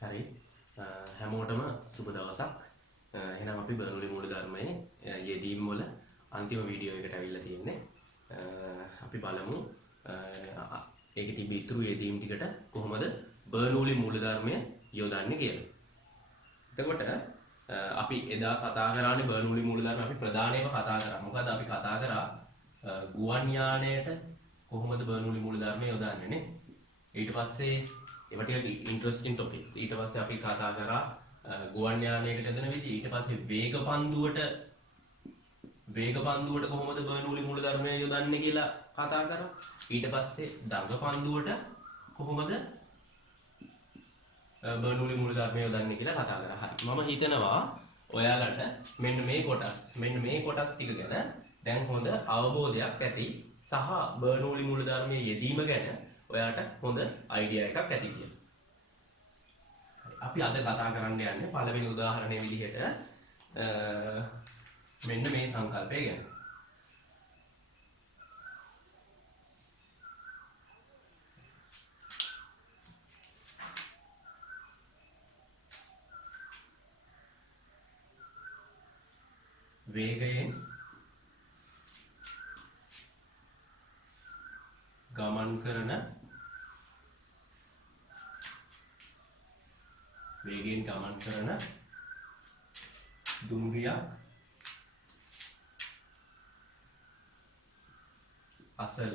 හරි හැමෝටම සුබ දවසක්. එහෙනම් අපි බර්නුලි මූලධර්මයේ යෙදීම් වල අන්තිම වීඩියෝ එකට අවිල්ලා තියෙන්නේ. අපි බලමු ඒකේ තිබි ඉතුරු යෙදීම් ටිකට කොහොමද බර්නුලි මූලධර්මය යොදන්නේ කියලා. එතකොට අපි එදා කතා කරානේ බර්නුලි මූලධර්ම අපි ප්‍රධානයෙන්ම කතා කරා. මොකද අපි කතා කරා ගුවන් යානයට කොහොමද බර්නුලි මූලධර්මය යොදන්නේ නේ. ඊට පස්සේ ඒවා ටික ඉන්ටරෙස්ටිං ටොපික්ස්. ඊට පස්සේ අපි කතා කරා ගුවන් යානයකට යොදන විදිහ. ඊට පස්සේ වේග පන්දුවට කොහොමද බර්නුලි මූලධර්මය යොදන්නේ කියලා කතා කරා. ඊට පස්සේ දඟ පන්දුවට කොහොමද බර්නුලි මූලධර්මය යොදන්නේ කියලා කතා කරා. හරි. මම හිතනවා ඔයාලට මෙන්න මේ කොටස් ටික ගැන දැන් හොඳ අවබෝධයක් ඇති සහ බර්නුලි මූලධර්මයේ යෙදීම ගැන ඔයාට හොඳ අයිඩියා එකක් ඇති කියලා. අපි අද කතා කරන්න යන්නේ පළවෙනි උදාහරණයේ විදිහට මෙන්න මේ සංකල්පය ගැන. වේගයෙන් ගමන් කරන දුම්රියක් අසල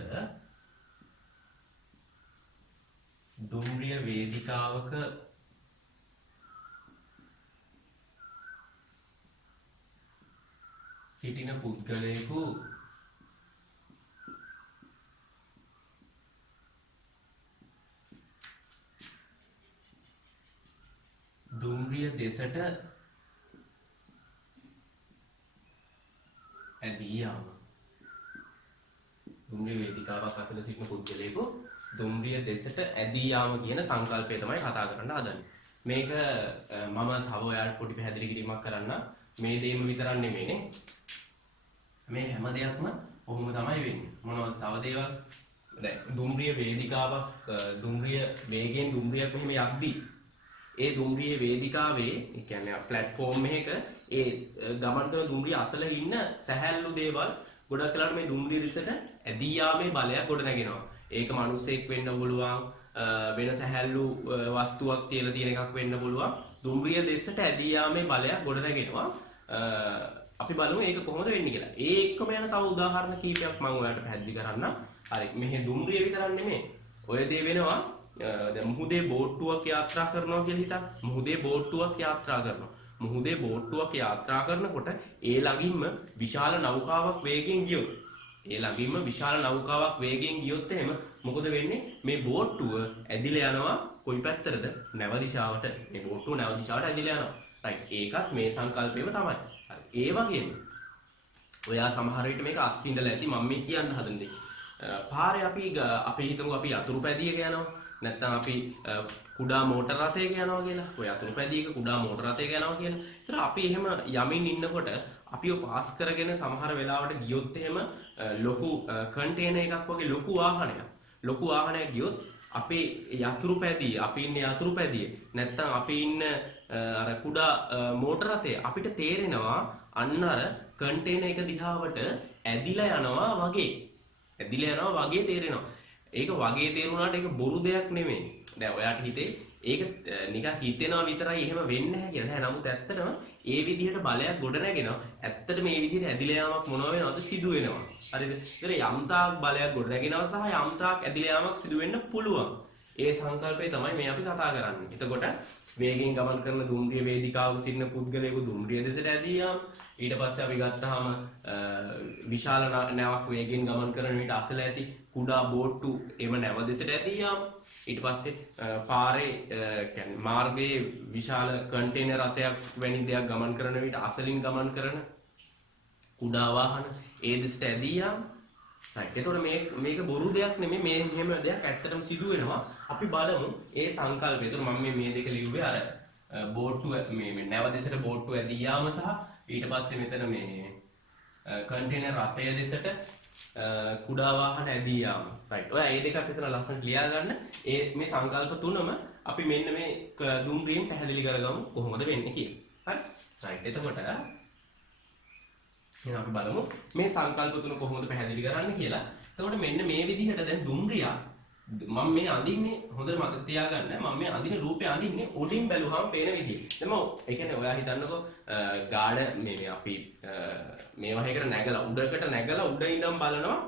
දුම්රිය වේදිකාවක සිටින පුද්ගලයෙකු දුම්රිය දෙසට ඇදී යාම. දුම්රිය වේදිකාවක් අසල සිටින පුද්ගලයෙකු දුම්රිය දෙසට ඇදී යාම කියන සංකල්පය තමයි කතා කරන්න හදන්නේ. මේක මම තව ඔයාලට පොඩි පැහැදිලි කිරීමක් කරන්න. මේ දේම විතරක් නෙමෙයිනේ. මේ හැම දෙයක්ම කොහොම තමයි වෙන්නේ. මොනවද තව දේවල්? දැන් දුම්රිය වේදිකාවක් දුම්රිය වේගයෙන් දුම්රියක් මෙහෙම යද්දී ඒ දුම්රිය වේදිකාවේ ඒ කියන්නේ ප්ලැට්ෆෝම් එකක ඒ ගමන් කරන දුම්රිය අසල ඉන්න සැහැල්ලු දේවල් ගොඩක් වෙලාවට මේ දුම්රිය දෙසට ඇදී යාමේ බලයක් ගොඩ නැගෙනවා. ඒක මිනිසෙක් වෙන්න පුළුවන්, වෙන සැහැල්ලු වස්තුවක් තියලා තියෙන එකක් වෙන්න පුළුවන්. දුම්රිය දෙසට ඇදී යාමේ බලයක් ගොඩ නැගෙනවා. අපි බලමු ඒක කොහොමද වෙන්නේ කියලා. ඒ එක්කම යන තව උදාහරණ කීපයක් මම ඔයාලට පැහැදිලි කරන්නම්. හරි. මෙහි දුම්රිය විතරක් නෙමෙයි. ඔය දේ වෙනවා දැන් මුහුදේ බෝට්ටුවක් යාත්‍රා කරනවා කියලා හිතන්න. මුහුදේ බෝට්ටුවක් යාත්‍රා කරනකොට ඒ ළඟින්ම විශාල නෞකාවක් වේගෙන් ගියොත් එහෙම මොකද වෙන්නේ? මේ බෝට්ටුව ඇදිලා යනවා කොයි පැත්තටද? නැව දිශාවට. මේ බෝට්ටුව නැව දිශාවට ඇදිලා යනවා. රයිට්. ඒකත් මේ සංකල්පයම තමයි. හරි. ඒ වගේම ඔයා සමහර විට මේක අත්විඳලා ඇති මම මේ කියන්න හදන දේ. පාරේ අපි හිතමු අපි යතුරු පැදියක යනවා. නැත්නම් අපි කුඩා මෝටර රථයක යනවා කියලා. ඔය අතුරු පැදියක කුඩා මෝටර රථයක යනවා කියලා. ඒතර අපි එහෙම යමින් ඉන්නකොට අපිව පාස් කරගෙන සමහර වෙලාවට ගියොත් එහෙම ලොකු කන්ටේනර් එකක් වගේ ලොකු වාහනයක් ගියොත් අපේ යතුරු පැදිය, අපි ඉන්නේ යතුරු පැදිය. නැත්නම් අපි ඉන්න අර කුඩා මෝටර රථය අපිට තේරෙනවා අන්න අර කන්ටේනර් එක දිහාවට ඇදිලා යනවා වගේ තේරෙනවා. ඒක වගේ තේරුණාට ඒක බොරු දෙයක් නෙමෙයි. දැන් ඔයාට හිතේ ඒක නිකන් හිතෙනවා විතරයි එහෙම වෙන්නේ නැහැ කියලා නෑ. නමුත් ඇත්තටම ඒ විදිහට බලයක් ගොඩ නැගෙනවා. ඇත්තටම මේ විදිහට ඇදිලා යාමක් මොනවා වෙනවද? සිදු වෙනවා. හරිද? ඒතර යම්තාක් බලයක් ගොඩ නැගෙනවා සහ යම්තාක් ඇදිලා යාමක් සිදු වෙන්න පුළුවන්. ඒ සංකල්පය තමයි මේ අපි කතා කරන්නේ. එතකොට වේගයෙන් ගමන් කරන දුම්රිය වේදිකාවක සිටින පුද්ගලයෙකු දුම්රිය දෙසට ඇදී යාම. ඊට පස්සේ අපි ගත්තාම විශාල නැවක් වේගයෙන් ගමන් කරන විට අසල ඇති කුඩා බෝට්ටු එම නැව දෙසට ඇදී යාම. ඊට පස්සේ පාරේ කියන්නේ මාර්ගයේ විශාල කන්ටේනර් රථයක් වැනි දෙයක් ගමන් කරන විට අසලින් ගමන් කරන කුඩා වාහන ඒ දෙසට ඇදී යාම. right. එතකොට මේක බොරු දෙයක් නෙමෙයි. මේ එහෙම දෙයක් ඇත්තටම සිදු වෙනවා. අපි බලමු ඒ සංකල්පය. එතකොට මම මේ දෙක ලිව්වේ අර බෝට්ටු මේ නැව දෙසට බෝට්ටු ඇදී යාම සහ ඊට පස්සේ මෙතන මේ කන්ටේනර් රථය දෙසට කුඩා වාහන ඇදී යාම. right. ඔයා මේ දෙකත් එතන ලස්සනට ලියා ගන්න. මේ සංකල්ප තුනම අපි මෙන්න මේ දුම්රියෙන් පැහැදිලි කරගමු කොහොමද වෙන්නේ කියලා. හරි. රයිට්. එතකොට එහෙනම් අපි බලමු මේ සංකල්ප තුන කොහොමද පැහැදිලි කරන්නේ කියලා. එතකොට මෙන්න මේ විදිහට දැන් දුම්රිය මම මේ අඳින්නේ හොඳට මතක තියාගන්න මම මේ අඳින රූපේ අඳින්නේ උඩින් බැලුවාම පේන විදිහ. දැන් මම ඒ කියන්නේ ඔයා හිතන්නකෝ ගාඩ මේ අපි මේ වහේකට නැගලා උඩකට නැගලා උඩ ඉඳන් බලනවා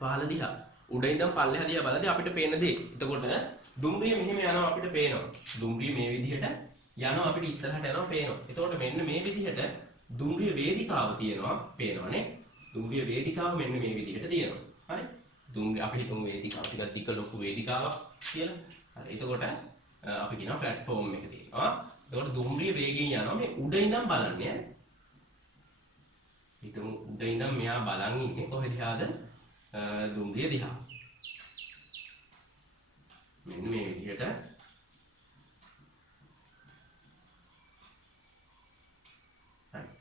පහළ දිහා. උඩ ඉඳන් පල්ලෙහා දිහා බලද්දී අපිට පේන දේ. එතකොට දුම්රිය මෙහෙම යනවා අපිට පේනවා. දුම්රිය මේ විදිහට යනවා අපිට ඉස්සරහට යනවා පේනවා. එතකොට මෙන්න මේ විදිහට දුම්රිය වේදිකාව තියෙනවා පේනවනේ. දුම්රිය වේදිකාව මෙන්න මේ විදිහට තියෙනවා. හරි? දුම්රිය අපි හිතමු වේදිකාව ටිකක් දිග ලොකු වේදිකාවක් කියලා. හරි. එතකොට අපි කියනවා ප්ලැට්ෆෝම් එක තියෙනවා. එතකොට දුම්රිය වේගයෙන් යනවා මේ උඩ ඉඳන් බලන්නේ. හිතමු උඩ ඉඳන් මෙයා බලන් ඉන්නේ කොහෙද දිහාද? දුම්රිය දිහා. මෙන්න මේ විදිහට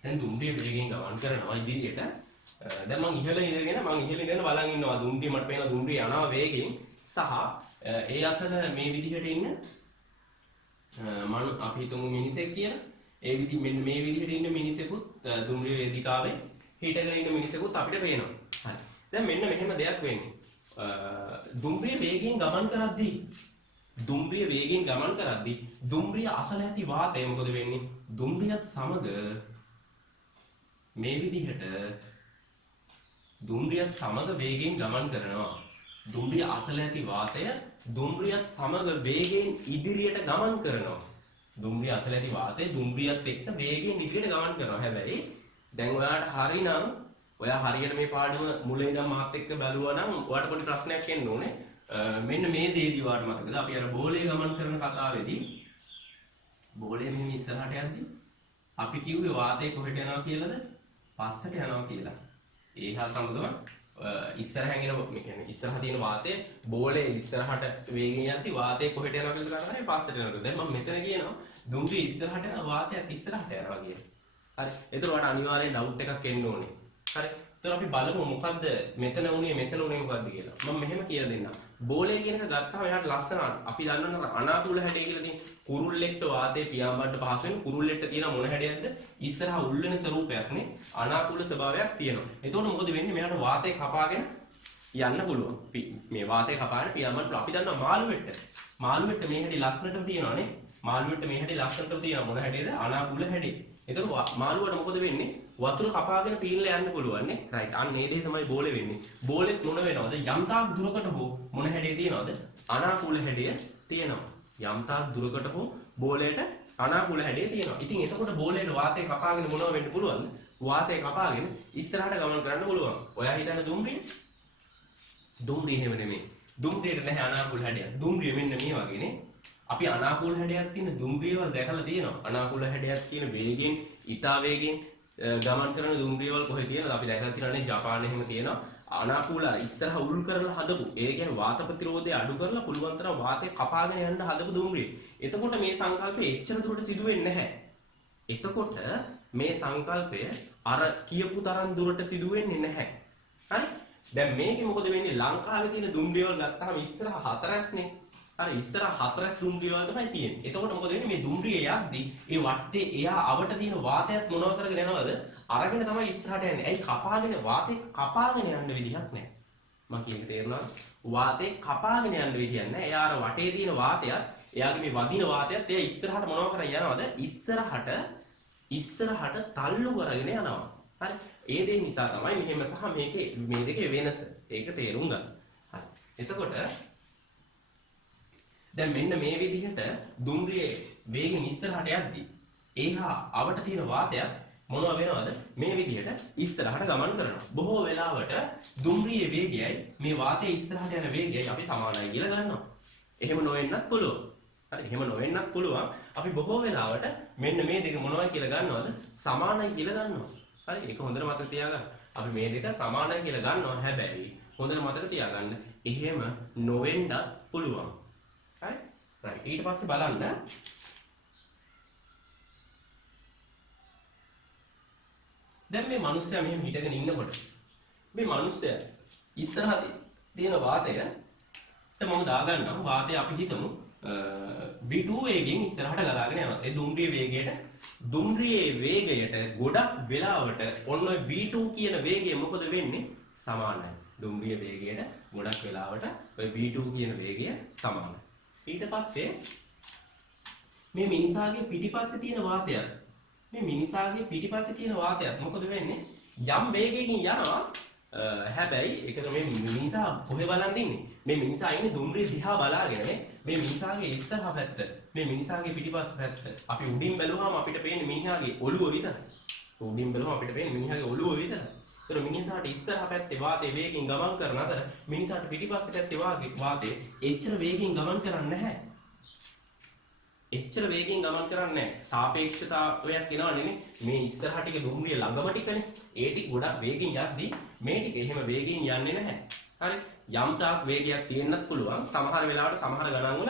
දැන් දුම්රිය වේගයෙන් ගමන් කරනවා ඉදිරියට. දැන් මං ඉහළ ඉඳගෙන බලන් ඉන්නවා දුම්රිය මට පේන දුම්රිය යනවා වේගයෙන් සහ ඒ අසල මේ විදිහට ඉන්න අපි හිතමු මිනිසෙක් කියලා. ඒ මෙන්න මේ විදිහට ඉන්න මිනිසෙකුත් දුම්රිය වේදිකාවේ හිටගෙන ඉන්න මිනිසෙකුත් අපිට පේනවා. හරි. දැන් මෙන්න මෙහෙම දෙයක් වෙන්නේ. දුම්රිය වේගයෙන් ගමන් කරද්දී දුම්රිය අසල ඇති වාතය මොකද වෙන්නේ? දුම්රියත් සමග මේ විදිහට දුම්රියත් සමග වේගයෙන් ගමන් කරනවා. දුම්රිය අසල ඇති වාතය දුම්රියත් සමග වේගයෙන් ඉදිරියට ගමන් කරනවා. දුම්රිය අසල ඇති වාතය දුම්රියත් එක්ක වේගයෙන් ඉදිරියට ගමන් කරනවා. හැබැයි දැන් ඔයාට හරිනම් ඔයා හරියට මේ පාඩම මුලින් ඉඳන් මාත් එක්ක බැලුවා නම් ඔයාට පොඩි ප්‍රශ්නයක් එන්න ඕනේ. මෙන්න මේ දේදී ඔයාට මතකද අපි අර බෝලේ ගමන් කරන කතාවේදී බෝලේ මෙහෙම ඉස්සරහට යද්දි අපි කිව්වේ වාතය කොහෙට යනවා කියලාද? පස්සට යනවා කියලා. ඒ හා සමගම ඉස්සරහින් එන මේ කියන්නේ ඉස්සරහ තියෙන වාතය බෝලේ ඉස්සරහට වේගයෙන් යද්දි වාතය කොහෙට යනවා කියලා කරන්නේ පස්සට යනවා. දැන් මම මෙතන කියනවා දුම්රිය ඉස්සරහට යන වාතයත් ඉස්සරහට යනවා කියලා. හරි. ඒතර ඔයාලට අනිවාර්යෙන් ඩවුට් එකක් එන්න ඕනේ. හරි. ඒතර අපි බලමු මොකද්ද මෙතන උනේ මොකද්ද කියලා. මම මෙහෙම කියලා දෙන්නම්. බෝලේ කියන එක ගත්තාම එයාට ලස්සන අපි දන්නවා අනාකූල හැඩය කියලා තියෙන කුරුල්ලෙක්ට වාතය පියාඹන්න පහසු වෙන කුරුල්ලෙක්ට තියෙන මොන හැඩයක්ද? ඉස්සරහා උල් වෙන ස්වරූපයක් නේ. අනාකූල ස්වභාවයක් තියෙනවා. එතකොට මොකද වෙන්නේ? මෙයාට වාතය කපාගෙන යන්න පුළුවන්. මේ වාතය කපාගෙන පියාඹන්න අපි දන්නවා මාළුවෙක්ට මේ හැඩය ලස්සනටම තියෙනවා නේ. මාළුවෙක්ට මේ හැඩය ලස්සනටම තියෙනවා. මොන හැඩයද? අනාකූල හැඩය. එතකොට මාළුවාට මොකද වෙන්නේ? වතුර කපාගෙන පීනලා යන්න පුළුවන් නේ. රයිට්. අන්න ඒ දේ තමයි බෝලේ වෙන්නේ. බෝලෙත් මොන වෙනවද? යම්තාක් දුරකට හෝ මොන හැඩය තියෙනවද? අනාකූල හැඩය තියෙනවා. යම්තාක් දුරකට හෝ බෝලයට අනාකූල හැඩය තියෙනවා. ඉතින් එතකොට බෝලේට වාතය කපාගෙන මොනව වෙන්න පුළුවන්ද? වාතය කපාගෙන ඉස්සරහට ගමන් කරන්න පුළුවන්. ඔයා හිතන්නේ දුම්රිය එහෙම නෙමෙයි. දුම්රියට නැහැ අනාකූල හැඩයක්. දුම්රිය මෙන්න මේ වගේනේ. අපි අනාකූල හැඩයක් තියෙන දුම්රියවල් දැකලා තියෙනවා. අනාකූල හැඩයක් කියන වේගයෙන්, ඊතා වේගයෙන් ගමන් කරන දුම්රියවල් කොහෙද තියෙනවද? අපි දැකලා තියෙනවානේ ජපානයේ එහෙම තියෙනවා. අනාකූල ඉස්සරහ උල් කරලා හදපු. ඒ කියන්නේ වාත ප්‍රතිරෝධය අඩු කරලා පුළුවන් තරම් වාතය කපාගෙන යන්න හදපු දුම්රිය. එතකොට මේ සංකල්පය එච්චර දුරට සිදු වෙන්නේ නැහැ. එතකොට මේ සංකල්පය අර කියපු තරම් දුරට සිදු වෙන්නේ නැහැ. හරි? දැන් මේකේ මොකද වෙන්නේ? ලංකාවේ තියෙන දුම්රියවල් ගත්තාම ඉස්සරහ හතරස්නේ. හරි ඉස්සරහ හතරස් දුම්රියවල් තමයි තියෙන්නේ. එතකොට මොකද වෙන්නේ? මේ දුම්රිය යද්දි ඒ වටේ එයා අවට තියෙන වාතයත් මොනව කරගෙන යනවද? අරගෙන තමයි ඉස්සරහට යන්නේ. ඇයි කපාගෙන වාතේ කපාගෙන යන්න විදිහක් නැහැ. මම කියන එක තේරුණාද? වාතේ කපාගෙන යන්න විදිහක් නැහැ. එයා අර වටේ තියෙන වාතයත් එයාගේ මේ වදින වාතයත් එයා ඉස්සරහට මොනව කරගෙන යනවද? ඉස්සරහට තල්ලු කරගෙන යනවා. හරි. ඒ දේ නිසා තමයි මෙහෙම සහ මේකේ මේ දෙකේ වෙනස. ඒක තේරුම් ගන්න. හරි. එතකොට දැන් මෙන්න මේ විදිහට දුම්රියේ වේගෙන් ඉස්සරහට යද්දි එහා අවට තියෙන වාතයත් මොනවා වෙනවද? මේ විදිහට ඉස්සරහට ගමන් කරනවා. බොහෝ වෙලාවට දුම්රියේ වේගයයි මේ වාතයේ ඉස්සරහට යන වේගයයි අපි සමානයි කියලා ගන්නවා. එහෙම නොවෙන්නත් පුළුවන්. හරි එහෙම නොවෙන්නත් පුළුවන්. අපි බොහෝ වෙලාවට මෙන්න මේ දෙක මොනවයි කියලා ගන්නවද? සමානයි කියලා ගන්නවා. හරි ඒක හොඳට මතක තියාගන්න. අපි මේ දෙක සමානයි කියලා ගන්නවා. හැබැයි හොඳට මතක තියාගන්න එහෙම නොවෙන්නත් පුළුවන්. හරි රයිට් ඊට පස්සේ බලන්න දැන් මේ මිනිස්සයා මෙහෙම හිටගෙන ඉන්නකොට මේ මිනිස්සයා ඉස්සරහ තියෙන වාතයට මම දාගන්නම් වාතය අපි හිතමු v2 වේගයෙන් ඉස්සරහට ගලාගෙන යනවා. ඒ දුම්රියේ වේගයට ගොඩක් වෙලාවට ඔන්න ඔය v2 කියන වේගය මොකද වෙන්නේ? සමානයි. දුම්රිය වේගයට ගොඩක් වෙලාවට ඔය v2 කියන වේගය සමානයි. ඊට පස්සේ මේ මිනිසාගේ පිටිපස්සේ තියෙන වාතයත් මොකද වෙන්නේ? යම් වේගයකින් යනවා. හැබැයි ඒකට මේ මිනිසා කොහෙ බලන් ඉන්නේ? මේ මිනිසා ඉන්නේ දුම්රිය දිහා බලාගෙන මේ මිනිසාගේ ඉස්සරහ පැත්ත, මේ මිනිසාගේ පිටිපස්ස පැත්ත. අපි උඩින් බැලුවාම අපිට පේන්නේ මිනිහාගේ ඔළුව විතරයි. ඒතර මිනිසාට ඉස්සරහ පැත්තේ වාතයේ වේගයෙන් ගමන් කරන අතර මිනිසාට පිටිපස්සේ පැත්තේ වාතයේ එච්චර වේගයෙන් ගමන් කරන්නේ නැහැ. සාපේක්ෂතාවයක් එනවා නෙමෙයි. මේ ඉස්සරහ ටික දුම්රිය ළඟම ටිකනේ. ඒ ටික ගොඩක් වේගයෙන් යද්දී මේ ටික එහෙම වේගයෙන් යන්නේ නැහැ. හරි. යම් තාක් වේගයක් තියෙන්නත් පුළුවන්. සමහර වෙලාවට සමහර ගණන් වල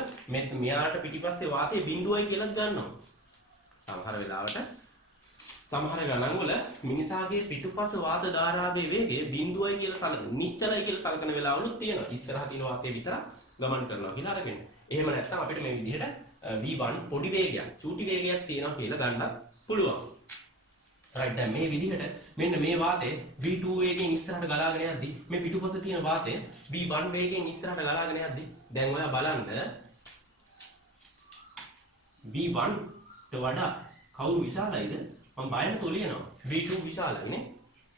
මෙයාට පිටිපස්සේ වාතයේ බිඳුවයි කියලා ගන්නවා. සමහර ගණන් වල මිනිසාගේ පිටුපස වාත ධාරාවේ වේගය බිඳුවයි කියලා නිශ්චලයි කියලා සලකන වෙලාවලුත් තියෙනවා. ඉස්සරහ තියෙන වාතයේ විතරක් ගමන් කරනවා කියලා අරගෙන. එහෙම නැත්නම් අපිට මේ විදිහට v1 පොඩි වේගයක්, චූටි වේගයක් තියෙනවා කියලා ගන්නත් පුළුවන්. right දැන් මේ විදිහට මෙන්න මේ වාතය v2 වේගයෙන් ඉස්සරහට ගලාගෙන යද්දි මේ පිටුපස තියෙන වාතය v1 වේගයෙන් ඉස්සරහට ගලාගෙන යද්දි දැන් ඔයා බලන්න v1 ට වඩා කවුරු විශාලයිද? මම බයනට ලියනවා v2 විශාලයිනේ.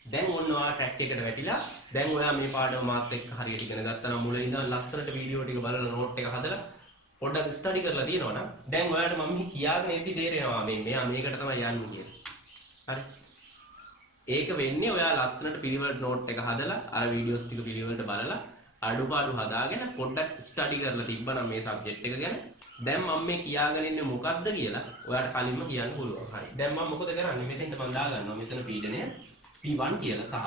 දැන් ඔන්න ඔයා ට්‍රැක් එකට වැටිලා දැන් ඔයා මේ පාඩම මාත් එක්ක හරියට ඉගෙන ගත්තා නම් මුලින් ඉඳන් ලස්සනට වීඩියෝ ටික බලලා නෝට් එක හදලා පොඩ්ඩක් ස්ටඩි කරලා තියෙනවා නම් දැන් ඔයාලට මම මේ කියාගෙන ඉද්දි තේරෙනවා මෙයා මේකට තමයි යන්නේ කියලා. හරි. ඒක වෙන්නේ ඔයා ලස්සනට පිළිවෙලට නෝට් එක හදලා අර වීඩියෝස් ටික පිළිවෙලට බලලා අඩුපාඩු හදාගෙන පොඩ්ඩක් ස්ටඩි කරලා තිබ්බනම් මේ සබ්ජෙක්ට් එක ගැන දැන් මම මේ කියාගෙන ඉන්නේ මොකක්ද කියලා ඔයාලට කලින්ම කියන්න පුළුවන්. හරි. දැන් මම මොකද කරන්නේ? මෙතෙන්ට මම දාගන්නවා මෙතන පීඩනය P1 කියලා සහ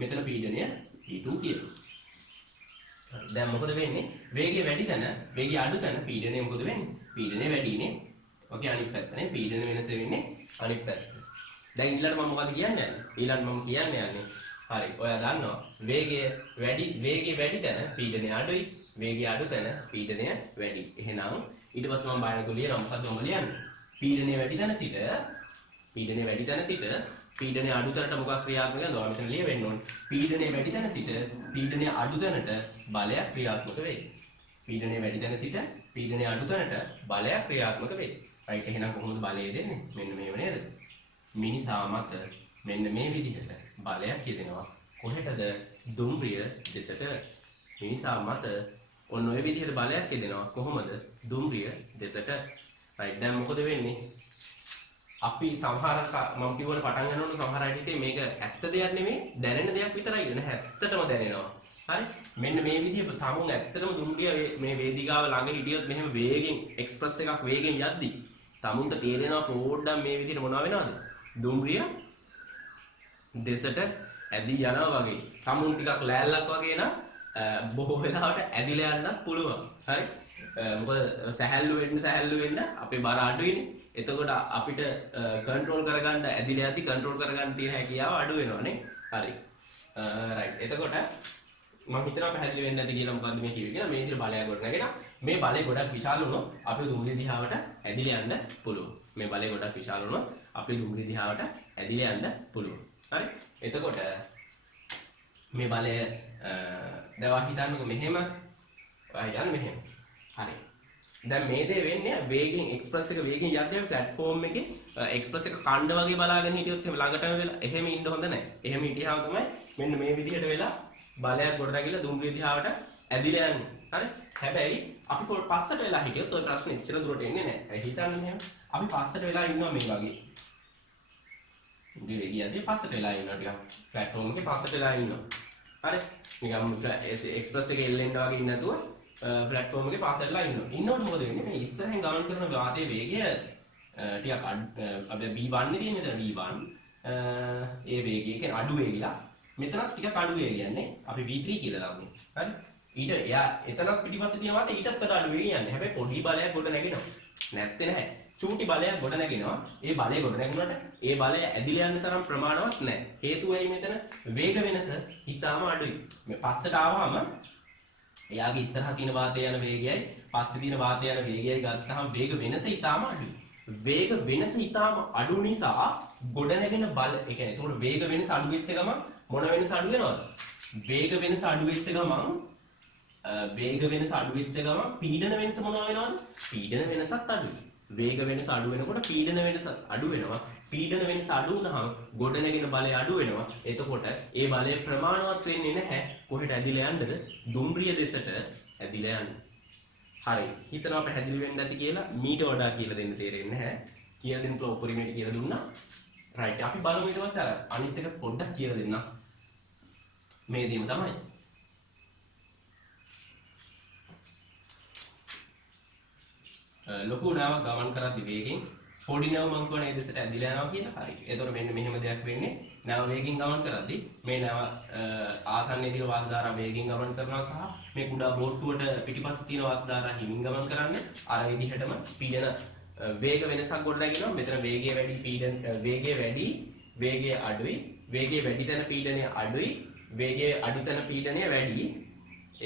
මෙතන පීඩනය P2 කියලා. දැන් මොකද වෙන්නේ? වේගය වැඩි තැන, වේගය අඩු තැන පීඩනය මොකද වෙන්නේ? පීඩනය වැඩිනේ. ඔකේ අනිත් පැත්තනේ පීඩන වෙනස වෙන්නේ අනිත් පැත්ත. දැන් ඊළඟට මම මොකද කියන්නේ? හරි. ඔයා දන්නවා වේගය වැඩි තැන පීඩනය අඩුයි, වේගය අඩු තැන පීඩනය වැඩි. එහෙනම් ඊට පස්සේ මම බායනතු ලියනවා මොකද්ද මම ලියන්නේ? පීඩනය වැඩි තැන සිට පීඩනය අඩු තැනට මොකක් ක්‍රියාත්මක වෙනවද? ඔයා මෙතන ලියවෙන්න ඕනේ. පීඩනය වැඩි තැන සිට පීඩනය අඩු තැනට බලයක් ක්‍රියාත්මක වෙයි. පීඩනය වැඩි තැන සිට පීඩනය අඩු තැනට බලයක් ක්‍රියාත්මක වෙයි. රයිට්. එහෙනම් කොහොමද බලය දෙන්නේ? මෙන්න මේව නේද? මිනිසා මත මෙන්න මේ විදිහට බලයක් යෙදෙනවා. කොහෙටද? දුම්රිය දෙසට. මිනිසා මත ඔන්න ඔය විදිහට බලයක් යෙදෙනවා. කොහොමද? දුම්රිය දෙසට. රයිට්. දැන් මොකද වෙන්නේ? අපි සමහර මම කියවන පටන් ගන්නකොට සමහර අය හිතේ මේක ඇත්ත දෙයක් නෙමෙයි දැනෙන දෙයක් විතරයි නේද? ඇත්තටම දැනෙනවා. හරි. මෙන්න මේ විදිහට තමුන් ඇත්තටම දුම්රිය මේ වේදිකාව ළඟ හිටියොත් මෙහෙම වේගෙන් එක්ස්ප්‍රස් එකක් වේගෙන් යද්දි තමුන්ට තේරෙනවා පොඩ්ඩක් මේ විදිහට මොනවා වෙනවද? දුම්රිය දෙසට ඇදී යනවා වගේ. තමුන් ටිකක් ලෑල්ලක් වගේ නම් බොහෝ වෙලාවට ඇදිලා යන්නත් පුළුවන්. හරි. මොකද සැහැල්ලු වෙන්න අපේ බර අඩුයිනේ. එතකොට අපිට කන්ට්‍රෝල් කරගන්න ඇදිලා යද්දි කන්ට්‍රෝල් කරගන්න තියෙන හැකියාව අඩු වෙනවානේ. හරි. රයිට්. එතකොට මම හිතනවා පැහැදිලි වෙන්නේ නැති කියලා මොකද්ද මේ කිව්වේ කියලා. මේ විදිහට බලය ගොඩනගෙන මේ බලය ගොඩක් විශාල වුණොත් අපේ දුම්රිය දිහාවට ඇදිලා යන්න පුළුවන්. මේ බලය ගොඩක් විශාල වුණොත් අපේ දුම්රිය දිහාවට ඇදිලා යන්න පුළුවන්. හරි. එතකොට මේ බලය දැන් හිතන්නකෝ මෙහෙම මෙහෙම. හරි. දැන් මේ දේ වෙන්නේ වේගෙන් එක්ස්ප්‍රස් එක වේගෙන් යද්දී ප්ලැට්ෆෝම් එකේ එක්ස්ප්‍රස් එක කණ්ඩ වගේ බලාගෙන හිටියොත් එහෙම ළඟටම වෙලා එහෙම ඉන්න හොඳ නැහැ. එහෙම හිටියාම තමයි මෙන්න මේ විදිහට වෙලා බලයක් ගොඩනගිලා දුම්රිය දිහාවට ඇදිලා යන්නේ. හරි. හැබැයි අපි පස්සට වෙලා හිටියොත් ඔය ප්‍රශ්නේ එච්චර දුරට එන්නේ නැහැ. හිතන්න මෙහෙම. අපි පස්සට වෙලා ඉන්නවා මේ වගේ. දුම්රිය ගියදී පස්සට වෙලා ඉන්නවා ටිකක්. ප්ලැට්ෆෝම් එකේ පස්සට වෙලා ඉන්නවා. හරි. නිකම් එක්ස්ප්‍රස් එකේ එල්ලෙන්න වගේ ඉන්න නැතුව ප්ලැට්ෆෝම් එකේ පාසල්ලා ඉන්නවා. ඉන්නකොට මොකද වෙන්නේ? මේ ඉස්සරහෙන් ගමන් කරන වාතයේ වේගය ටිකක් අපි v1 නේ තියෙන්නේ මෙතන v1. ඒ වේගය කියන්නේ අඩු වේගයක්. මෙතනත් ටිකක් අඩු වේගයක් නේ. අපි v3 කියලා දාන්නේ. හරි. ඊට එයා එතනත් පිටිපස්සේ තියෙන වාතය ඊටත් වඩා අඩු වේගයක් යන්නේ. හැබැයි පොඩි බලයක් ගොඩ නැගෙනවා. නැත්තේ නැහැ. චූටි බලයක් ගොඩ නැගෙනවා. ඒ බලය ගොඩ නැගුණාට ඒ බලය ඇදිලා යන්න තරම් ප්‍රමාණවත් නැහැ. හේතුව ඇයි මෙතන? වේග වෙනස හිතාම අඩුයි. මේ පස්සට ආවම එයාගේ ඉස්සරහා තියෙන වාතය යන වේගයයි පස්සේ තියෙන වාතය යන වේගයයි ගත්තාම වේග වෙනස ඊටාම අඩුයි. වේග වෙනස ඊටාම අඩු නිසා ගොඩනැගෙන බල ඒ කියන්නේ එතකොට වේග වෙනස අඩු වෙච්ච ගමන් මොන වෙනස අඩු වෙනවද? වේග වෙනස අඩු වෙච්ච ගමන් පීඩන වෙනස මොනවා වෙනවද? පීඩන වෙනසත් අඩුයි. වේග වෙනස අඩු වෙනකොට පීඩන වෙනස අඩු වෙනවා. පීඩන වෙනස අඩු වුණාම ගොඩනැගෙන බලය අඩු වෙනවා. එතකොට ඒ බලය ප්‍රමාණවත් වෙන්නේ නැහැ. කොහෙට ඇදිලා යන්නද? දුම්රිය දෙසට ඇදිලා යන්න. හරි. හිතනවා පැහැදිලි වෙන්න ඇති කියලා මීට වඩා කියලා දෙන්න තේරෙන්නේ නැහැ. කියලා දෙන්න උපරිමයට කියලා දුන්නා. රයිට්. අපි බලමු ඊට පස්සේ අනිත් එක පොඩ්ඩක් කියලා දෙන්න. මේ දෙීම තමයි. ලොකු නාවක් ගමන් කරද්දි වේගෙන් පොඩි නැව මං කියනවා ඒ දෙසට ඇදිලා යනවා කියලා. හරි. එතකොට මෙන්න මෙහෙම දෙයක් වෙන්නේ. නැව වේගෙන් ගමන් කරද්දි මේ නැව ආසන්නයේ තියෙන වාත ධාරා වේගෙන් ගමන් කරනවා සහ මේ කුඩා බෝට්ටුවට පිටිපස්සේ තියෙන වාත ධාරා හිමින් ගමන් කරන්නේ. අර විදිහටම පීඩන වේග වෙනසක් ගොඩනගෙනවා. මෙතන වේගය වැඩි වේගය වැඩි වේගය අඩුයි. වේගය වැඩි තැන පීඩනය අඩුයි. වේගය අඩු තැන පීඩනය වැඩි.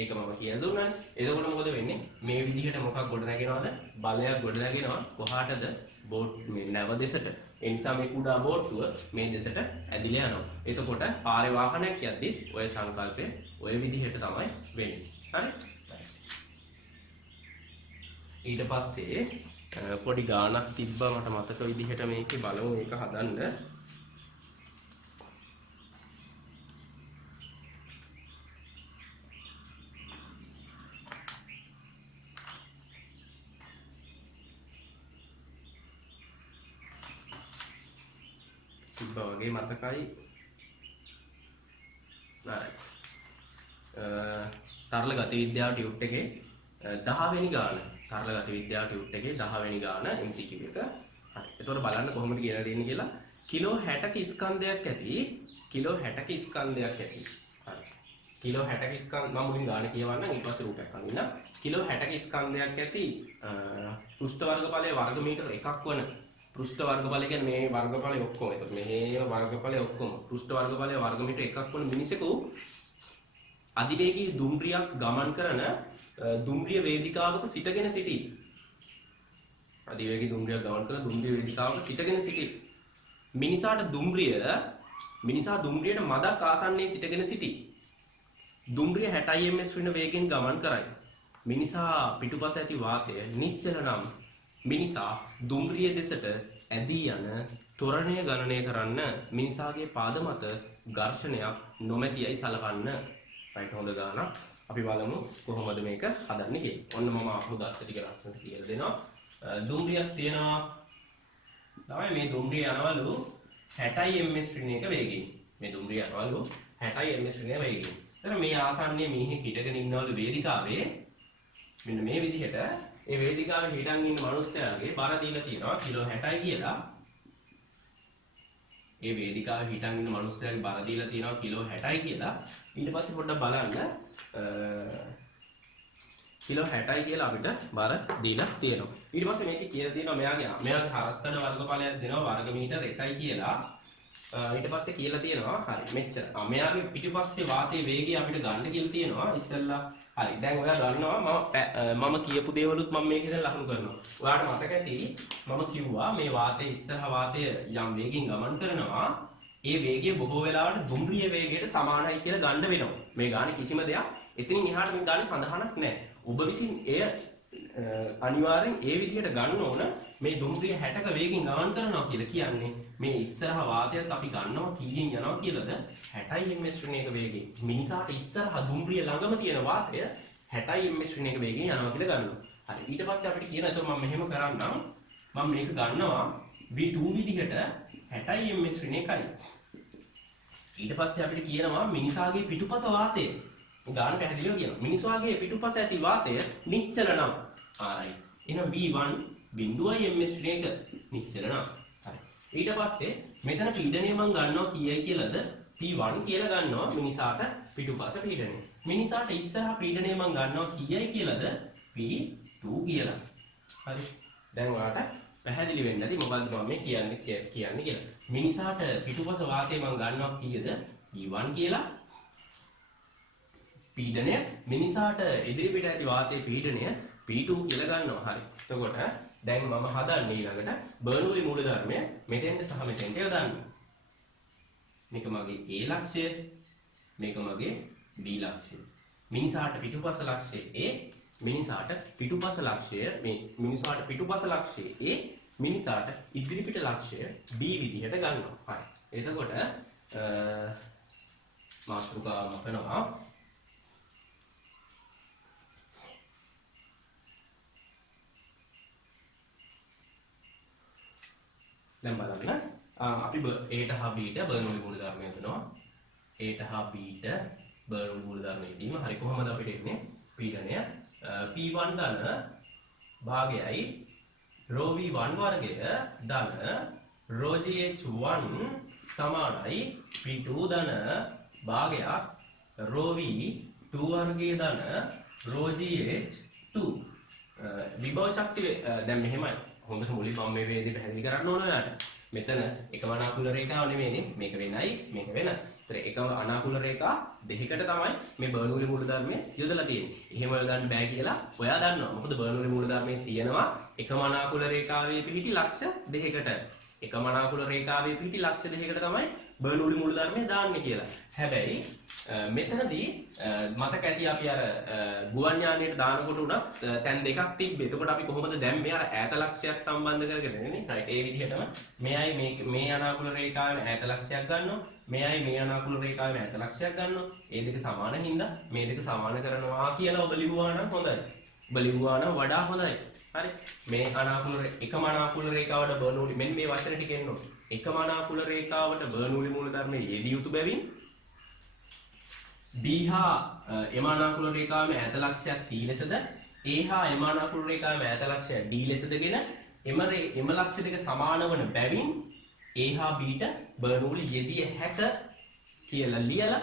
ඒක මම කියලා දුන්නානේ. එතකොට මොකද වෙන්නේ? මේ විදිහට මොකක් ගොඩනගෙනවද? බලයක් ගොඩනගෙනවා. කොහාටද? බෝට් මේ නැව දෙසට. ඒ නිසා මේ කුඩා බෝට්ටුව මේ දෙසට ඇදිලා යනවා. එතකොට පාරේ වාහනයක් යද්දි ඔය සංකල්පය ඔය විදිහට තමයි වෙන්නේ. හරි? ඊට පස්සේ පොඩි ගානක් තිබ්බා මට මතක විදිහට මේකේ බලමු ඒක හදන්න. වගේ මතකයි. තරල ගති විද්‍යාව ටියුට් එකේ 10 වෙනි ගාන. තරල ගති විද්‍යාව ටියුට් එකේ 10 වෙනි ගාන MCQ එක. හරි. එතකොට බලන්න කොහොමද කියලා දෙන්නේ කියලා. කිලෝ 60ක ස්කන්ධයක් ඇති. කිලෝ 60ක ස්කන්ධයක් ඇති. හරි. කිලෝ 60ක ස්කන්ධ මම මුලින් ගාන කියවන්නම් ඊට පස්සේ රූපයක් අඳින්න. කිලෝ 60ක ස්කන්ධයක් ඇති පෘෂ්ඨ වර්ගඵලයේ වර්ග මීටර එකක් වන පෘෂ්ඨ වර්ගඵලය කියන්නේ මේ වර්ගඵලය ඔක්කොම. ඒත් මෙහෙම වර්ගඵලය ඔක්කොම පෘෂ්ඨ වර්ගඵලය වර්ග මීටර එකක් වන මිනිසෙකු අධිවේගී දුම්රියක් ගමන් කරන දුම්රිය වේදිකාවක සිටගෙන සිටි. අධිවේගී දුම්රියක් ගමන් කරන දුම්රිය වේදිකාවක සිටගෙන සිටි. මිනිසා දුම්රියට මදක් ආසන්නයේ සිටගෙන සිටි. දුම්රිය 60 ms වෙන වේගෙන් ගමන් කරයි. මිනිසා පිටුපස ඇති වාතය නිශ්චල නම් මිනිසා දුම්රිය දෙසට ඇදී යන ත්වරණය ගණනය කරන්න මිනිසාගේ පාද මත ඝර්ෂණයක් නොමැතියයි සලකන්න. රයිට් හොඳ ගානක්. අපි බලමු කොහොමද මේක හදන්නේ කියලා. ඔන්න මම අහුදත්ත ටික ලස්සනට කියලා දෙනවා. දුම්රියක් තියෙනවා. තමයි මේ දුම්රිය යනවලු 60 ms ශ්‍රේණියක වේගයෙන්. මේ දුම්රිය යනවලු 60 ms ශ්‍රේණියක වේගයෙන්. එතන මේ ආසන්නයේ මිනිහෙක් හිටගෙන ඉන්නවලු වේදිකාවේ. මෙන්න මේ විදිහට ඒ වේදිකාවේ හිටන් ඉන්න මිනිස්සයාගේ බර දීලා තියෙනවා කිලෝ 60යි කියලා. ඒ වේදිකාවේ හිටන් ඉන්න මිනිස්සයාගේ බර දීලා තියෙනවා කිලෝ 60යි කියලා. ඊට පස්සේ පොඩ්ඩක් බලන්න කිලෝ 60යි කියලා අපිට බර දීලා තියෙනවා. ඊට පස්සේ මේකේ කියලා තියෙනවා මෙයාගේ හරස්කඩ වර්ගඵලයක් දෙනවා වර්ග මීටර 1යි කියලා. ඊට පස්සේ කියලා තියෙනවා හරි මෙච්චර. මෙයාගේ පිටිපස්සේ වාතයේ වේගය අපිට ගන්න කියලා තියෙනවා ඉස්සෙල්ලා. හරි දැන් ඔයා දන්නවා මම කියපු දේවලුත් මම මේකෙන් ලකුණු කරනවා. ඔයාලට මතක ඇති මම කිව්වා මේ වාතයේ ඉස්සරහ වාතය යම් වේගකින් ගමන් කරනවා. ඒ වේගය බොහෝ වෙලාවට දුම්රිය වේගයට සමානයි කියලා ගන්න වෙනවා. මේ ගානේ කිසිම දෙයක් එතනින් එහාට මේ ගානේ සඳහනක් නැහැ. ඔබ විසින් එය අනිවාර්යෙන් ඒ විදිහට ගන්න ඕන. මේ දුම්රිය 60ක වේගකින් ගමන් කරනවා කියලා කියන්නේ මේ ඉස්සරහ වාතයත් අපි ගන්නවා කීයෙන් යනවා කියලාද 60 ms ශ්‍රේණියක වේගයෙන්. මිනිසාට ඉස්සරහ දුම්රිය ළඟම තියෙන වාතය 60 ms ශ්‍රේණියක වේගයෙන් යනවා කියලා ගන්නවා. හරි ඊට පස්සේ අපිට කියන එතකොට මම මෙහෙම කරන්නම්. මම මේක ගන්නවා v2 විදිහට 60 ms ශ්‍රේණියකයි. ඊට පස්සේ අපිට කියනවා මිනිසාගේ පිටුපස වාතය ගාන පැහැදිලිව කියනවා. මිනිසාගේ පිටුපස ඇති වාතය නිශ්චල නම්. හරි. එහෙනම් v1 බිඳුවයි ms ශ්‍රේණියක නිශ්චල නම්. හරි. ඊට පස්සේ මෙතන පීඩනය මම ගන්නවා කීයයි කියලාද P1 කියලා ගන්නවා මිනිසාට පිටුපස පීඩනය. මිනිසාට ඉස්සරහ පීඩනය මම ගන්නවා කීයයි කියලාද P2 කියලා. හරි. දැන් ඔයාලට පැහැදිලි වෙන්න ඇති මොකද්ද මම මේ කියන්නේ කියලා. මිනිසාට පිටුපස වාතය මම ගන්නවා කීයද P1 කියලා. පීඩනය මිනිසාට ඉදිරිපිට ඇති වාතයේ පීඩනය P2 කියලා ගන්නවා. හරි. එතකොට දැන් මම හදන්නේ ඊළඟට බර්නූලි මූලධර්මය මෙතෙන්ට සහ මෙතෙන්ට යොදන්න. මේක මගේ A ලක්ෂය, මේක මගේ B ලක්ෂය. මිනිසාට පිටුපස ලක්ෂය A, මිනිසාට පිටුපස ලක්ෂය මේ මිනිසාට පිටුපස ලක්ෂය A, මිනිසාට ඉදිරිපිට ලක්ෂය B විදිහට ගන්නවා. හරි. එතකොට මාතෘකාව මතනවා. දැන් බලන්න අපි A ට හා B ට බර්නූලි මූලධර්මය යොදනවා. A ට හා B ට බර්නූලි මූලධර්මය යෙදීම. හරි කොහොමද අපිට එන්නේ? පීඩනය P1 ධන භාගයයි rho V1 වර්ගය ධන rho GH1 සමානයි P2 ධන භාගයක් rho V2 වර්ගය ධන rho GH2. විභව ශක්තිය දැන් මෙහෙමයි. හොඳට මුලින් මම මේ වේදී පැහැදිලි කරන්න ඕන ඔයාලට. මෙතන එකම අනාකූල රේඛාව නෙමෙයිනේ. මේක වෙනයි, මේක වෙන. ඒතර එකම අනාකූල රේඛා දෙකකට තමයි මේ බර්නූලි මූලධර්මය යොදලා තියෙන්නේ. එහෙම යොදන්න බෑ කියලා ඔයා දන්නවා. මොකද බර්නූලි මූලධර්මයේ තියෙනවා එකම අනාකූල රේඛාවේ පිහිටි ලක්ෂ දෙකකට. එකම අනාකූල රේඛාවේ පිහිටි ලක්ෂ දෙකකට තමයි බර්නූලි මූලධර්මය දාන්නේ කියලා. හැබැයි මෙතනදී මතක ඇති අපි අර ගුවන් යානයට දානකොට උනත් තැන් දෙකක් තිබ්බේ. එතකොට අපි කොහොමද දැන් මේ අර ඈත ලක්ෂයක් සම්බන්ධ කරගෙන ඉන්නේ? රයිට්. ඒ විදිහටම මෙයයි මේ අනාකූල රේඛාවේ ඈත ලක්ෂයක් ගන්නවා. මෙයයි මේ අනාකූල රේඛාවේ ඈත ලක්ෂයක් ගන්නවා. ඒ දෙක සමාන හින්දා මේ දෙක සමාන කරනවා කියලා ඔබ ලිව්වා නම් හොඳයි. ඔබ ලිව්වා නම් වඩා හොඳයි. හරි. මේ අනාකූල එකම අනාකූල රේඛාවට බර්නූලි මෙන්න මේ වචන ටික එන්න ඕනේ. එකම අනාකූල රේඛාවට බර්නූලි මූලධර්මයේ යෙදිය යුතු බැවින් B හා එම අනාකූල රේඛාවේ ඈත ලක්ෂයක් C ලෙසද A හා එම අනාකූල රේඛාවේ ඈත ලක්ෂය D ලෙසදගෙන එම ලක්ෂ දෙක සමාන වන බැවින් A හා B ට බර්නූලි යෙදිය හැක කියලා ලියලා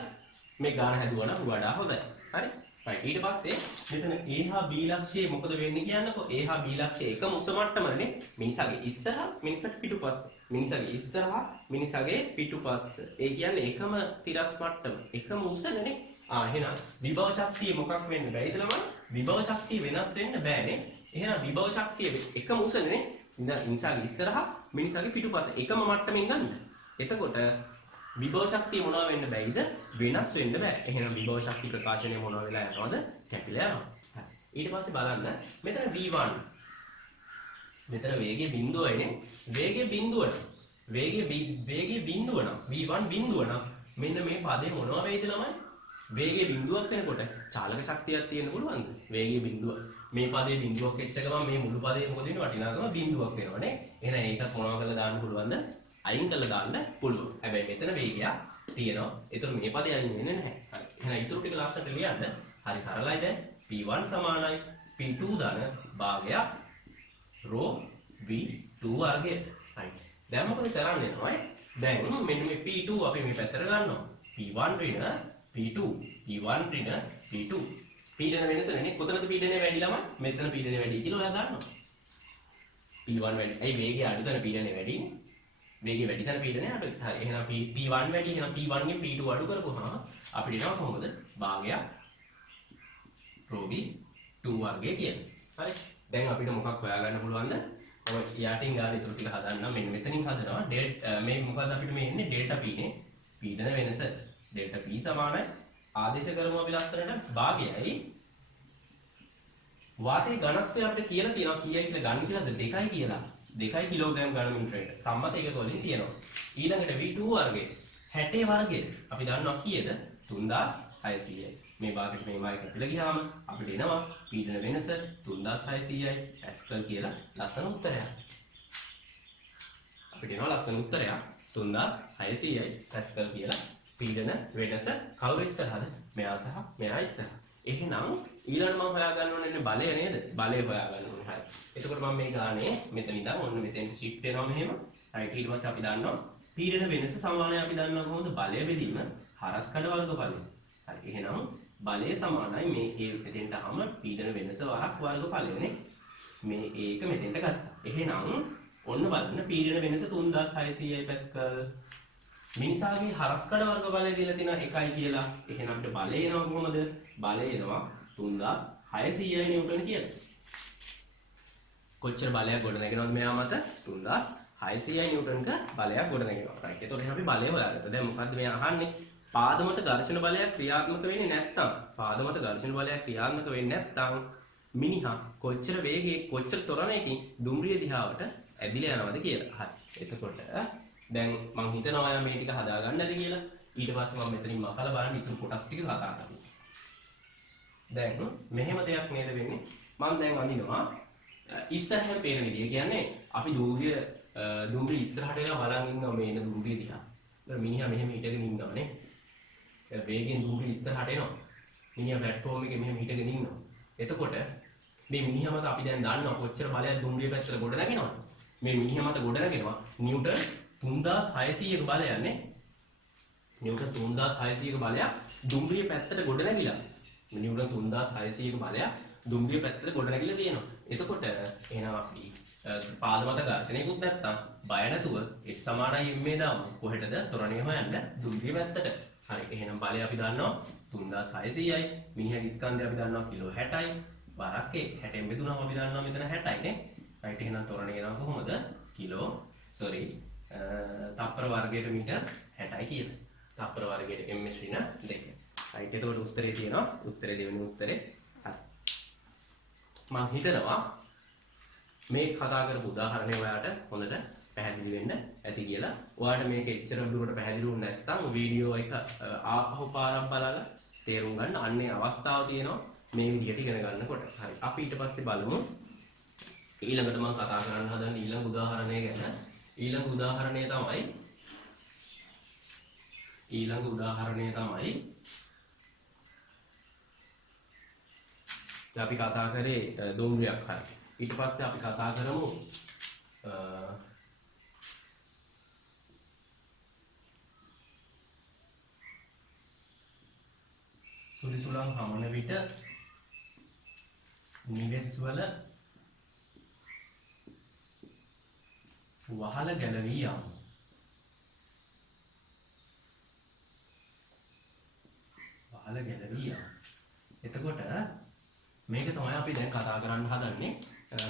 මේ ගාන හැදුවා නම් වඩා හොඳයි. හරි. right. ඊට පස්සේ මෙතන A හා B ලක්ෂයේ මොකද වෙන්නේ කියන්නකෝ. A හා B ලක්ෂයේ එකම උස මට්ටමනේ. මිනිසාගේ ඉස්සරහා මිනිසාගේ පිටුපස්ස. මිනිසාගේ ඉස්සරහා මිනිසාගේ පිටුපස්ස. ඒ කියන්නේ එකම තිරස් මට්ටම. එකම උසනේ. එහෙනම් විභව ශක්තිය මොකක් වෙන්න බැයිද ළමයි? විභව ශක්තිය වෙනස් වෙන්න බෑනේ. එහෙනම් විභව ශක්තිය එකම උසනේ. මිනිසාගේ ඉස්සරහා මිනිසාගේ පිටුපස්ස එකම මට්ටමින් ගන්න. එතකොට විභව ශක්තිය මොනවා වෙන්න බැයිද? වෙනස් වෙන්න බෑ. එහෙනම් විභව ශක්ති ප්‍රකාශනය මොනවා වෙලා යනවද? කැපිලා යනවා. හරි. ඊට පස්සේ බලන්න මෙතන V1. මෙතන වේගයේ බිඳුවයිනේ. වේගයේ බිඳුව නම් වේගයේ බිඳුව නම් V1 බිඳුව නම් මෙන්න මේ පදේ මොනවා වෙයිද ළමයි? වේගයේ බිඳුවක් වෙනකොට චාලක ශක්තියක් තියෙන්න පුළුවන්ද? වේගයේ බිඳුව. මේ පදේ බිඳුවක් වෙච්ච ගමන් මේ මුළු පදේ මොකද වෙන්නේ? වටිනාකම බිඳුවක් වෙනවනේ. එහෙනම් ඒකත් මොනවා කරලා දාන්න පුළුවන්ද? අයින් කරලා දාන්න පුළුවන්. හැබැයි මෙතන වේගයක් තියෙනවා. ඒතර මේ පදේ අයින් වෙන්නේ නැහැ. හරි. එහෙනම් ඊටු ටික ලස්සනට ලියන්න. හරි සරලයි දැන්. P1 සමානයි P2 ධන භාගයක් rho V2 වර්ගය. right. දැන් මොකද කරන්නේ නෝයි? දැන් මෙන්න මේ P2 අපි මේ පැත්තට ගන්නවා. P1 ඍණ P2. P1 ඍණ P2. පීඩන වෙනසනේ. කොතනද පීඩනය වැඩි ළමයි? මෙතන පීඩනය වැඩි කියලා ඔයා දන්නවා. P1 වැඩි. ඒ වේගය අඩු තැන පීඩනය වැඩිනේ. වේගය වැඩි තැන පීඩනය අඩුයි. හරි. එහෙනම් P1 වැඩි. එහෙනම් P1 ගෙන් P2 අඩු කරපුවාම අපිට එනවා කොහොමද? භාගයක් rho V2 වර්ගය කියන්නේ. හරි. දැන් අපිට මොකක් හොයාගන්න පුළුවන්ද? ඔය යටින් ගාන ඉතුරු ටික හදන්න. මෙන්න මෙතනින් හදනවා. මේ මොකද්ද අපිට මේ එන්නේ? ඩෙල්ටා P නේ. පීඩන වෙනස. ඩෙල්ටා P සමානයි ආදේශ කරමු අපි ලස්සනට භාගයයි වාතයේ ඝනත්වය අපිට කියලා තියෙනවා කීයයි කියලා ගන්න කියලාද 2යි කියලා. 2 කිලෝග්‍රෑම් ඝන මීටරයට සම්මත එකක වලින් තියෙනවා. ඊළඟට V2 වර්ගය 60 වර්ගය අපි දන්නවා කීයද? 3600යි. මේ භාගයට මේ භාගය කැපිලා ගියාම අපිට එනවා පීඩන වෙනස 3600යි පැස්කල් කියලා ලස්සන උත්තරයක්. අපිට එනවා ලස්සන උත්තරයක් 3600යි පැස්කල් කියලා පීඩන වෙනස කවුරු ඉස්සරහද? මෙයා සහ මෙයා ඉස්සරහ. එහෙනම් ඊළඟ මම හොයාගන්න ඕනේ බලය නේද? බලය හොයාගන්න ඕනේ. හරි. එතකොට මම මේ ගානේ මෙතන ඉඳන් ඔන්න මෙතෙන් shift වෙනවා මෙහෙම. right. ඊට පස්සේ අපි දන්නවා පීඩන වෙනස සමානයි අපි දන්නවා කොහොමද? බලය බෙදීම හරස් කඩ වර්ගඵලය. හරි. එහෙනම් බලය සමානයි මේ මෙතෙන්ට ආම පීඩන වෙනස වරක් වර්ගඵලයනේ. මේ ඒක මෙතෙන්ට ගත්තා. එහෙනම් ඔන්න බලන්න පීඩන වෙනස 3600යි පැස්කල්. මිනිසාගේ හරස්කඩ වර්ගඵලය දීලා තියෙනවා 1යි කියලා. එහෙනම් අපිට බලය එනවා කොහොමද? බලය එනවා 3600යි නිව්ටන් කියලා. කොච්චර බලයක් ගොඩනගෙනවද මෙයා මත 3600 නිව්ටන්ක බලයක් ගොඩනගෙනවා. රයිට්. එතකොට එහෙනම් අපි බලය හොයාගත්තා. දැන් මොකද්ද මෙයා අහන්නේ? පාද මත ඝර්ෂණ බලයක් ක්‍රියාත්මක වෙන්නේ නැත්නම් පාද මත ඝර්ෂණ බලයක් ක්‍රියාත්මක වෙන්නේ නැත්නම් මිනිහා කොච්චර වේගයෙන් කොච්චර ත්වරණයකින් දුම්රිය දිහාවට ඇදිලා යනවද කියලා. හරි. එතකොට දැන් මං හිතනවා ඔයා මේ ටික හදා ගන්න ඇති කියලා. ඊට පස්සේ මම මෙතනින් මකලා බලන්න ඉතුරු කොටස් ටික කතා කරමු. දැන් මෙහෙම දෙයක් නේද වෙන්නේ? මම දැන් අඳිනවා ඉස්සරහින් පේන විදිය. කියන්නේ අපි දුම්රිය ඉස්සරහට එලා බලන් ඉන්නවා මේ එන දුම්රිය දිහා. මිනිහා මෙහෙම හිටගෙන ඉන්නවා නේ. වේගෙන් දුම්රිය ඉස්සරහට එනවා. මිනිහා ප්ලැට්ෆෝම් එකේ මෙහෙම හිටගෙන ඉන්නවා. එතකොට මේ මිනිහා මත අපි දැන් දන්නවා කොච්චර බලයක් දුම්රිය පැත්තට ගොඩ නැගෙනවද? මේ මිනිහා මත ගොඩ නැගෙනවා නිව්ටන් 3600ක බලයක් නේ. නිව්ටන් 3600ක බලයක් දුම්රිය පැත්තට ගොඩ නැගිලා. නිව්ටන් 3600ක බලයක් දුම්රිය පැත්තට ගොඩ නැගිලා තියෙනවා. එතකොට එහෙනම් අපි පාද මත ඝර්ෂණයකුත් නැත්තම් බය නැතුව F සමානයි m දාමු. කොහෙටද? ත්වරණය හොයන්න දුම්රිය පැත්තට. හරි. එහෙනම් බලය අපි දන්නවා 3600යි. මිනිහාගේ ස්කන්ධය අපි දන්නවා කිලෝ 60යි. බරක් 60න් බෙදුනම අපි දන්නවා මෙතන 60යි නේ. රයිට්. එහෙනම් ත්වරණය කරනවා කොහොමද? තප්පර වර්ගයට මීටර් 60යි කියලා. තප්පර වර්ගයට m ශ්‍රීන 2. රයිට්. එතකොට උත්තරේ තියෙනවා. උත්තරේ දෙවෙනි උත්තරේ. හරි. මම හිතනවා මේ කතා කරපු උදාහරණය ඔයාලට හොඳට පැහැදිලි වෙන්න ඇති කියලා. ඔයාලට මේක එච්චර දුරට පැහැදිලි වුණ නැත්නම් වීඩියෝ එක ආපහු පාරක් බලලා තේරුම් ගන්න අන්නේ අවස්ථාව තියෙනවා මේ විදිහට ඉගෙන ගන්නකොට. හරි. අපි ඊට පස්සේ බලමු ඊළඟට මම කතා කරන්න හදන ඊළඟ උදාහරණය ගැන. ඊළඟ උදාහරණය තමයි අපි කතා කරේ දුම්රියක්. හරි. ඊට පස්සේ අපි කතා කරමු සුලිසුලන් හමන විට නිවෙස් වල වහල ගැලවී යාම. එතකොට මේක තමයි අපි දැන් කතා කරන්න හදන්නේ.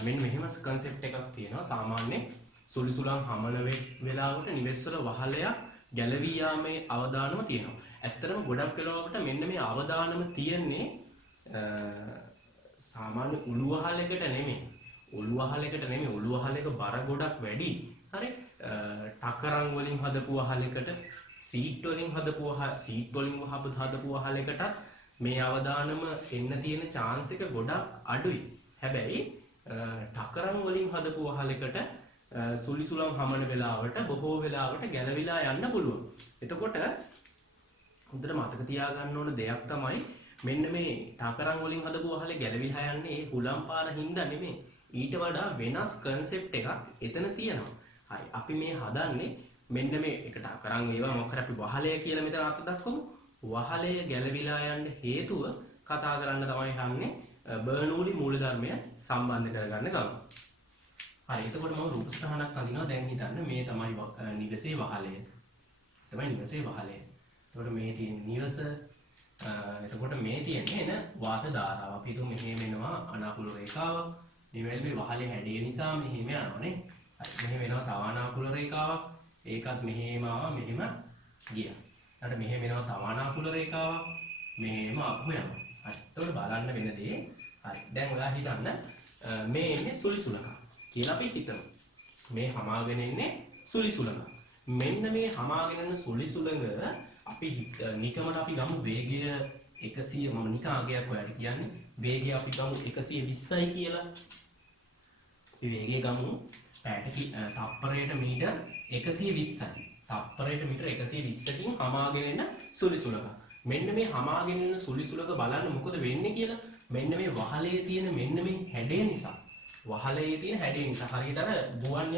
මෙන්න මෙහෙම concept එකක් තියෙනවා. සාමාන්‍ය සුලිසුලන් හමන වෙලාවට නිවෙස් වල වහලයක් ගැලවී යාමේ අවදානම තියෙනවා. ඇත්තටම ගොඩක් වෙලාවට මෙන්න මේ අවදානම තියෙන්නේ සාමාන්‍ය උළු වහලයකට නෙමෙයි. උළු වහලයක බර ගොඩක් වැඩි. හරි. ටකරන් වලින් හදපු වහලයකට සීට් වලින් හදපු වහලයකට මේ අවදානම එන්න තියෙන chance එක ගොඩක් අඩුයි. හැබැයි ටකරන් වලින් හදපු වහලයකට සුලිසුලන් හමන වෙලාවට බොහෝ වෙලාවට ගැලවිලා යන්න පුළුවන්. එතකොට හොඳට මතක තියාගන්න ඕන දෙයක් තමයි මෙන්න මේ ටකරන් වලින් හදපු වහලේ ගැලවිලා යන්නේ ඒ හුලම් පාර හින්දා නෙමෙයි. ඊට වඩා වෙනස් concept එකක් එතන තියෙනවා. හරි. අපි මේ හදන්නේ මෙන්න මේ එක ටකරන් ඒවා මොකක්ද අපි වහලය කියලා මෙතන අර්ථ දක්වමු. වහලය ගැලවිලා යන්න හේතුව කතා කරන්න තමයි හන්නේ බර්නූලි මූලධර්මය සම්බන්ධ කරගන්න ගමු. හරි. එතකොට මම රූප සටහනක් අඳිනවා. දැන් හිතන්න මේ තමයි නිවසේ වහලය. එතකොට මේ තියෙන නිවස. එතකොට මේ තියෙන්නේ එන වාත ධාරාව. අපි හිතමු මෙහෙම එනවා අනාකූල රේඛාවක්. නිවෙල්මේ වහලේ හැඩය නිසා මෙහෙම යනවානේ. හරි. මෙහෙම එනවා තව අනාකූල රේඛාවක්. ඒකත් මෙහෙම ආවා මෙහෙම ගියා. ඊට මෙහෙම එනවා තව අනාකූල රේඛාවක්. මෙහෙම ආපහු යනවා. හරි. එතකොට බලන්න වෙන දේ. හරි. දැන් ඔයා හිතන්න මේ එන්නේ සුලිසුලක කියලා අපි හිතමු. මේ හමාගෙන ඉන්නේ සුලිසුලක. මෙන්න මේ හමාගෙන යන සුලිසුලක අපි නිකමට අපි ගමු වේගය 100 මම නිකන් අගයක් ඔයාලට කියන්නේ වේගය අපි ගමු 120යි කියලා. අපි වේගය ගමු තප්පරයට මීටර් 120යි. තප්පරයට මීටර් 120කින් හමාගෙන එන සුලිසුලක. මෙන්න මේ හමාගෙන එන සුලිසුලක බලන්න මොකද වෙන්නේ කියලා. මෙන්න මේ වහලේ තියෙන මෙන්න මේ හැඩය නිසා. හරියට අර ගුවන්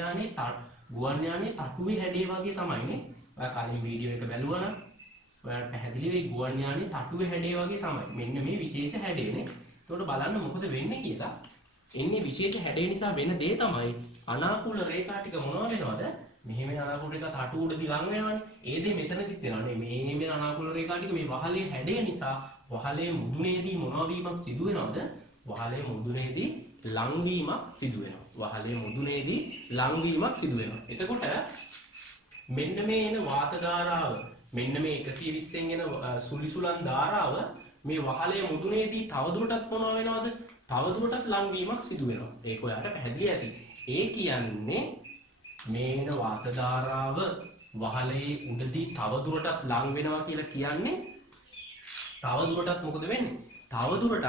යානේ තටුවේ හැඩය වගේ තමයිනේ. ඔයා කලින් වීඩියෝ එක බැලුවා නම් ඔයාලට පැහැදිලි වෙයි ගුවන් යානේ තටුවේ හැඩය වගේ තමයි. මෙන්න මේ විශේෂ හැඩයනේ. එතකොට බලන්න මොකද වෙන්නේ කියලා. එන්නේ විශේෂ හැඩය නිසා වෙන දේ තමයි අනාකූල රේඛා ටික මොනවද වෙනවද? මෙහෙම අනාකූල රේඛා තටු උඩදී ලං වෙනවනේ. ඒ දේ මෙතනදිත් වෙනවනේ. මේ අනාකූල රේඛා ටික මේ වහලේ හැඩය නිසා වහලේ මුදුනේදී මොනවා වීමක් සිදු වෙනවද? වහලේ මුදුනේදී ලංවීමක් සිදු වෙනවා. වහලේ මුදුනේදී ලංවීමක් සිදු වෙනවා. එතකොට මෙන්න මේ එන වාත ධාරාව මෙන්න මේ 120න් එන සුලිසුලන් ධාරාව මේ වහලේ මුදුනේදී තවදුරටත් මොනවා වෙනවද? තවදුරටත් ලංවීමක් සිදු වෙනවා. ඒක ඔයාලට පැහැදිලි ඇති. ඒ කියන්නේ මේ එන වාත ධාරාව වහලේ උඩදී තවදුරටත් ලං වෙනවා කියලා කියන්නේ තවදුරටත් මොකද වෙන්නේ? තවදුරටත්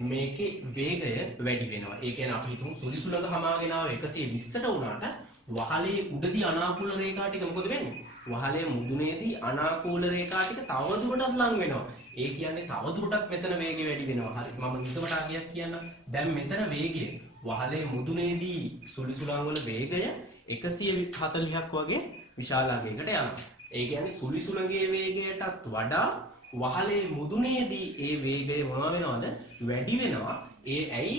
මේකේ වේගය වැඩි වෙනවා. ඒ කියන්නේ අපි හිතමු සුලිසුලක හමාගෙන ආව 120ට වුණාට වහලේ උඩදී අනාකූල රේඛා ටික මොකද වෙන්නේ? වහලේ මුදුනේදී අනාකූල රේඛා ටික තවදුරටත් ලං වෙනවා. ඒ කියන්නේ තවදුරටත් මෙතන වේගය වැඩි වෙනවා. හරි මම හිතවට ආගියක් කියන්නම්. දැන් මෙතන වේගය වහලේ මුදුනේදී සුලිසුලන් වල වේගය 140ක් වගේ විශාලාගයකට යනවා. ඒ කියන්නේ සුලිසුලගේ වේගයටත් වඩා වහලේ මුදුනේදී ඒ වේගය මොනවා වෙනවද? වැඩි වෙනවා. ඒ ඇයි?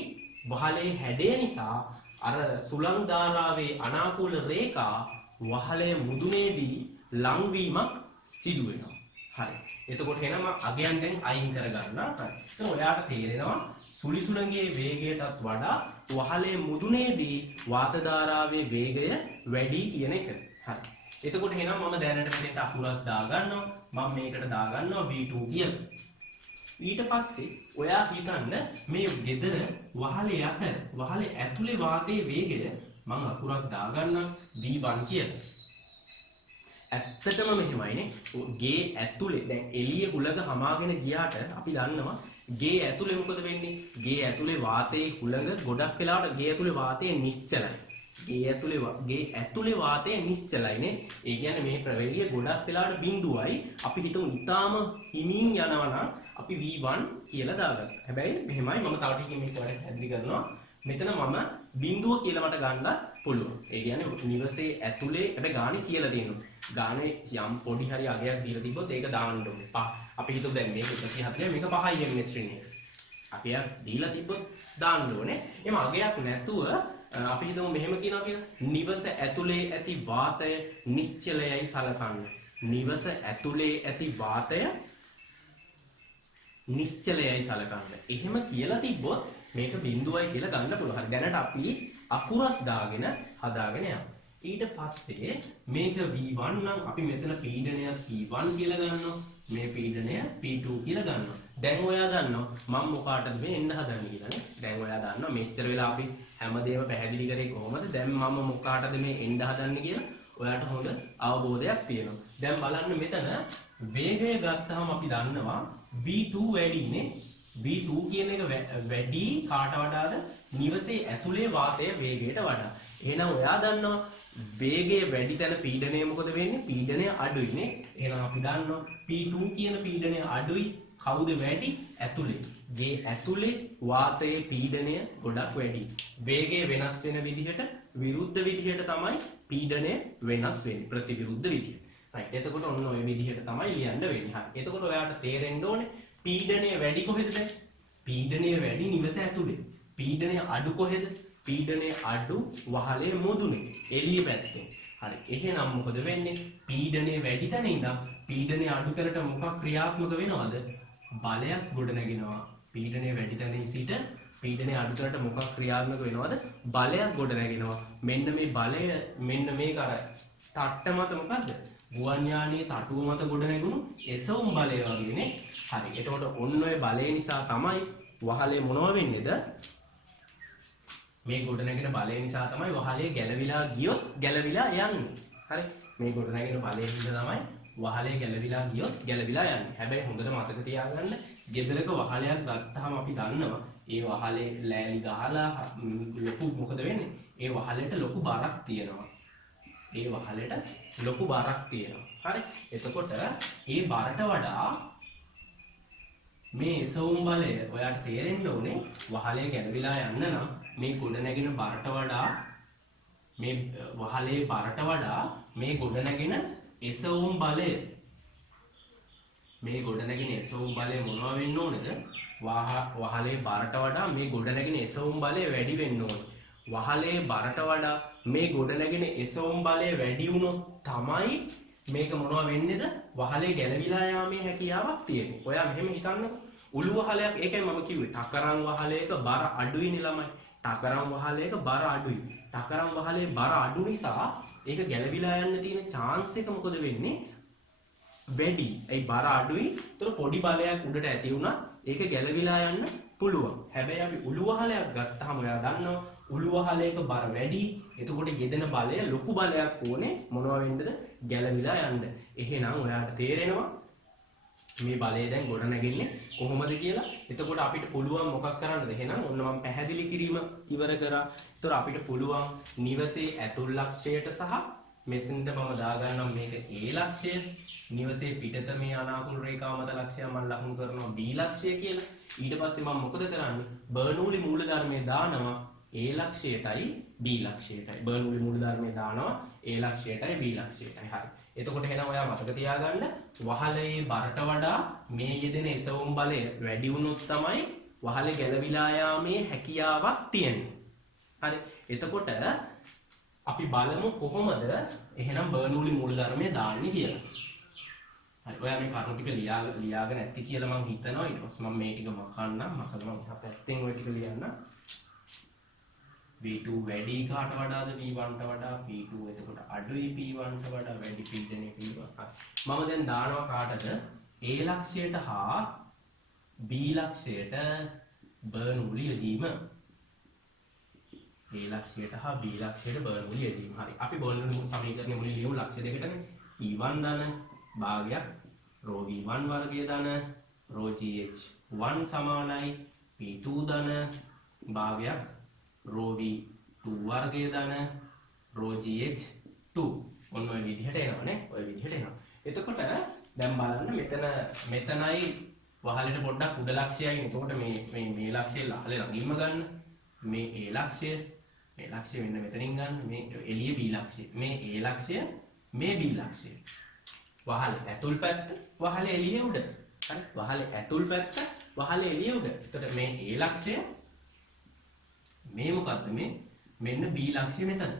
වහලේ හැඩය නිසා අර සුළං ධාරාවේ අනාකූල රේඛා වහලේ මුදුනේදී ලංවීමක් සිදු වෙනවා. හරි. එතකොට එහෙනම් අගයන් දැන් අයින් කරගන්න. හරි. එතකොට ඔයාට තේරෙනවා සුලිසුලගේ වේගයටත් වඩා වහලේ මුදුනේදී වාත ධාරාවේ වේගය වැඩි කියන එක. හරි. එතකොට එහෙනම් මම දැනට මෙතෙන්ට අකුරක් දාගන්නවා. මම මේකට දාගන්නවා V2 කියලා. ඊට පස්සේ ඔයා හිතන්න මේ ගෙදර වහලේ යට වහලේ ඇතුලේ වාතයේ වේගය මම අකුරක් දාගන්නම් V1 කියලා. ඇත්තටම මෙහෙමයිනේ. ගේ ඇතුලේ දැන් එළිය හුලඟ හමාගෙන ගියාට අපි දන්නවා ගේ ඇතුලේ මොකද වෙන්නේ? ගේ ඇතුලේ වාතයේ හුලඟ ගොඩක් වෙලාවට ගේ ඇතුලේ වාතය නිශ්චලයි. ගේ ඇතුලේ වාතය නිශ්චලයිනේ. ඒ කියන්නේ මේ ප්‍රවේගය ගොඩක් වෙලාවට බිඳුවයි. අපි හිතමු ඊටාම හිමින් යනවා නම් අපි V1 කියලා දාගන්න. හැබැයි මෙහෙමයි මම තව ටිකකින් මේක වඩා පැහැදිලි කරනවා. මෙතන මම බිඳුව කියලා මට ගන්නත් පුළුවන්. ඒ කියන්නේ නිවසේ ඇතුලේ හැබැයි ගානේ කියලා තියෙනවා. ගානේ යම් පොඩි හරි අගයක් දීලා තිබ්බොත් ඒක දාන්න ඕනේ. අපි හිතුව දැන් මේක 140 මේක 5යි ms ශ්‍රේණිය. අගයක් දීලා තිබ්බොත් දාන්න ඕනේ. එහම අගයක් නැතුව අපි හිතමු මෙහෙම කියනවා කියලා. නිවස ඇතුලේ ඇති වාතය නිශ්චලයයි සලකන්න. නිවස ඇතුලේ ඇති වාතය නිශ්චලයයි සලකන්න. එහෙම කියලා තිබ්බොත් මේක බිඳුවයි කියලා ගන්න පුළුවන්. හරි දැනට අපි අකුරක් දාගෙන හදාගෙන යමු. ඊට පස්සේ මේක V1 නම් අපි මෙතන පීඩනය P1 කියලා ගන්නවා. මේ පීඩනය P2 කියලා ගන්නවා. දැන් ඔයා දන්නවා මම මොකාටද මේ එන්න හදන්නේ කියලානේ. දැන් ඔයා දන්නවා මෙච්චර වෙලා අපි හැමදේම පැහැදිලි කරේ කොහොමද? දැන් මම මොකාටද මේ එන්න හදන්නේ කියලා ඔයාට හොඳ අවබෝධයක් තියෙනවා. දැන් බලන්න මෙතන වේගය ගත්තාම අපි දන්නවා V2 වැඩිනේ. V2 කියන එක වැඩි කාට වඩාද? නිවසේ ඇතුලේ වාතයේ වේගයට වඩා. එහෙනම් ඔයා දන්නවා වේගය වැඩි තැන පීඩනය මොකද වෙන්නේ? පීඩනය අඩුයිනේ. එහෙනම් අපි දන්නවා P2 කියන පීඩනය අඩුයි. කවුද වැඩි? ඇතුලේ. ගේ ඇතුලේ වාතයේ පීඩනය ගොඩක් වැඩි. වේගය වෙනස් වෙන විදිහට විරුද්ධ විදිහට තමයි පීඩනය වෙනස් වෙන්නේ. ප්‍රතිවිරුද්ධ විදිහට. right. එතකොට ඔන්න ඔය විදිහට තමයි ලියන්න වෙන්නේ. හරි. එතකොට ඔයාට තේරෙන්න ඕනේ පීඩනය වැඩි කොහෙද දැන්? පීඩනය වැඩි නිවස ඇතුලේ. පීඩනය අඩු කොහෙද? පීඩනය අඩු වහලේ මුදුනේ එළිය පැත්තේ. හරි. එහෙනම් මොකද වෙන්නේ? පීඩනය වැඩි තැන ඉඳන් පීඩනය අඩු තැනට මොකක් ක්‍රියාත්මක වෙනවද? බලයක් ගොඩනගෙනවා. පීඩනය වැඩි තැනින් සිට පීඩනය අඩු තැනට මොකක් ක්‍රියාත්මක වෙනවද? බලයක් ගොඩනගෙනවා. මෙන්න මේ බලය මෙන්න මේක අර තට්ට මත මොකද්ද? ගුවන් යානයේ තටුව මත ගොඩනැගුණු එසවුම් බලය වගේනේ. හරි. එතකොට ඔන්න ඔය බලය නිසා තමයි වහලේ මොනව වෙන්නේද? මේ ගොඩනැගෙන බලය නිසා තමයි වහලේ ගැලවිලා ගියොත් ගැලවිලා යන්නේ. හරි. මේ ගොඩනැගෙන බලයෙන් තමයි වහලේ ගැලවිලා ගියොත් ගැලවිලා යන්නේ. හැබැයි හොඳට මතක තියාගන්න ගෙදරක වහලයක් ගත්තාම අපි දන්නවා ඒ වහලේ ලෑලි ගහලා ලොකු මොකද වෙන්නේ? ඒ වහලෙට ලොකු බරක් තියෙනවා. ඒ වහලෙට ලොකු බරක් තියෙනවා. හරි. එතකොට ඒ බරට වඩා මේ එසවුම් බලය ඔයාට තේරෙන්න ඕනේ වහලේ ගැලවිලා යන්න නම් මේ ගොඩනැගෙන බරට වඩා මේ වහලේ බරට වඩා මේ ගොඩනැගෙන එසවුම් බලය මොනවා වෙන්න ඕනද? වහලේ බරට වඩා මේ ගොඩනැගෙන එසවුම් බලය වැඩි වෙන්න ඕනේ. වහලේ බරට වඩා මේ ගොඩනැගෙන එසවුම් බලය වැඩි වුණොත් තමයි මේක මොනවා වෙන්නේද? වහලේ ගැලවිලා යාමේ හැකියාවක් තියෙන්නේ. ඔයා මෙහෙම හිතන්නකෝ. උළු වහලයක් ඒකයි මම කිව්වේ ටකරන් වහලයක බර අඩුයිනේ ළමයි. ටකරම් වහලයක බර අඩුයි. ටකරම් වහලේ බර අඩු නිසා ඒක ගැලවිලා යන්න තියෙන chance එක මොකද වෙන්නේ? වැඩි. ඒ බර අඩුයි. ඒතර පොඩි බලයක් උඩට ඇති වුණා ඒක ගැලවිලා යන්න පුළුවන්. හැබැයි අපි උළු වහලයක් ගත්තාම ඔයා දන්නවා උළු වහලයක බර වැඩි. එතකොට යෙදෙන බලය ලොකු බලයක් ඕනේ මොනවා වෙන්නද? ගැලවිලා යන්න. එහෙනම් ඔයාට තේරෙනවා මේ බලය දැන් ගොඩ නැගෙන්නේ කොහොමද කියලා. එතකොට අපිට පුළුවන් මොකක් කරන්නද? එහෙනම් ඔන්න මම පැහැදිලි කිරීම ඉවර කරා. ඒතර අපිට පුළුවන් නිවසේ ඇතුල් ලක්ෂයට සහ මෙතනට මම දාගන්නම් මේක A ලක්ෂය. නිවසේ පිටත මේ අනාකූල රේඛාව මත ලක්ෂය මම ලකුණු කරනවා B ලක්ෂය කියලා. ඊට පස්සේ මම මොකද කරන්නේ? බර්නූලි මූලධර්මයේ දානවා A ලක්ෂයටයි B ලක්ෂයටයි. බර්නූලි මූලධර්මයේ දානවා A ලක්ෂයටයි B ලක්ෂයටයි. හරි. එතකොට එහෙනම් ඔයා මතක තියාගන්න වහලේ බරට වඩා මේ යෙදෙන එසවුම් බලය වැඩි වුණොත් තමයි වහලේ ගැලවිලා යාමේ හැකියාවක් තියෙන්නේ. හරි. එතකොට අපි බලමු කොහොමද එහෙනම් බර්නූලි මූලධර්මයේ දාන්නේ කියලා. හරි. ඔයා මේ කරුණු ටික ලියාගෙන ඇති කියලා මම හිතනවා. ඊට පස්සේ මම මේ ටික මකන්නම්. මකලා මම එහා පැත්තෙන් ඔය ටික ලියන්න. V2 වැඩි කාට වඩාද V1ට වඩා? P2 එතකොට අඩුයි P1ට වඩා වැඩි පීඩනය P1. මම දැන් දානවා කාටද? A ලක්ෂයට හා B ලක්ෂයට බර්නූලි යෙදීම. A ලක්ෂයට හා B ලක්ෂයට බර්නූලි යෙදීම. හරි. අපි බර්නූලි සමීකරණය මුලින් ලියමු ලක්ෂ දෙකටනේ. E1 ධන භාගයක් ρ V1 වර්ගය ධන ρ GH1 සමානයි P2 ධන භාගයක් ρ V2 වර්ගය ධන ρ GH2. ඔන්න ඔය විදිහට එනවනේ. ඔය විදිහට එනවා. එතකොට දැන් බලන්න මෙතනයි වහලෙට පොඩ්ඩක් උඩ ලක්ෂයයි. එතකොට මේ ලක්ෂය වහලේ ළඟින්ම ගන්න. මේ A ලක්ෂය මෙන්න මෙතනින් ගන්න. මේ එළිය B ලක්ෂය. මේ A ලක්ෂය මේ B ලක්ෂය. වහලේ ඇතුල් පැත්ත වහලේ එළිය උඩ. හරි. වහලේ ඇතුල් පැත්ත වහලේ එළිය උඩ. එතකොට මේ A ලක්ෂය මේ මොකද්ද මේ? මෙන්න B ලක්ෂය මෙතන.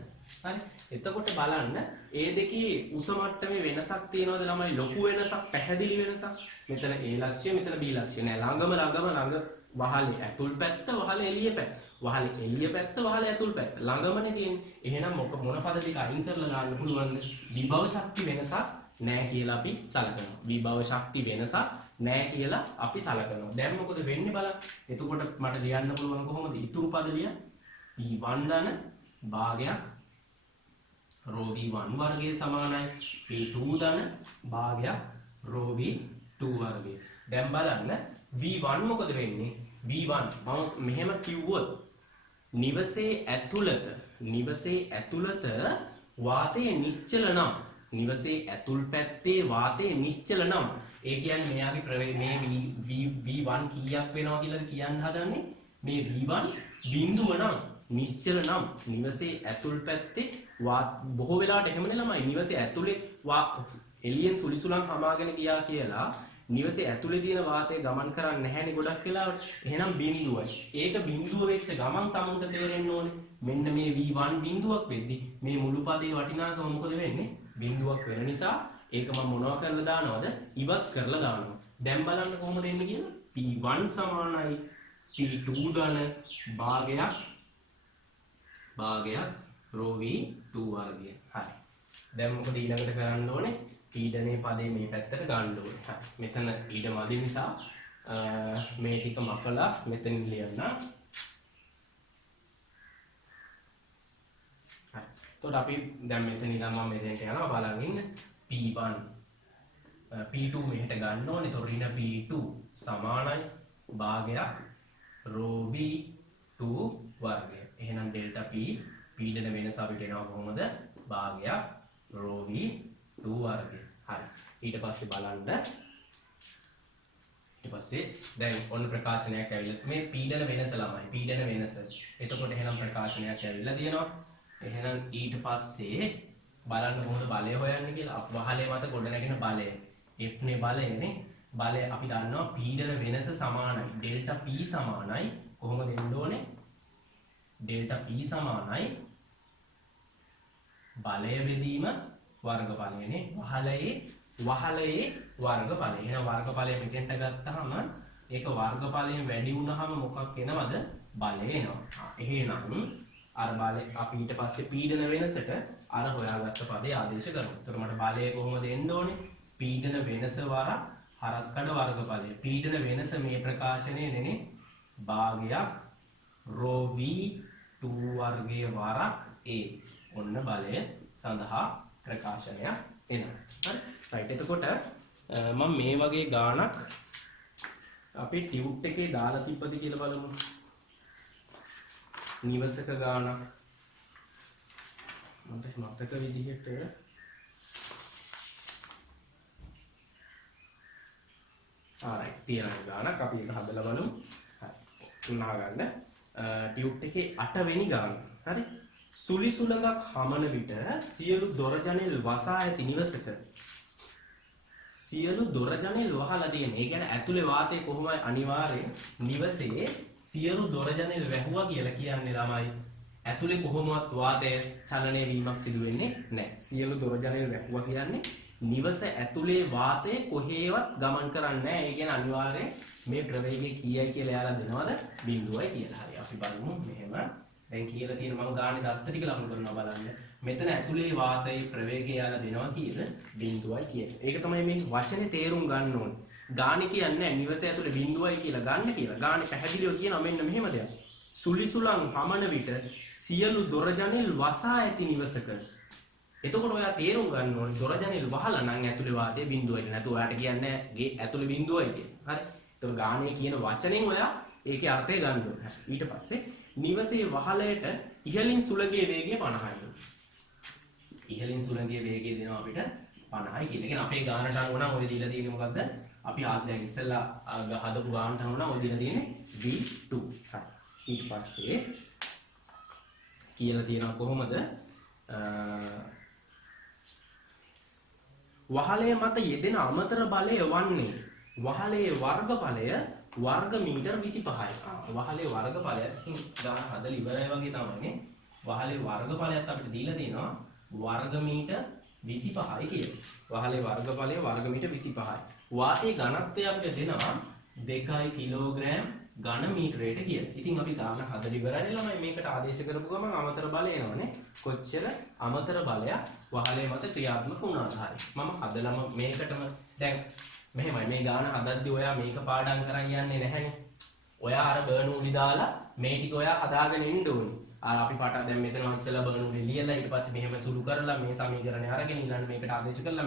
හරි. එතකොට බලන්න ඒ දෙකේ උස මට්ටමේ වෙනසක් තියෙනවද ළමයි? ලොකු වෙනසක්, පැහැදිලි වෙනසක්. මෙතන A ලක්ෂය, මෙතන B ලක්ෂය නෑ. ළඟ වහලේ ඇතුල් පැත්ත, වහලේ එළිය පැත්ත. වහලේ එළිය පැත්ත, වහලේ ඇතුල් පැත්ත. ළඟමනේ තියෙන්නේ. එහෙනම් මොන පද දෙක අයින් කරලා දාන්න පුළුවන්ද? විභව ශක්ති වෙනසක් නෑ කියලා අපි සලකනවා. විභව ශක්ති වෙනසක් නෑ කියලා අපි සලකනවා. දැන් මොකද වෙන්නේ බලන්න. එතකොට මට ලියන්න පුළුවන් කොහොමද? ඉතුරු පද ලියන්න. P1 ධන භාගයක් ρ V1 වර්ගය සමානයි P2 ධන භාගයක් ρ V2 වර්ගය. දැන් බලන්න V1 මොකද වෙන්නේ? V1 මම මෙහෙම කිව්වොත් නිවසේ ඇතුළත වාතයේ නිශ්චල නම් නිවසේ ඇතුල් පැත්තේ වාතයේ නිශ්චල නම් ඒ කියන්නේ මෙයාගේ මේ V1 කීයක් වෙනවා කියලාද කියන්න හදන්නේ? මේ V1 බිඳුව නම් නිශ්චල නම් නිවසේ ඇතුල් පැත්තේ බොහෝ වෙලාවට එහෙමනේ ළමයි නිවසේ ඇතුලේ එළියෙන් සුලිසුලන් හමාගෙන ගියා කියලා නිවසේ ඇතුලේ තියෙන වාතය ගමන් කරන්නේ නැහැනේ ගොඩක් වෙලාවට. එහෙනම් බිඳුවයි. ඒක බිඳුව වෙච්ච ගමන් තමුන්ට තේරෙන්න ඕනේ. මෙන්න මේ V1 බිඳුවක් වෙද්දි මේ මුළු පදේ වටිනාකම මොකද වෙන්නේ? බිඳුවක් වෙන නිසා ඒක මම මොනවා කරලා දානවද? ඉවත් කරලා දානවා. දැන් බලන්න කොහොමද එන්නේ කියලා. P1 සමානයි P2 ධන භාගයක් ρ V2 වර්ගය. හරි. දැන් මොකද ඊළඟට කරන්න ඕනේ? පීඩනයේ පදේ මේ පැත්තට ගන්න ඕනේ. හරි. මෙතන ඊඩ මදි නිසා මේ ටික මකලා මෙතනින් ලියන්න. හරි. එතකොට අපි දැන් මෙතන ඉඳන් මම මෙතෙන්ට යනවා බලන් ඉන්න. P1 P2 මෙහෙට ගන්න ඕනේ. එතකොට ඊන P2 සමානයි භාගයක් ρ V2 වර්ගය. එහෙනම් ඩෙල්ටා P පීඩන වෙනස අපිට එනවා කොහොමද? භාගයක් ρ V2 වර්ගය. හරි. ඊට පස්සේ බලන්න. ඊට පස්සේ දැන් ඔන්න ප්‍රකාශනයක් ඇවිල්ලා මේ පීඩන වෙනස ළමයි. පීඩන වෙනස. එතකොට එහෙනම් ප්‍රකාශනයක් ඇවිල්ලා තියෙනවා. එහෙනම් ඊට පස්සේ බලන්න කොහොමද බලය හොයන්නේ කියලා. වහලේ මත ගොඩ නැගෙන බලය. F නේ බලයනේ. බලය අපි දන්නවා පීඩන වෙනස සමානයි. ඩෙල්ටා P සමානයි කොහොමද එන්න ඕනේ? ඩෙල්ටා P සමානයි බලය බෙදීම වර්ගඵලයනේ. වහලයේ වර්ගඵලය. එහෙනම් වර්ගඵලය මෙතෙන්ට ගත්තාම ඒක වර්ගඵලයෙන් වැඩි වුණාම මොකක් එනවද? බලය එනවා. එහෙනම් අර බලය අපි ඊට පස්සේ පීඩන වෙනසට අර හොයාගත්ත පදේ ආදේශ කරමු. එතකොට මට බලය කොහොමද එන්න ඕනේ? පීඩන වෙනස වර හරස්කඩ වර්ගඵලය. පීඩන වෙනස මේ ප්‍රකාශනයේ නෙනේ භාගයක් රෝ v2 වර්ගයේ වරක් a. ඔන්න බලය සඳහා ප්‍රකාශනයක් එනවා. හරි. රයිට්. එතකොට මම මේ වගේ ගාණක් අපි ටියුට් එකේ දාලා තිබ්බද කියලා බලමු. නිවසක ගාණක් මට මතක විදිහට ආරයිට් තියෙන ගාණක් අපි ඒක හදලා බලමු. හරි. උනා ගන්න ටියුට් එකේ 8 වෙනි ගාණ. හරි. සුලි සුලඟක් හමන විට සියලු දොර ජනෙල් වසා ඇති නිවසක සියලු දොර ජනෙල් වහලා තියෙන. ඒ කියන්නේ ඇතුලේ වාතය කොහොමයි අනිවාර්යෙන් නිවසේ සියලු දොර ජනෙල් වැහුවා කියලා කියන්නේ ළමයි. ඇතුලේ කොහොමවත් වාතය චලනය වීමක් සිදු වෙන්නේ නැහැ. සියලු දොර ජනෙල් වැහුවා කියන්නේ නිවස ඇතුලේ වාතය කොහේවත් ගමන් කරන්නේ නැහැ. ඒ කියන්නේ අනිවාර්යෙන් මේ ප්‍රවේගය කීයයි කියලා එයාලා දෙනවද? 0යි කියලා. හරි. අපි බලමු මෙහෙම. දැන් කියලා තියෙන මම ගානේ දත්ත ටික ලකුණු කරනවා බලන්න. මෙතන ඇතුලේ වාතයේ ප්‍රවේගය යාලා දෙනවා කියලා 0යි කියන්නේ. ඒක තමයි මේ වචනේ තේරුම් ගන්න ඕනේ. ගානේ කියන්නේ නිවස ඇතුලේ 0යි කියලා ගන්න කියලා. ගානේ පැහැදිලිව කියනවා මෙන්න මෙහෙම දෙයක්. සුලිසුලන් හමන විට සියලු දොර ජනෙල් වසා ඇති නිවසක. එතකොට ඔයා තේරුම් ගන්න ඕනේ දොර ජනෙල් වහලා නම් ඇතුලේ වාතය 0යි. නැතු ඔයාට කියන්නේ ගේ ඇතුලේ 0යි කියලා. හරි. එතකොට ගානේ කියන වචනෙන් ඔයා ඒකේ අර්ථය ගන්න ඕනේ. ඊට පස්සේ නිවසේ වහලයට ඉහළින් සුළඟේ වේගය 50යි. ඉහළින් සුළඟේ වේගය දෙනවා අපිට 50යි කියන එක. අපේ ගානට අනුව නම් ඔය දීලා තියෙන්නේ මොකද්ද? අපි දැන් ඉස්සෙල්ලා හදපු ගානට අනුව නම් ඔය දීලා තියෙන්නේ v2. හරි. ඊට පස්සේ කියලා තියෙනවා කොහොමද? වහලය මත යෙදෙන අමතර බලය වන්නේ වහලේ වර්ගඵලය වර්ග මීටර් 25යි. වහලේ වර්ගඵලය ගාන හදලා ඉවරයි වගේ තමයිනේ. වහලේ වර්ගඵලයත් අපිට දීලා තියෙනවා වර්ග මීටර් 25යි කියලා. වහලේ වර්ගඵලය වර්ග මීටර් 25යි. වාතයේ ඝනත්වය අපිට දෙනවා 2 කිලෝග්‍රෑම් ඝන මීටරයට කියලා. ඉතින් අපි ගාන හදලා ඉවරයි ළමයි. මේකට ආදේශ කරපු ගමන් අමතර බලය එනවනේ. කොච්චර අමතර බලයක් වහලේ මත ක්‍රියාත්මක වුණාද? හරි. මම හදලම මේකටම දැන් මෙහෙමයි මේ ගාන හදද්දි ඔයා මේක පාඩම් කරන් යන්නේ නැහැනේ. ඔයා අර බර්නූලි දාලා මේ ටික ඔයා හදාගෙන ඉන්න ඕනේ. අපි පාඩම් දැන් මෙතන ඉස්සෙල්ලා බර්නූලි ලියලා ඊට පස්සේ මෙහෙම සුළු කරලා මේ සමීකරණය අරගෙන ඊළඟ මේකට ආදේශ කරලා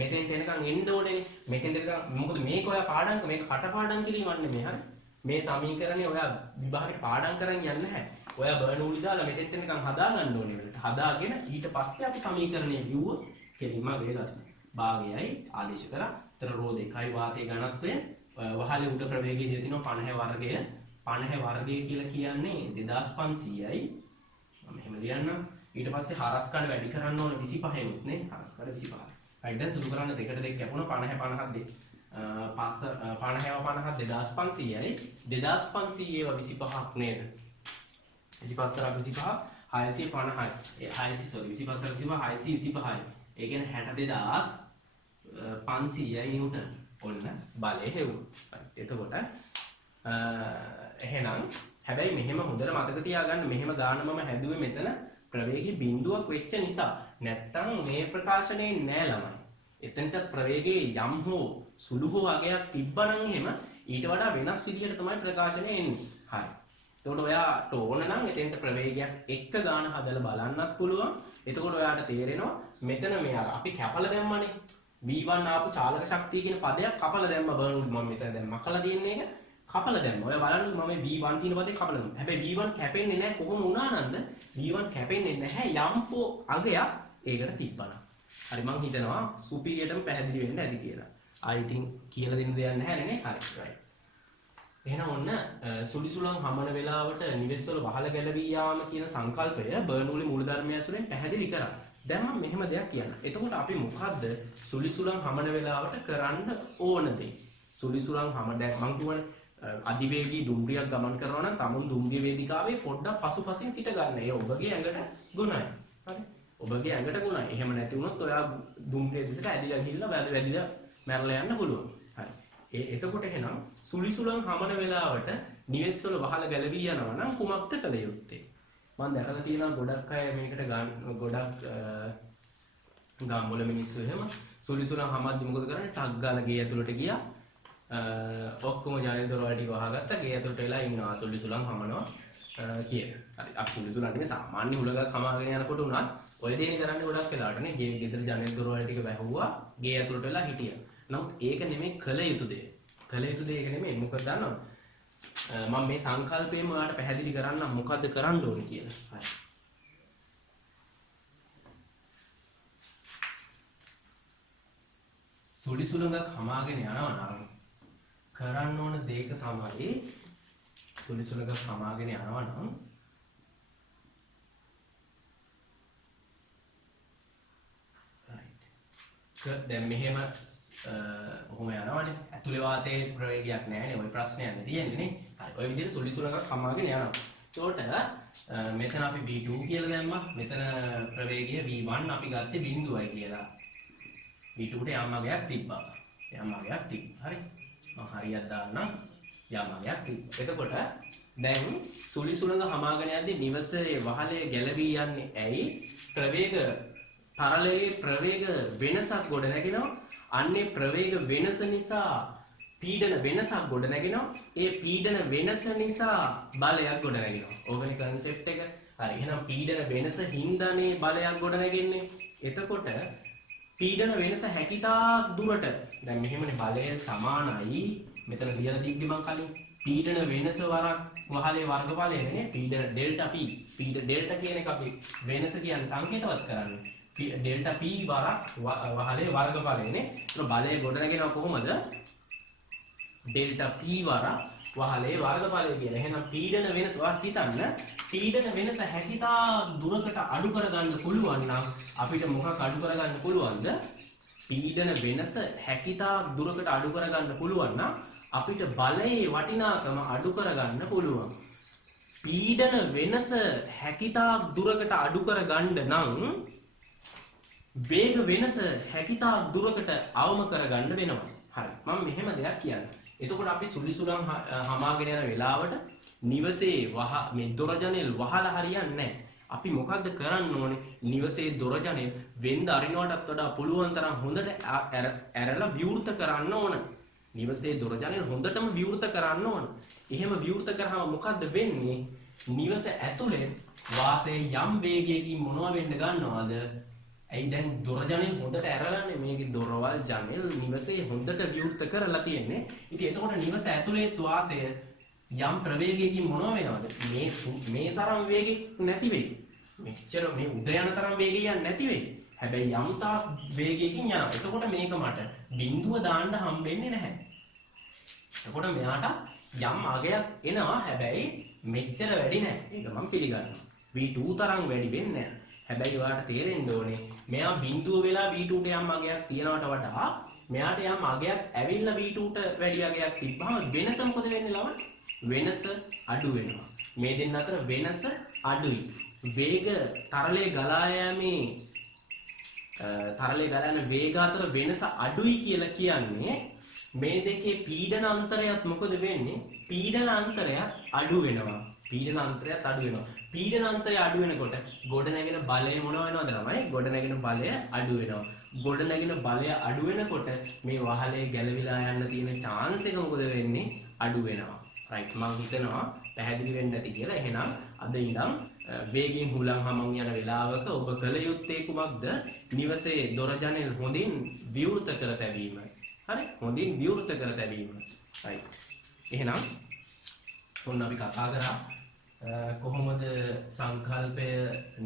මෙතෙන්ට එනකන් එන්න ඕනේ. මෙතෙන්ට එනකන් මොකද මේක ඔයා පාඩම් මේක කටපාඩම් කිරීමක් නෙමෙයි. හරි. මේ සමීකරණය ඔයා විභාගෙට පාඩම් කරන් යන්නේ නැහැ. ඔයා බර්නූලි දාලා මෙතෙන්ට එනකන් හදා ගන්න ඕනේ. හදාගෙන ඊට පස්සේ අපි සමීකරණය ලියුවොත් කෙලින්ම ගේලා භාගයයි ආදේශ කරා. රෝ 2යි වාතයේ ඝනත්වය වහලේ උඩ ප්‍රවේගය දිය තිනවා 50 වර්ගය. 50 වර්ගය කියලා කියන්නේ 2500යි. මම එහෙම ලියන්නම්. ඊට පස්සේ හරස්කඩ වැඩි කරන්න ඕන 25යි උත් නේ. හරස්කඩ 25යි. right දැන් සුළු කරන්න දෙකට දෙක කැපුණා 50 50 2500යි. 2500 ඒවා 25ක් නේද? 25 25 650යි. 25 625යි. ඒ කියන්නේ 62500යි නිව්ටන්. ඔන්න බලය හෙව්වා. එතකොට එහෙනම් හැබැයි මෙහෙම හොඳට මතක තියාගන්න මෙහෙම ගාන මම හැදුවේ මෙතන ප්‍රවේගي බිඳුවක් වෙච්ච නිසා. නැත්තම් මේ ප්‍රකාශනයේ නෑ ළමයි. එතනට ප්‍රවේගයේ යම් හෝ සුළු හෝ අගයක් තිබ්බනම් එහෙම ඊට වඩා වෙනස් විදිහට තමයි ප්‍රකාශනය එන්නේ. හරි. එතකොට ඔයාට ඕන නම් එතෙන්ට ප්‍රවේගයක් එක්ක ගාන හදලා බලන්නත් පුළුවන්. එතකොට ඔයාට තේරෙනවා මෙතන මේ අර අපි කැපල දැම්මනේ. V1 ආපු චාලක ශක්තිය කියන පදයක් කපලා දැම්ම බර්නූලි මම මෙතන දැන් මකලා තියන්නේ ඒක කපලා දැම්ම. ඔය බලන්න මම V1 කියන පදේ කපලා දැම්මා. හැබැයි V1 කැපෙන්නේ නැහැ කොහොම වුණා නන්ද? V1 කැපෙන්නේ නැහැ යම්පෝ අගයක් ඒකට තිබ්බනම්. හරි මං හිතනවා සුපීරියටම පැහැදිලි වෙන්න ඇති කියලා. I think කියලා දෙන්න දෙයක් නැහැ නේ. හරි right. එහෙනම් ඔන්න සුලිසුලන් හමන වෙලාවට නිවෙස්වල වහල ගැලවී යාම කියන සංකල්පය බර්නූලි මූලධර්මය ඇසුරෙන් පැහැදිලි කරා. දැන් මම මෙහෙම දෙයක් කියන්න. එතකොට අපි මොකද්ද සුලිසුලන් හමන වෙලාවට කරන්න ඕන දේ? සුලිසුලන් හම දැන් මං කියවනේ අධිවේගී දුම්රියක් ගමන් කරනවා නම් තමුන් දුම්රිය වේදිකාවේ පොඩ්ඩක් පසුපසින් සිට ගන්න. ඒ ඔබගේ ඇඟට ගුණයි. හරි. ඔබගේ ඇඟට ගුණයි. එහෙම නැති වුණොත් ඔයා දුම්රිය දිහට ඇදිලා ගිහිල්ලා වැදිලා මැරලා යන්න පුළුවන්. හරි. එතකොට එහෙනම් සුලිසුලන් හමන වෙලාවට නිවෙස් වල වහල ගැලවී යනවා නම් කුමක්ද කළ යුත්තේ? මම දැකලා තියෙනවා ගොඩක් අය මේකට ගොඩක් ගම්වල මිනිස්සු එහෙම සුලිසුලන් හමද්දි මොකද කරන්නේ? ටක් ගාලා ගේ ඇතුළට ගියා. ඔක්කොම ජනෙල් දොරවල් ටික වහගත්තා. ගේ ඇතුළට වෙලා ඉන්නවා සුලිසුලන් හමනවා කියන. හරි අපි සුලිසුලන් නෙමෙයි සාමාන්‍ය හුලඟක් හමාගෙන යනකොට උනත් ඔය දේනේ කරන්නේ ගොඩක් වෙලාවටනේ. ගේ ගෙදර ජනෙල් දොරවල් ටික වැහුවා. ගේ ඇතුළට වෙලා හිටියා. නමුත් ඒක නෙමෙයි කළ යුතු දේ. කළ යුතු දේ ඒක නෙමෙයි. මොකද දන්නවද? මම මේ සංකල්පයෙන් ඔයාලට පැහැදිලි කරන්න මොකද්ද කරන්න ඕනේ කියලා. හරි. සුලිසුලඟක් හමාගෙන යනවා නම් කරන්න ඕන දෙයක තමයි සුලිසුලඟක් හමාගෙන යනවා නම් right. දැන් මෙහෙම ඔහොම යනවනේ. ඇතුලේ වාතයේ ප්‍රවේගයක් නැහැනේ. ওই ප්‍රශ්නයක් තියෙන්නේ නේ. හරි. ওই විදිහට සුලිසුලඟක් හමාගෙන යනවා. ඒකට මෙතන අපි V2 කියලා දැම්මා. මෙතන ප්‍රවේගය V1 අපි ගත්තේ බිඳුවයි කියලා. V2ට යම්මගයක් තිබ්බා. යම්මගයක් තිබ්බා. හරි. මම හරියට දාන්නම්. යම්මගයක් තිබ්බා. එතකොට දැන් සුලිසුලඟ හමාගෙන යද්දී නිවසේ වහලේ ගැලවී යන්නේ ඇයි? ප්‍රවේග තරලයේ ප්‍රවේග වෙනසක් ගොඩ නැගෙනවා. අන්නේ ප්‍රවේග වෙනස නිසා පීඩන වෙනසක් ගොඩ නැගෙනවා. ඒ පීඩන වෙනස නිසා බලයක් ගොඩ නැගෙනවා. ඕගනේ කන්සෙප්ට් එක. හරි. එහෙනම් පීඩන වෙනස හින්දානේ බලයක් ගොඩ නැගෙන්නේ. එතකොට පීඩන වෙනස හැකිතාක් දුරට දැන් මෙහෙමනේ බලය සමානයි. මෙතන ලියලා තිබ්බේ මං කලින් පීඩන වෙනස වරක් වහලේ වර්ගඵලය නේ. පීඩන ඩෙල්ටා p. පීඩන ඩෙල්ටා කියන එක අපි වෙනස කියන්නේ සංකේතවත් කරන්නේ. ඩෙල්ටා p වරක් වහලේ වර්ගඵලයනේ. ඒක බලය ගොඩ නැගෙනවා කොහොමද? ඩෙල්ටා p වරක් වහලේ වර්ගඵලය කියලා. එහෙනම් පීඩන වෙනස වාත් හිතන්න. පීඩන වෙනස හැකිතා දුරකට අඩු කරගන්න පුළුවන් නම් අපිට මොකක් අඩු කරගන්න පුළුවන්ද? පීඩන වෙනස හැකිතා දුරකට අඩු කරගන්න පුළුවන් නම් අපිට බලයේ වටිනාකම අඩු කරගන්න පුළුවන්. පීඩන වෙනස හැකිතා දුරකට අඩු කරගන්න නම් වේග වෙනස හැකිතා දුරකට අවම කරගන්න වෙනවා. හරි. මම මෙහෙම දෙයක් කියන්නම්. එතකොට අපි සුලිසුලන් හමාගෙන යන වෙලාවට නිවසේ මේ දොර ජනෙල් වහලා හරියන්නේ නැහැ. අපි මොකද්ද කරන්න ඕනේ? නිවසේ දොර ජනෙල් වෙන්ද අරිනවටත් වඩා පුළුවන් තරම් හොඳට ඇරලා විවෘත කරන්න ඕන. නිවසේ දොර ජනෙල් හොඳටම විවෘත කරන්න ඕන. එහෙම විවෘත කරාම මොකද්ද වෙන්නේ? නිවස ඇතුලේ වාතයේ යම් වේගයකින් මොනවා වෙන්න ගන්නවද? ඇයි දැන් දොර ජනෙල් හොඳට ඇරලානේ මේකේ දොරවල් ජනෙල් නිවසේ හොඳට විවෘත කරලා තියෙන්නේ. ඉතින් එතකොට නිවස ඇතුලේ වාතය යම් ප්‍රවේගයකින් මොනවා වෙනවද? මේ තරම් වේගෙක් නැති වෙයි. මෙච්චර මේ උඩ යන තරම් වේගයක් නැති වෙයි. හැබැයි යම් තාක් වේගයකින් යනවා. එතකොට මේක මට බිඳුව දාන්න හම්බෙන්නේ නැහැ. එතකොට මෙයාට යම් අගයක් එනවා. හැබැයි මෙච්චර වැඩි නැහැ. ඒක මම පිළිගන්නවා. V2 තරම් වැඩි වෙන්නේ නැහැ. හැබැයි ඔයාලට තේරෙන්න ඕනේ මෙයා බිඳුව වෙලා V2ට යම් අගයක් තියනවට වඩා මෙයාට යම් අගයක් ඇවිල්ලා V2ට වැඩි අගයක් තිබ්බම වෙනස මොකද වෙන්නේ ලවණ? වෙනස අඩු වෙනවා. මේ දෙන්න අතර වෙනස අඩුයි. වේග තරලයේ ගලා යෑමේ තරලයේ ගලා යන වේග අතර වෙනස අඩුයි කියලා කියන්නේ මේ දෙකේ පීඩන අන්තරයත් මොකද වෙන්නේ? පීඩන අන්තරයත් අඩු වෙනවා. පීඩන අන්තරයත් අඩු වෙනවා. පීඩන අන්තරය අඩු වෙනකොට ගොඩ නැගෙන බලය මොන වෙනවද ළමයි? ගොඩ නැගෙන බලය අඩු වෙනවා. ගොඩ නැගෙන බලය අඩු වෙනකොට මේ වහලේ ගැලවිලා යන්න තියෙන chance එක මොකද වෙන්නේ? අඩු වෙනවා. right මම හිතනවා පැහැදිලි වෙන්න ඇති කියලා. එහෙනම් අද ඉඳන් වේගයෙන් හුලං හමන් යන වෙලාවක ඔබ කළ යුත්තේ කුමක්ද? නිවසේ දොර ජනෙල් හොඳින් විවෘත කර තැබීම. හරි? හොඳින් විවෘත කර තැබීම. right. එහෙනම් ඔන්න අපි කතා කරා කොහොමද සංකල්පය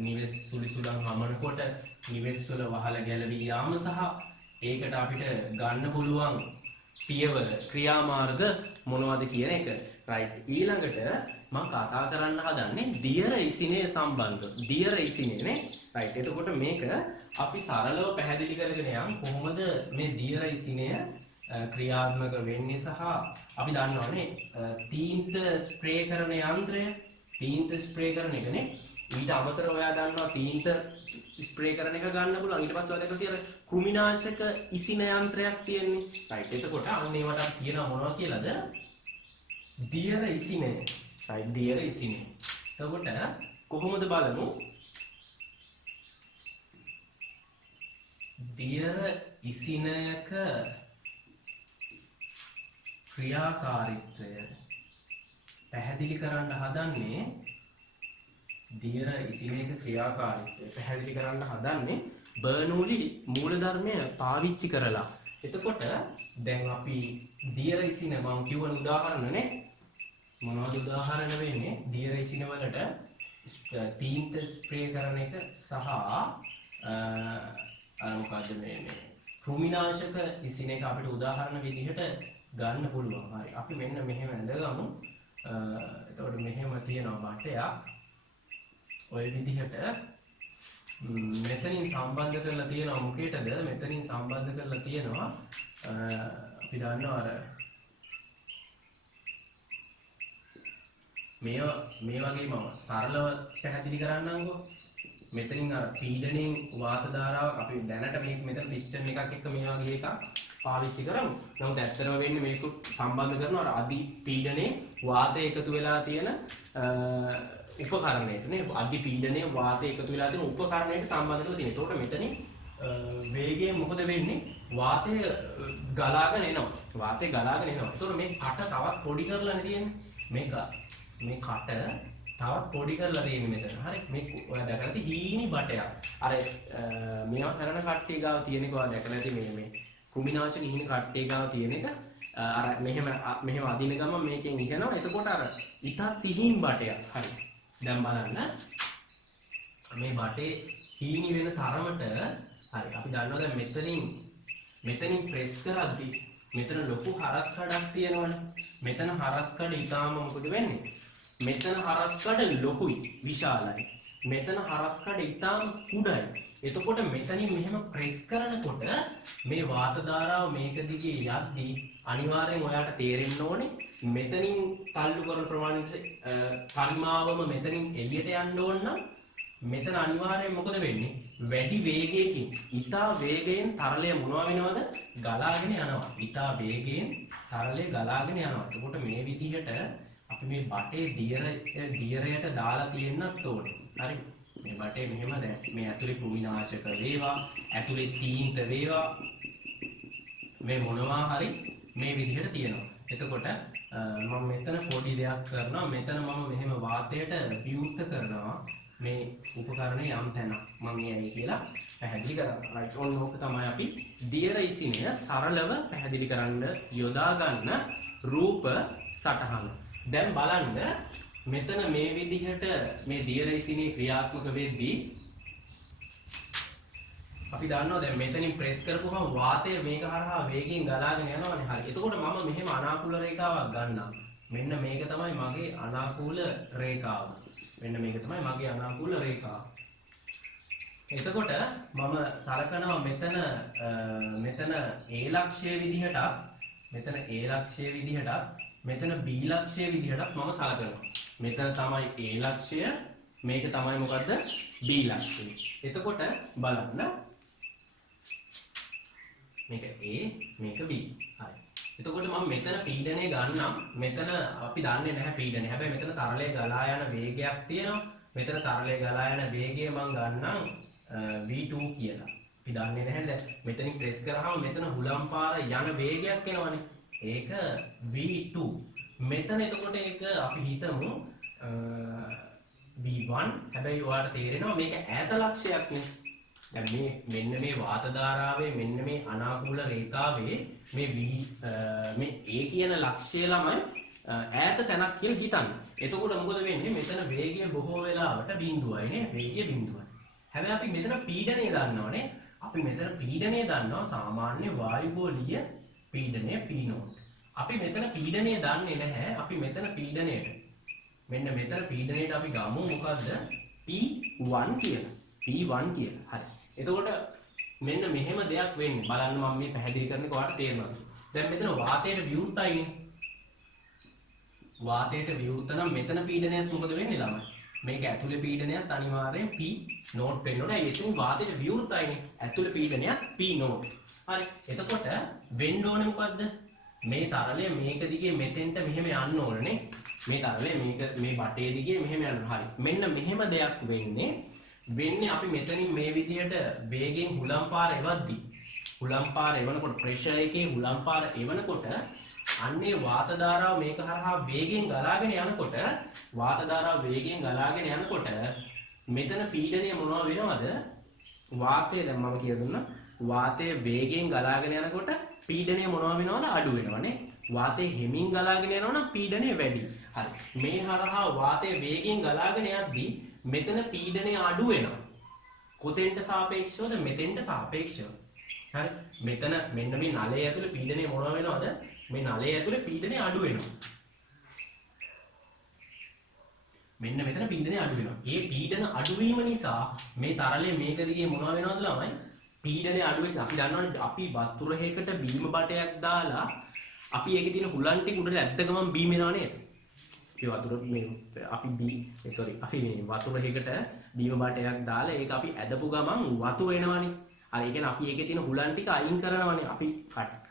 නිවෙස් සුලිසුලන් හමනකොට නිවෙස් වල වහල ගැලවී යාම සහ ඒකට අපිට ගන්න පුළුවන් පියවර ක්‍රියාමාර්ග මොනවද කියන එක. right. ඊළඟට මම කතා කරන්න හදන්නේ දියර ඉසිනේ සම්බන්ධව. දියර ඉසිනේ නේ. right. එතකොට මේක අපි සරලව පැහැදිලි කරගෙන යමු කොහොමද මේ දියර ඉසිනය ක්‍රියාත්මක වෙන්නේ සහ අපි දන්නවනේ තීන්ත ස්ප්‍රේ කරන යන්ත්‍රය තීන්ත ස්ප්‍රේ කරන එකනේ. ඊට අමතරව ඔයා දන්නවා තීන්ත ස්ප්‍රේ කරන එක ගන්න පුළුවන්. ඊට පස්සේ ඔයාලට තියෙන කෘමිනාශක ඉසින යන්ත්‍රයක් තියෙන්නේ. right. එතකොට අන්න ඒවට කියනවා මොනවා කියලාද? දියර ඉසිනේ. right දියර ඉසිනේ. එතකොට කොහොමද බලමු? දියර ඉසිනයක ක්‍රියාකාරීත්වය පැහැදිලි කරන්න හදන්නේ දියර ඉසිනයක ක්‍රියාකාරීත්වය පැහැදිලි කරන්න හදන්නේ බර්නූලි මූලධර්මය පාවිච්චි කරලා. එතකොට දැන් අපි දියර ඉසින මම කියවන උදාහරණනේ මොනවද උදාහරණ වෙන්නේ? දියර ඉසින වලට තීන්ත ස්ප්‍රේ කරන එක සහ මොකද්ද මේ කෘමිනාශක ඉසින එක අපිට උදාහරණ විදිහට ගන්න පුළුවන්. හරි. අපි මෙන්න මෙහෙම ඇඳගමු. එතකොට මෙහෙම තියෙනවා බටයක්. ඔය විදිහට මෙතනින් සම්බන්ධ කරලා තියෙනවා මොකේටද? මෙතනින් සම්බන්ධ කරලා තියෙනවා අපි දන්නවා අර මේ වගේ මම සරලව පැහැදිලි කරන්නම්කෝ. මෙතනින් අර පීඩණයෙන් වාත ධාරාවක් අපි දැනට මේක මෙතන පිස්ටන් එකක් එක්ක මේ වගේ එකක් පාවිච්චි කරමු. නමුත් ඇත්තටම වෙන්නේ මේක සම්බන්ධ කරනවා අර අධි පීඩනයේ වාතය එකතු වෙලා තියෙන උපකරණයට නේ. අධි පීඩනයේ වාතය එකතු වෙලා තියෙන උපකරණයට සම්බන්ධ කරලා තියෙනවා. ඒකට මෙතනින් වේගයෙන් මොකද වෙන්නේ? වාතය ගලාගෙන එනවා. වාතය ගලාගෙන එනවා. ඒතකොට මේ කට තවත් පොඩි කරලා තියෙන්නේ. මේ කට තවත් පොඩි කරලා තියෙන්නේ මෙතන. හරි. මේ ඔයා දැකලා ඇති හීනි බටයක්. අර මේවා කරන කට්ටිය ගාව තියෙනක ඔයා දැකලා ඇති මේ කෘමිනාශක හීනි කට්ටිය ගාව තියෙන එක අර මෙහෙම අදින ගමන් මේකෙන් ඉගෙනවා. එතකොට අර ඉතා සිහින් බටයක්. හරි. දැන් බලන්න මේ බටේ හීනි වෙන තරමට හරි අපි දන්නවා දැන් මෙතනින් ප්‍රෙස් කරද්දී මෙතන ලොකු හරස් කඩක් තියෙනවනේ. මෙතන හරස් කඩ ඊටාම මොකද වෙන්නේ? මෙතන හරස් කඩ ලොකුයි විශාලයි. මෙතන හරස් කඩ ඊටාම කුඩයි. එතකොට මෙතනින් මෙහෙම ප්‍රෙස් කරනකොට මේ වාත ධාරාව මේක දිගේ යද්දී අනිවාර්යෙන් ඔයාලට තේරෙන්න ඕනේ මෙතනින් තල්ලු කරන ප්‍රමාණයට පරිමාවම මෙතනින් එළියට යන්න ඕන නම් මෙතන අනිවාර්යෙන් මොකද වෙන්නේ? වැඩි වේගයකින් ඊටා වේගයෙන් තරලය මොනවා වෙනවද? ගලාගෙන යනවා. ඊටා වේගයෙන් තරලය ගලාගෙන යනවා. එතකොට මේ විදිහට අපි මේ බටේ දියරයට දාලා තියෙන්නත් ඕනේ. හරි. මේ බටේ මෙහෙම දැන් මේ ඇතුලේ කෘමිනාශක වේවා, ඇතුලේ තීන්ත වේවා මේ මොනවා හරි මේ විදිහට තියෙනවා. එතකොට මම මෙතන පොඩි දෙයක් කරනවා. මෙතන මම මෙහෙම වාතයට විවෘත කරනවා. මේ උපකරණේ යම් තැනක් මම යයි කියලා පැහැදිලි කරනවා. රයිට්. ඕක තමයි අපි දියර ඉසිනය සරලව පැහැදිලි කරන්න යොදා ගන්න රූප සටහන. දැන් බලන්න මෙතන මේ විදිහට මේ දියර ඉසිනේ ක්‍රියාත්මක වෙද්දී අපි දන්නවා දැන් මෙතනින් ප්‍රෙස් කරපුවම වාතය මේක හරහා වේගයෙන් ගලාගෙන යනවානේ. හරි. එතකොට මම මෙහෙම අනාකූල රේඛාවක් ගන්නවා. මෙන්න මේක තමයි මගේ අනාකූල රේඛාව. මෙන්න මේක තමයි මගේ අනාකූල රේඛාව. එතකොට මම සලකනවා මෙතන A ලක්ෂය විදිහට මෙතන A ලක්ෂය විදිහට මෙතන B ලක්ෂය විදිහට මම සලකනවා. මෙතන තමයි A ලක්ෂය මේක තමයි මොකද්ද B ලක්ෂය. එතකොට බලන්න මේක A මේක B. හරි. එතකොට මම මෙතන පීඩනය ගන්නම්. මෙතන අපි දන්නේ නැහැ පීඩනය. හැබැයි මෙතන තරලය ගලා යන වේගයක් තියෙනවා. මෙතන තරලය ගලා යන වේගය මම ගන්නම් v2 කියලා. අපි දන්නේ නැහැ දැන් මෙතනින් ප්‍රෙස් කරාම මෙතන හුලම් පාර යන වේගයක් එනවනේ. ඒක v2. මෙතන එතකොට ඒක අපි හිතමු v1. හැබැයි ඔයාලට තේරෙනවා මේක ඈත ලක්ෂයක් නේ. දැන් මෙන්න මේ වාත ධාරාවේ මෙන්න මේ අනාකූල රේඛාවේ මේ මේ A කියන ලක්ෂය ළමයි ඈත තැනක් කියලා හිතන්න. එතකොට මොකද වෙන්නේ? මෙතන වේගය බොහෝ වෙලාවට බිඳුවයි නේ. වේගය බිඳුවයි. හැබැයි අපි මෙතන පීඩනය දන්නවනේ. අපි මෙතන පීඩනය දන්නවා සාමාන්‍ය වායුගෝලීය පීඩනය P0. අපි මෙතන පීඩනය දන්නේ නැහැ. අපි මෙතන පීඩනයට මෙන්න මෙතන පීඩනයට අපි ගමු මොකද්ද? P1 කියලා. P1 කියලා. හරි. එතකොට මෙන්න මෙහෙම දෙයක් වෙන්නේ. බලන්න මම මේ පැහැදිලි කරන්නේ කොහොමද තේරෙනවද? දැන් මෙතන වාතයට විවෘතයිනේ. වාතයට විවෘත නම් මෙතන පීඩනයත් මොකද වෙන්නේ ළමයි? මේක ඇතුලේ පීඩනයත් අනිවාර්යෙන් P නෝට් වෙන්න ඕනේ. ඒකෙන් වාතයට විවෘතයිනේ. ඇතුලේ පීඩනයත් P නෝට්. හරි. එතකොට වෙන්න ඕනේ මොකද්ද? මේ තරලය මේක දිගේ මෙතෙන්ට මෙහෙම යන්න ඕනනේ. මේ තරලය මේක මේ බටේ දිගේ මෙහෙම යන්න. හරි. මෙන්න මෙහෙම දෙයක් වෙන්නේ අපි මෙතනින් මේ විදිහට වේගෙන් හුලම් පාර එවද්දී. හුලම් පාර එවනකොට ප්‍රෙෂර් එකේ හුලම් පාර එවනකොට අන්නේ වාත ධාරාව මේක හරහා වේගෙන් ගලාගෙන යනකොට මෙතන පීඩනය මොනවා වෙනවද? වාතය දැන් මම කියලා දුන්නා. වාතය වේගෙන් ගලාගෙන යනකොට පීඩනය මොනවා වෙනවද? අඩු වෙනවනේ. වාතය හිමින් ගලාගෙන යනවනම් පීඩනය වැඩි. හරි. මේ හරහා වාතය වේගෙන් ගලාගෙන යද්දී මෙතන පීඩනය අඩු වෙනවා. කොතෙන්ට සාපේක්ෂවද? මෙතෙන්ට සාපේක්ෂව. හරි. මෙතන මෙන්න මේ නලය ඇතුලේ පීඩනය මොනවා වෙනවද? මේ නලය ඇතුලේ පීඩනය අඩු වෙනවා. මෙන්න මෙතන පීඩනය අඩු වෙනවා. ඒ පීඩන අඩු වීම නිසා මේ තරලය මේක දිගේ මොනවා වෙනවද ළමයි? පීඩනය අඩු වෙච්ච අපි දන්නවනේ අපි වතුරයකට බීම බටයක් දාලා අපි ඒකේ තියෙන හුලන් ටික උඩට ඇද්ද ගමන් බීම එනවා නේද? ඒ වතුර මේ අපි අපි මේ වතුරයකට බීම බටයක් දාලා ඒක අපි ඇදපු ගමන් වතුර එනවනේ. හරි. ඒ කියන්නේ අපි ඒකේ තියෙන හුලන් ටික අයින් කරනවනේ. අපි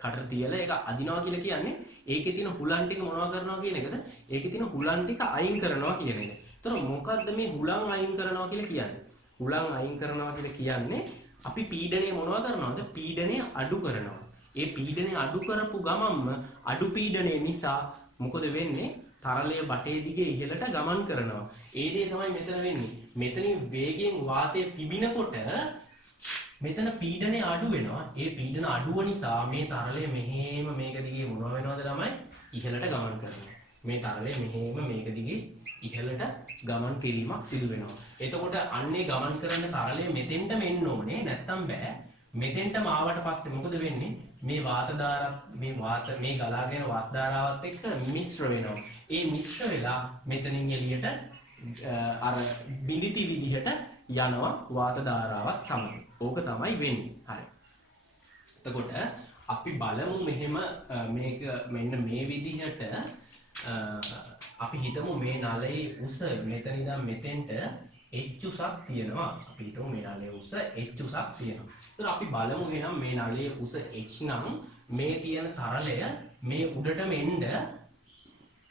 කටට තියලා ඒක අදිනවා කියලා කියන්නේ ඒකේ තියෙන හුලන් ටික මොනවා කරනවා කියන එකද? ඒකේ තියෙන හුලන් ටික අයින් කරනවා කියන එක. ඒතර මොකද්ද මේ හුලන් අයින් කරනවා කියලා කියන්නේ? හුලන් අයින් කරනවා කියලා කියන්නේ අපි පීඩනය මොනවා කරනවද? පීඩනය අඩු කරනවා. ඒ පීඩනය අඩු කරපු ගමන්ම අඩු පීඩනය නිසා මොකද වෙන්නේ? තරලය බටේ දිගේ ඉහළට ගමන් කරනවා. ඒ දේ තමයි මෙතන වෙන්නේ. මෙතනින් වේගෙන් වාතය පිබිනකොට මෙතන පීඩනය අඩු වෙනවා. ඒ පීඩන අඩුව නිසා මේ තරලය මෙහෙම මේක දිගේ මොනවා වෙනවද ළමයි? ඉහළට ගමන් කරනවා. මේ තරලය මෙහෙම මේක දිගේ ඉහළට ගමන් කිරීමක් සිදු වෙනවා. එතකොට අන්නේ ගමන් කරන තරලය මෙතෙන්ටම එන්න ඕනේ. නැත්තම් බෑ. මෙතෙන්ටම ආවට පස්සේ මොකද වෙන්නේ? මේ වාත මේ ගලාගෙන වාත ධාරාවත් එක්ක මිශ්‍ර වෙනවා. ඒ මිශ්‍ර වෙලා මෙතනින් එළියට අර බිලිති විදිහට යනවා වාත ධාරාවත් සමග. ඕක තමයි වෙන්නේ. හරි. එතකොට අපි බලමු මෙහෙම මේක මෙන්න මේ විදිහට අපි හිතමු මේ නලයේ උස මෙතන ඉඳන් මෙතෙන්ට h උසක් තියෙනවා. අපි හිතමු මේ නලයේ උස h උසක් තියෙනවා. එතකොට අපි බලමු එහෙනම් මේ නලයේ උස h නම් මේ තියෙන තරලය මේ උඩටම එන්න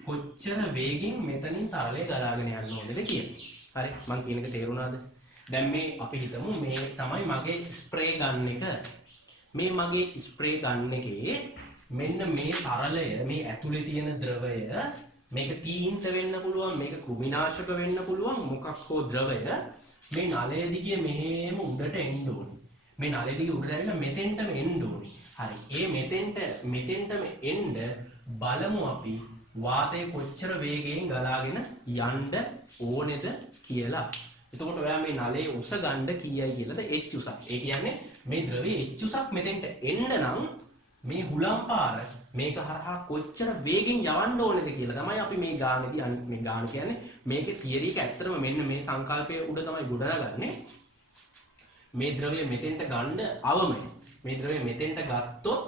කොච්චර වේගෙන් මෙතනින් තරලය ගලාගෙන යන්න ඕනද කියලා. හරි. මම කියන එක තේරුණාද? දැන් මේ අපි හිතමු මේ තමයි මගේ ස්ප්‍රේ ගන් එක. මේ මගේ ස්ප්‍රේ ගන් එකේ මෙන්න මේ තරලය මේ ඇතුලේ තියෙන ද්‍රවය මේක තීන්ත වෙන්න පුළුවන්, මේක කෘමිනාශක වෙන්න පුළුවන්, මොකක් හෝ ද්‍රවය මේ නලය දිගේ මෙහෙම උඩට එන්න ඕනේ. මේ නලය දිගේ උඩට ඇවිල්ලා මෙතෙන්ටම එන්න ඕනේ. හරි. ඒ මෙතෙන්ටම එන්න බලමු අපි වාතය කොච්චර වේගයෙන් ගලාගෙන යන්න ඕනේද කියලා. එතකොට ඔයා මේ නලයේ උස ගන්න කීයයි කියලාද? h උසක්. ඒ කියන්නේ මේ ද්‍රවයේ h උසක් මෙතෙන්ට එන්න නම් මේ හුලම් පාර මේක හරහා කොච්චර වේගෙන් යවන්න ඕනේද කියලා තමයි අපි මේ ගානේදී මේ ගාන කියන්නේ මේකේ තියරි එක ඇත්තටම මෙන්න මේ සංකල්පය උඩ තමයි ගොඩනගන්නේ. මේ ද්‍රවය මෙතෙන්ට ගන්න අවමයි. මේ ද්‍රවය මෙතෙන්ට ගත්තොත්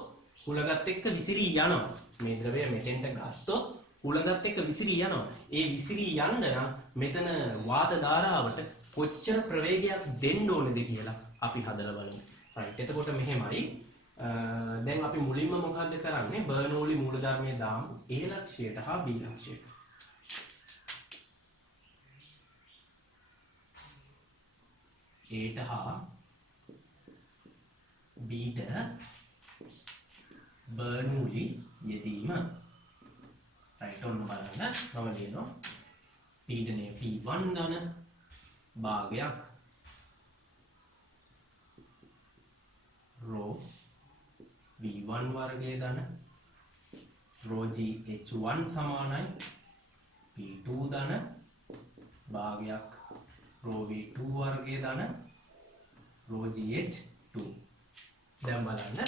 හුලගත් එක්ක විසිරී යනවා. මේ ද්‍රවය මෙතෙන්ට ගත්තොත් හුලගත් එක්ක විසිරී යනවා. ඒ විසිරී යන්න නම් මෙතන වාත ධාරාවට කොච්චර ප්‍රවේගයක් දෙන්න ඕනේද කියලා අපි හදලා බලමු. රයිට්. එතකොට මෙහෙමයි. දැන් අපි මුලින්ම මොකද්ද කරන්නේ? බර්නෝලි මූලධර්මයේ දාමු A ලක්ෂයට හා B ලක්ෂයට. Aට හා Bට බර්නෝලි යෙදීම. රයිට්. ඔන්න බලන්න. මම ලියනවා පීඩනය P1 ධන භාගයක් rho V1 වර්ගය ධන rho g H1 සමානයි P2 ධන භාගයක් rho V2 වර්ගය ධන rho g H2. දැන් බලන්න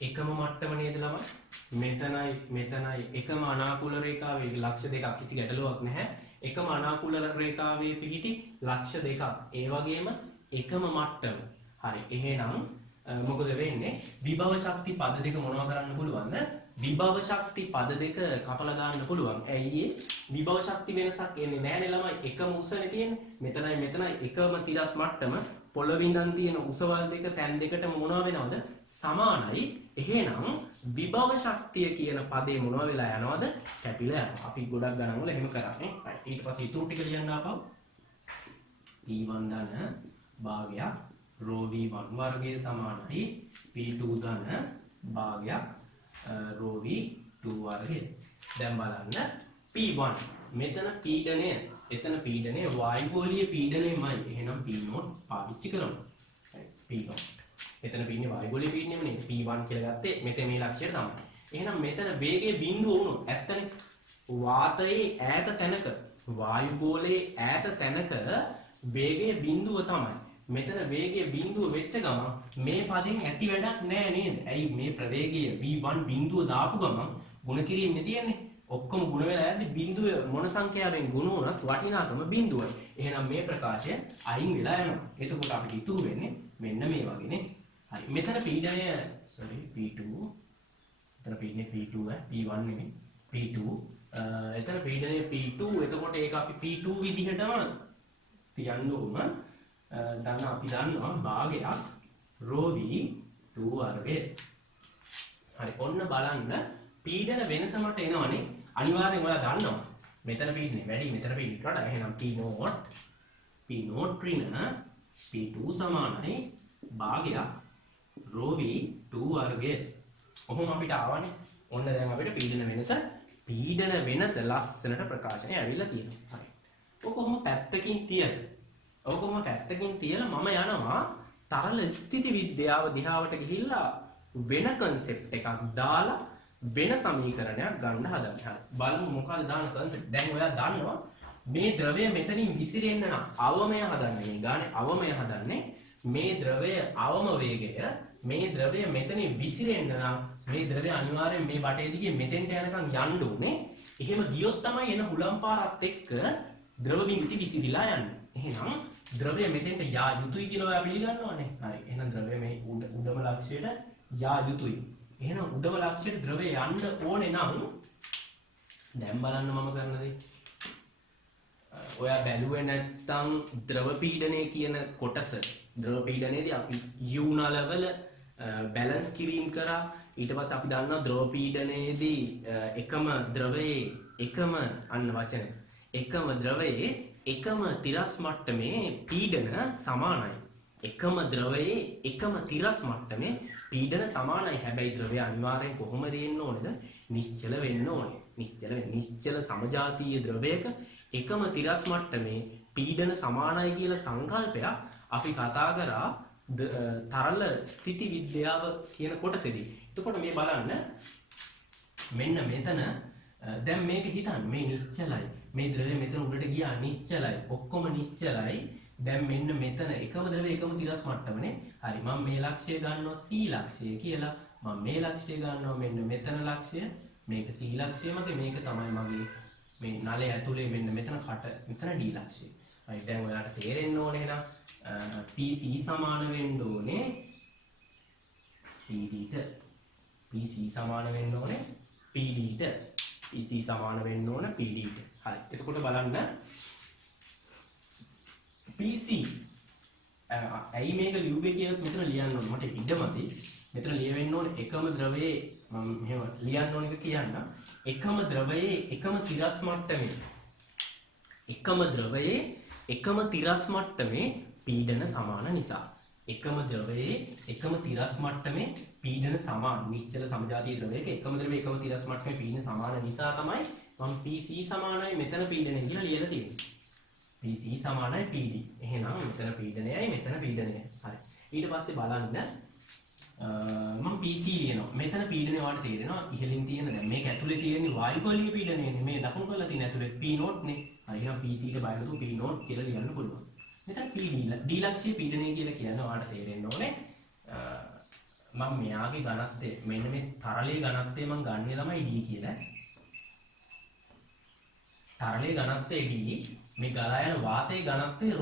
එකම මට්ටම නේද ළමයි? මෙතනයි එකම අනාකූල රේඛාවේ ලක්ෂ දෙකක් කිසි ගැටලුවක් නැහැ. එකම අනාකූල රේඛාවේ පිහිටි ලක්ෂ දෙකක්. ඒ වගේම එකම මට්ටම. හරි. එහෙනම් මොකද වෙන්නේ? විභව ශක්ති පද දෙක මොනවා කරන්න පුළුවන්ද? විභව ශක්ති පද දෙක කපලා දාන්න පුළුවන්. ඇයි ඒ විභව ශක්ති වෙනසක් එන්නේ නැහැනේ ළමයි. එකම උසනේ තියෙන්නේ. මෙතනයි මෙතනයි එකම තිරස් මට්ටම. පොළොවේ ඉඳන් තියෙන උසවල් දෙක තැන් දෙකටම මොනවා වෙනවද? සමානයි. එහෙනම් විභව ශක්තිය කියන පදේ මොනවා වෙලා යනවද? කැපිලා යනවා. අපි ගොඩක් ගණන් වල එහෙම කරන්නේ. right. ඊට පස්සේ ඊටු ටික ලියන්න ආපහු. p1 ධන භාගයක් rho v1 වර්ගය සමානයි p2 ධන භාගයක් rho v2 වර්ගය. දැන් බලන්න p1 මෙතන පීඩනය එතන පීඩනය වායුගෝලීය පීඩනයමයි. එහෙනම් p0 පාවිච්චි කරමු. p0 එතන පීඩනය වායුගෝලීය පීඩනයම නේද? p1 කියලා ගත්තේ මෙතන මේ ලක්ෂ්‍යය තමයි. එහෙනම් මෙතන වේගයේ බිඳුව වුණොත් ඇත්තනේ වාතයේ ඈත තැනක වායුගෝලයේ ඈත තැනක වේගයේ බිඳුව තමයි. මෙතන වේගයේ බිඳුව වෙච්ච ගමන් මේ පදෙන් ඇති වැඩක් නෑ නේද? ඇයි මේ ප්‍රවේගය v1 බිඳුව දාපු ගමන් ගුණ කිරීමනේ තියෙන්නේ. ඔක්කොම ගුණ වෙලා යද්දි බිඳුව මොන සංඛ්‍යාවෙන් ගුණ වුණත් වටිනාකම බිඳුවයි. එහෙනම් මේ ප්‍රකාශය අයින් වෙලා යනවා. එතකොට අපිට ඉතුරු වෙන්නේ මෙන්න මේ වගේනේ. හරි. මෙතන පීඩනය p2 එතන පීඩනය p2 p1 නෙමෙයි p2 එතන පීඩනය p2. එතකොට ඒක අපි p2 විදිහටම තියන්න ඕන. දැන් අපි දන්නවා භාගයක් rho v2 වර්ගය. හරි. ඔන්න බලන්න පීඩන වෙනස මට එනවනේ. අනිවාර්යෙන් ඔයා දන්නවා. මෙතන පීඩනය වැඩි මෙතන පීඩනයට වඩා. එහෙනම් p0 ඍණ p2 සමානයි භාගයක් rho v2 වර්ගය. ඔහොම අපිට ආවනේ. ඔන්න දැන් අපිට පීඩන වෙනස ලස්සනට ප්‍රකාශනය ඇවිල්ලා තියෙනවා. හරි. ඔක කොහොම පැත්තකින් තියලා මම යනවා තරල ස්ථිති විද්‍යාව දිහාවට ගිහිල්ලා වෙන concept එකක් දාලා වෙන සමීකරණයක් ගන්න හදන්න. හරි. බලමු මොකක්ද දාන concept. දැන් ඔයා දන්නවා මේ ද්‍රවය මෙතනින් විසිරෙන්න නම් අවමය හදන්නේ. මේ ගානේ අවමය හදන්නේ. මේ ද්‍රවය අවම වේගය මේ ද්‍රවය මෙතනින් විසිරෙන්න නම් මේ ද්‍රවය අනිවාර්යෙන් මේ බටේ දිගේ මෙතෙන්ට යනකම් යන්න ඕනේ. එහෙම ගියොත් තමයි එන හුලම් පාරත් එක්ක ද්‍රව බිඳුති විසිරීලා යන්නේ. එහෙනම් ද්‍රවය මෙතෙන්ට යා යුතුයි කියලා ඔයා පිළිගන්නවනේ. හරි. එහෙනම් ද්‍රවය මේ උඩම ලක්ෂයට යා යුතුයි. එහෙනම් උඩම ලක්ෂයට ද්‍රවය යන්න ඕනේ නම් දැන් බලන්න මම කරන දේ. ඔයා බැලුවේ නැත්තම් ද්‍රව පීඩනය කියන කොටස ද්‍රව පීඩනයේදී අපි u නලවල බැලන්ස් කිරීම කරා. ඊට පස්සේ අපි දන්නවා ද්‍රව පීඩනයේදී එකම ද්‍රවයේ එකම ද්‍රවයේ එකම තිරස් මට්ටමේ පීඩන සමානයි. එකම ද්‍රවයේ එකම තිරස් මට්ටමේ පීඩන සමානයි. හැබැයි ද්‍රවය අනිවාර්යෙන් කොහොමද එන්න ඕනේද? නිශ්චල වෙන්න ඕනේ. නිශ්චල සමජාතීය ද්‍රවයක එකම තිරස් මට්ටමේ පීඩන සමානයි කියලා සංකල්පයක් අපි කතා කරා තරල ස්ථිති විද්‍යාව කියන කොටසේදී. එතකොට මේ බලන්න මෙන්න මෙතන දැන් මේක හිතන්න මේ නිශ්චලයි. මේ ද්‍රවය මෙතන උඩට ගියා නිශ්චලයි. ඔක්කොම නිශ්චලයි. දැන් මෙන්න මෙතන එකම ද්‍රවය එකම තිරස් මට්ටමනේ. හරි. මම මේ ලක්ෂය ගන්නවා C ලක්ෂය කියලා. මම මේ ලක්ෂය ගන්නවා මෙන්න මෙතන ලක්ෂය. මේක C ලක්ෂය මගේ මේක තමයි මගේ මේ නලය ඇතුලේ මෙන්න මෙතන මෙතන D ලක්ෂය. හරි. දැන් ඔයාලට තේරෙන්න ඕනේ එහෙනම් PC සමාන වෙන්න ඕනේ PDට. PC සමාන වෙන්න ඕනේ PDට. PC සමාන වෙන්න ඕන PDට. හරි. එතකොට බලන්න PC ඇයි මේක ලියුවේ කියලා මෙතන ලියන්න ඕනේ. මට ඉඩමදි. මෙතන ලියවෙන්න ඕනේ එකම ද්‍රවයේ මම මෙහෙම ලියන්න ඕන එක කියන්න. එකම ද්‍රවයේ එකම තිරස් මට්ටමේ පීඩන සමාන නිසා. එකම ද්‍රවයේ එකම තිරස් මට්ටමේ පීඩන සමාන නිශ්චල සමජාතීය ද්‍රවයක එකම ද්‍රවයේ එකම තිරස් මට්ටමේ පීඩන සමාන නිසා තමයි මම PC සමානයි මෙතන පීඩනය කියලා ලියලා තියෙන්නේ. PC සමානයි PD. එහෙනම් මෙතන පීඩනයයි මෙතන පීඩනයයි. හරි. ඊට පස්සේ බලන්න මම PC ලියනවා. මෙතන පීඩනය වාට තේරෙනවා ඉහළින් තියෙන දැන් මේක ඇතුලේ තියෙන වායුගෝලීය පීඩනයනේ. මේ දකුණු කරලා තියෙන ඇතුලේ P0 නේ. හරි. එහෙනම් PC ට බයනතු P0 කියලා ලියන්න පුළුවන්. මෙතන PD D ලක්ෂයේ පීඩනය කියලා කියන වාට තේරෙන්න ඕනේ. මම මෙයාගේ ඝනත්වය මෙන්න මේ තරලයේ ඝනත්වය මම ගන්නෙ තමයි D කියලා. තරලයේ ඝනත්වය D මේ ගලා යන වාතයේ ඝනත්වය ρ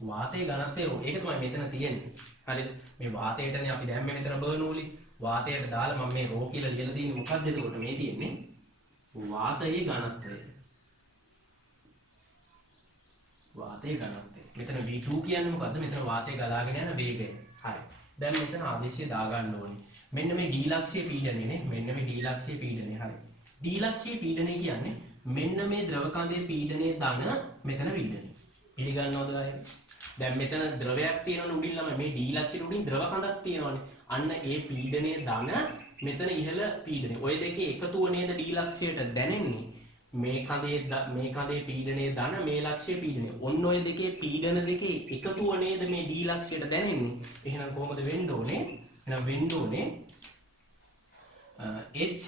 වාතයේ ඝනත්වය ρ. ඒක තමයි මෙතන තියෙන්නේ. හරිද? මේ වාතයටනේ අපි දැම්මේ මෙතන බර්නූලි. වාතයට දාලා මම මේ රෝ කියලා ලියලා තියෙන්නේ මොකක්ද එතකොට මේ තියෙන්නේ වාතයේ ඝනත්වය. වාතයේ ඝනත්වය. මෙතන V2 කියන්නේ මොකද්ද? මෙතන වාතය ගලාගෙන යන වේගය. හරි. දැන් මෙතන ආදේශය දාගන්න ඕනේ. මෙන්න මේ D ලක්ෂයේ පීඩනය නේ. මෙන්න මේ D ලක්ෂයේ පීඩනය. හරි. D ලක්ෂයේ පීඩනය කියන්නේ මෙන්න මේ ද්‍රව කඳේ පීඩනයේ ධන මෙතන පීඩනය. පිළිගන්නවද අය? දැන් මෙතන ද්‍රවයක් තියෙනවනේ උඩින් ළම මේ D ලක්ෂයේ උඩින් ද්‍රව කඳක් තියෙනවනේ. අන්න ඒ පීඩනයේ ධන මෙතන ඉහළ පීඩනය. ඔය දෙකේ එකතුව නේද D ලක්ෂයට දැනෙන්නේ. මේ කඳේ පීඩනයේ ධන මේ ලක්ෂයේ පීඩනය. ඔන්න ඔය දෙකේ පීඩන දෙකේ එකතුව නේද මේ D ලක්ෂයට දැනෙන්නේ. එහෙනම් කොහොමද වෙන්න ඕනේ? එහෙනම් වෙන්න ඕනේ H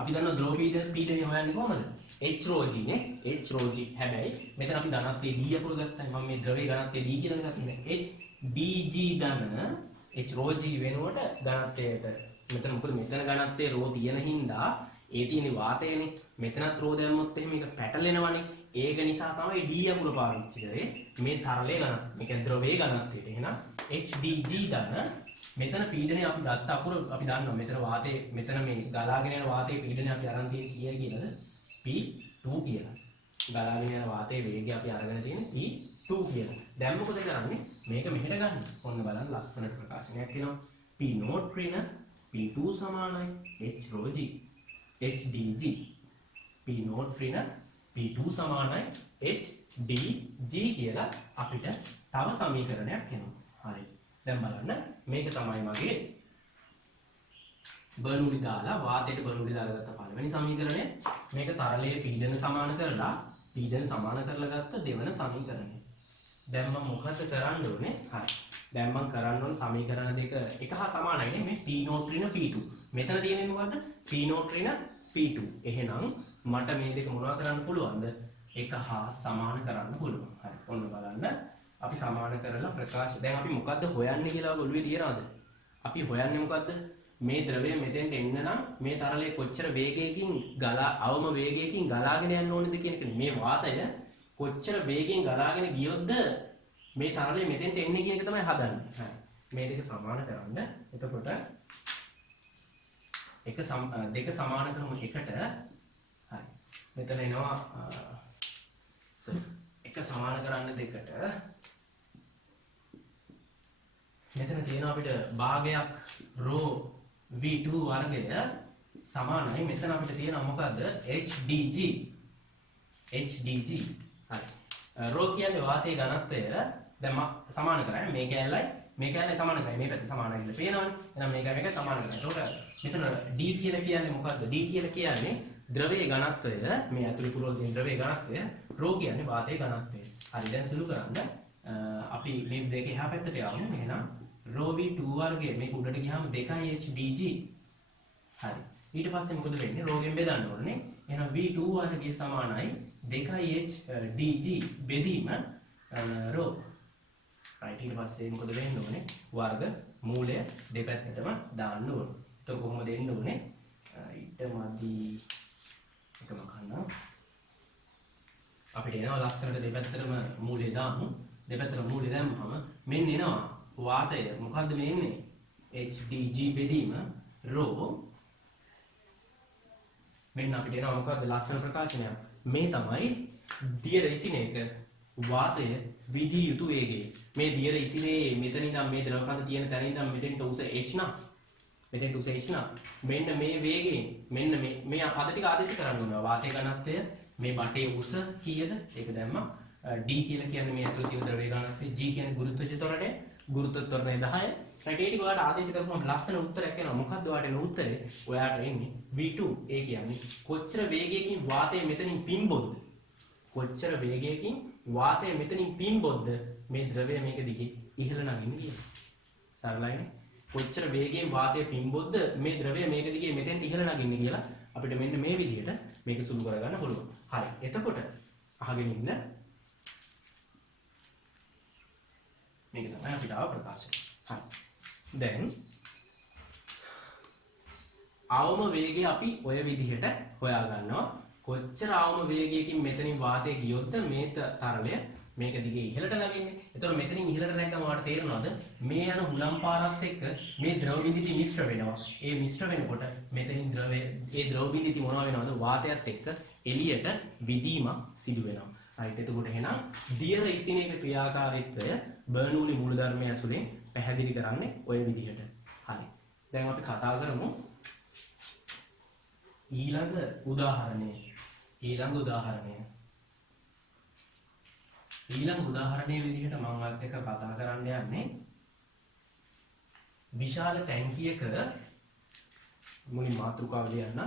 අපි දන්නවා ද්‍රව පීඩනය හොයන්නේ කොහමද? H rho g නේ. H rho g. හැබැයි මෙතන අපි ධනත්වයේ D අකුර ගත්තා. මම මේ ද්‍රවයේ ඝනත්වයේ D කියලා එකක් තියෙනවා. H dg ධන H rho g වෙනුවට ඝනත්වයට මෙතන මොකද මෙතන ඝනත්වයේ rho තියෙන හින්දා ඒ තියෙන වාතයනේ. මෙතනත් rho දැම්මොත් එහෙම මේක පැටලෙනවනේ. ඒක නිසා තමයි D අකුර පාවිච්චි කරේ මේ තරලයේ ඝනත්වය. මේක ද්‍රවයේ ඝනත්වයට. එහෙනම් H dg ධන මෙතන පීඩනය අපි ගත්ත අකුර අපි දන්නවා. මෙතන වාතයේ මෙතන මේ ගලාගෙන යන වාතයේ පීඩනය අපි අරන් තියෙන්නේ කීයද? P2 කියලා. ගලාගෙන යන වාතයේ වේගය අපි අරගෙන තියෙන්නේ P2 කියලා. දැන් මොකද කරන්නේ? මේක මෙහෙට ගන්න. ඔන්න බලන්න ලස්සන ප්‍රකාශනයක් එනවා. P0 ඍණ P2 සමානයි H rho g. H dg. P0 ඍණ P2 සමානයි H dg කියලා අපිට තව සමීකරණයක් එනවා. හරි. දැන් බලන්න මේක තමයි මගේ බර්නූලි දාලා වාතයට බර්නූලි දාලා ගත්ත පළවෙනි සමීකරණය. මේක තරලයේ පීඩන සමාන කරලා ගත්ත දෙවන සමීකරණය. දැන් මම මොකද කරන්න ඕනේ? හරි. දැන් මම කරන්න ඕන සමීකරණ දෙක එක හා සමානයි නේ. මේ P0 ඍණ P2. මෙතන තියෙන්නේ මොකද්ද? P0 ඍණ P2. එහෙනම් මට මේ දෙක මොනවා කරන්න පුළුවන්ද? එක හා සමාන කරන්න පුළුවන්. හරි. ඔන්න බලන්න. අපි සමාන කරලා ප්‍රකාශ. දැන් අපි මොකද්ද හොයන්නේ කියලා ඔළුවේ තියනවද? අපි හොයන්නේ මොකද්ද? මේ ද්‍රවය මෙතෙන්ට එන්න නම් මේ තරලයේ කොච්චර වේගයකින් අවම වේගයකින් ගලාගෙන යන්න ඕනේද කියන එක. මේ වාතය කොච්චර වේගයෙන් ගලාගෙන ගියොත්ද මේ තරලයේ මෙතෙන්ට එන්නේ කියන එක තමයි හදන්නේ. හරි. මේ දෙක සමාන කරන්න. එතකොට දෙක සමාන කරමු එකට. හරි. මෙතන එනවා එක සමාන කරන්න දෙකට. මෙතන තියෙනවා අපිට භාගයක් rho v2 වර්ගය සමානයි. මෙතන අපිට තියෙනවා මොකද්ද? HdG. HdG. හරි. rho කියන්නේ වාතයේ ඝනත්වය. දැන් සමාන කරන්නේ මේ කැලලයි සමාන කරන්නේ. මේ පැත්ත සමානයි කියලා පේනවනේ. එහෙනම් මේක සමාන කරනවා. ඒකට මෙතන D කියලා කියන්නේ මොකද්ද? D කියලා කියන්නේ ද්‍රවයේ ඝනත්වය. මේ ඇතුළේ පුරවල තියෙන ද්‍රවයේ ඝනත්වය. rho කියන්නේ වාතයේ ඝනත්වය. හරි. දැන් සුළු කරන්න අපි මේ දෙක එහා පැත්තට යමු. එහෙනම් rho v2 වර්ගය මේක උඩට ගියාම 2 HdG. හරි. ඊට පස්සේ මොකද වෙන්නේ? rho ගෙන් බෙදන්න ඕනේ. එහෙනම් v2 වර්ගය සමානයි 2 HdG බෙදීම rho. right. ඊට පස්සේ මොකද වෙන්න ඕනේ? වර්ග මූලය දෙපැත්තටම දාන්න ඕනේ. එතකොට කොහොමද දෙන්න ඕනේ? ඊට මදි එකම ගන්නවා. අපිට එනවා ලස්සනට දෙපැත්තටම මූලය දාමු. දෙපැත්තට මූලය දැම්මම මෙන්න එනවා වාතය. මොකද්ද මේ එන්නේ? HdG බෙදීම rho. මෙන්න අපිට එනවා මොකද්ද ලස්සන ප්‍රකාශනයක්. මේ තමයි දියර ඉසින එක වාතය විදී යුතු වේගය. මේ දියර ඉසිනේ මෙතන ඉඳන් මේ ද්‍රව කඳ තියෙන තැන ඉඳන් මෙතෙන්ට උස h නම් මෙතෙන්ට උස h නම් මෙන්න මේ වේගයෙන් මෙන්න මේ පද ටික ආදේශ කරන්න ඕනවා. වාතයේ ඝනත්වය මේ බටේ උස කීයද? ඒක දැම්මා. D කියලා කියන්නේ මේ ඇතුළේ තියෙන ද්‍රවයේ ඝනත්වය. G කියන්නේ ගුරුත්වාකර්ෂණ ත්වරණය. ගුරුත්ව ත්වරණය 10. right. ඒ ටික ඔයාලට ආදේශ කරපුවම ලස්සන උත්තරයක් එනවා. මොකද්ද ඔයාලට එන උත්තරේ? ඔයාලට එන්නේ V2. ඒ කියන්නේ කොච්චර වේගයකින් වාතය මෙතනින් පිම්බොද්ද? කොච්චර වේගයකින් වාතය මෙතනින් පිම්බොද්ද මේ ද්‍රවය මේක දිගේ ඉහළ නගින්න කියලා. සරලයිනේ. කොච්චර වේගයෙන් වාතය පිම්බොද්ද මේ ද්‍රවය මේක දිගේ මෙතෙන්ට ඉහළ නගින්න කියලා අපිට මෙන්න මේ විදිහට මේක සුළු කරගන්න පුළුවන්. හරි. එතකොට අහගෙන ඉන්න මේක තමයි අපිට ආව ප්‍රකාශය. හරි. දැන් අවම වේගය අපි ඔය විදිහට හොයා ගන්නවා. කොච්චර අවම වේගයකින් මෙතනින් වාතය ගියොත්ද මේ තරලය මේක දිගේ ඉහළට නැගෙන්නේ. එතකොට මෙතනින් ඉහළට නැග්ගම ඔයාලට තේරෙනවද මේ යන හුලම් පාරත් එක්ක මේ ද්‍රව බිඳිති මිශ්‍ර වෙනවා. ඒ මිශ්‍ර වෙනකොට මෙතනින් ඒ ද්‍රව බිඳිති මොනවා වෙනවද? වාතයත් එක්ක එළියට විදීමක් සිදු වෙනවා. right එතකොට එහෙනම් දිය රෙසිනේක ක්‍රියාකාරීත්වය බර්නූලි මූලධර්මය ඇසුරෙන් පැහැදිලි කරන්නේ ඔය විදිහට. හරි. දැන් අපි කතා කරමු ඊළඟ උදාහරණය. ඊළඟ උදාහරණයේ විදිහට මම ඔයත් එක්ක කතා කරන්න යන්නේ විශාල ටැංකියක මුලින් මාතෘකාව ලියන්න.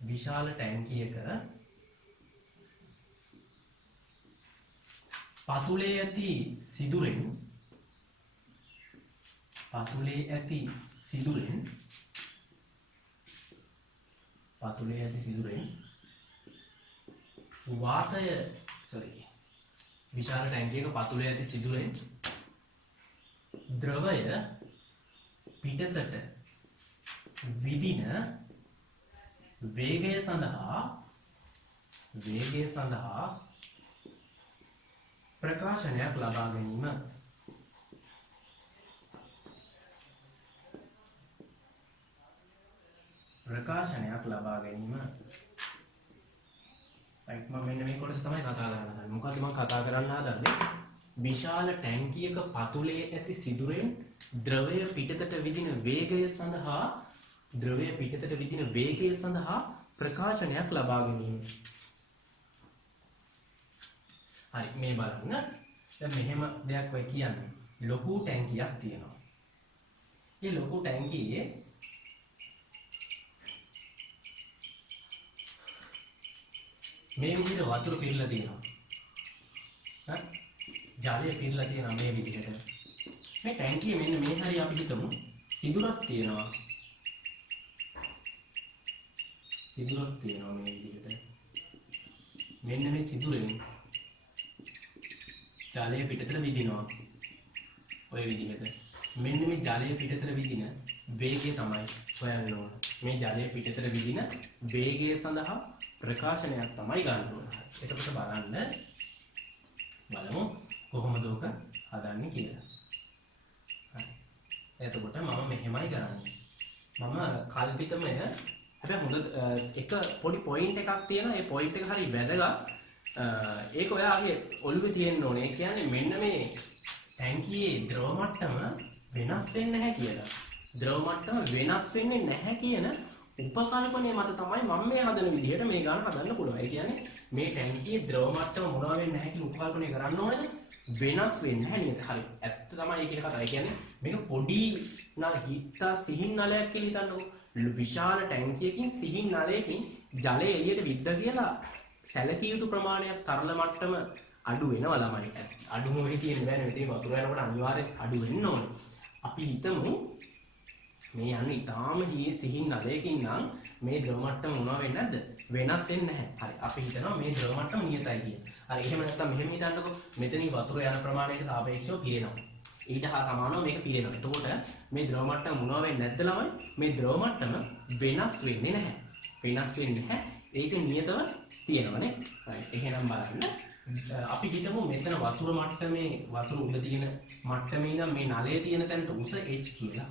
විශාල ටැංකියක පතුලේ ඇති සිදුරෙන් විශාල ටැංකියක පතුලේ ඇති සිදුරෙන් ද්‍රවය පිටතට විදින වේගය සඳහා ප්‍රකාශනයක් ලබා ගැනීම. right මම මෙන්න මේ කොටස තමයි කතා කරන්න හදන්නේ. මොකද මම කතා කරන්න හදන්නේ විශාල ටැංකියක පතුලේ ඇති සිදුරෙන් ද්‍රවය පිටතට විදින වේගය සඳහා ප්‍රකාශනයක් ලබා ගැනීම. හරි මේ බලන්න. දැන් මෙහෙම දෙයක් වෙයි කියන්නේ. ලොකු ටැංකියක් තියෙනවා. මේ ලොකු ටැංකියේ මේ විදිහට වතුර පිරලා තියෙනවා. හරි? ජලය පිරලා තියෙනවා මේ විදිහට. මේ ටැංකිය මෙන්න මේ හරිය අපි හිතමු සිදුරක් තියෙනවා. මේ විදිහට. මෙන්න මේ සිදුරෙන් ජලය පිටතට විදිනවා. ඔය විදිහට. මෙන්න මේ ජලය පිටතට විදින වේගය තමයි හොයන්න ඕන. මේ ජලය පිටතට විදින වේගය සඳහා ප්‍රකාශනයක් තමයි ගන්න ඕන. එතකොට බලමු කොහොමද ඔක හදන්නේ කියලා. හරි. එතකොට මම මෙහෙමයි කරන්නේ. මම කල්පිතමය හැබැයි හොඳ එක පොඩි පොයින්ට් එකක් තියෙනවා. ඒ පොයින්ට් එක හරි වැදගත්. ඒක ඔයාගේ ඔළුවේ තියෙන්න ඕනේ. ඒ කියන්නේ මෙන්න මේ ටැංකියේ ද්‍රව මට්ටම වෙනස් වෙන්නේ නැහැ කියලා. ද්‍රව මට්ටම වෙනස් වෙන්නේ නැහැ කියන උපකල්පනය මත තමයි මම මේ හදන විදිහට මේ ගාන හදන්න පුළුවන්. ඒ කියන්නේ මේ ටැංකියේ ද්‍රව මට්ටම මොනවා වෙන්නේ නැහැ කියන උපකල්පනය කරන්න ඕනේද? වෙනස් වෙන්නේ නැහැ නේද? හරි. ඇත්ත තමයි කියන කතාව. ඒ කියන්නේ මේක පොඩි සිහින් නලයක් කියලා හිතන්නකෝ. විශාල ටැංකියකින් සිහින් නලයකින් ජලය එළියට විද්ද කියලා සැලකිය යුතු ප්‍රමාණයක් තරල මට්ටම අඩු වෙනවා ළමයි. අඩුම වෙයි තියෙන බෑනේ. මෙතේ වතුර යනකොට අනිවාර්යෙන් අඩු වෙන්න ඕනේ. අපි හිතමු මේ යන්නේ ඊටාම සිහින් නලයකින් නම් මේ ද්‍රව මට්ටම මොනවා වෙන්නේ නැද්ද? වෙනස් වෙන්නේ නැහැ. හරි. අපි හිතනවා මේ ද්‍රව මට්ටම නියතයි කියලා. හරි. එහෙම නැත්නම් මෙහෙම හිතන්නකෝ. මෙතනින් වතුර යන ප්‍රමාණයට සාපේක්ෂව පිරෙනවා. ඊට හා සමානව මේක පිරෙනවා. එතකොට මේ ද්‍රව මට්ටම මොනවා වෙන්නේ නැද්ද ළමයි? මේ ද්‍රව මට්ටම වෙනස් වෙන්නේ නැහැ. ඒක නියතව තියෙනවනේ. right. එහෙනම් බලන්න. අපි හිතමු මෙතන වතුර මට්ටමේ වතුර උඩ තියෙන මට්ටමේ ඉඳන් මේ නලයේ තියෙන තැනට උස h කියලා.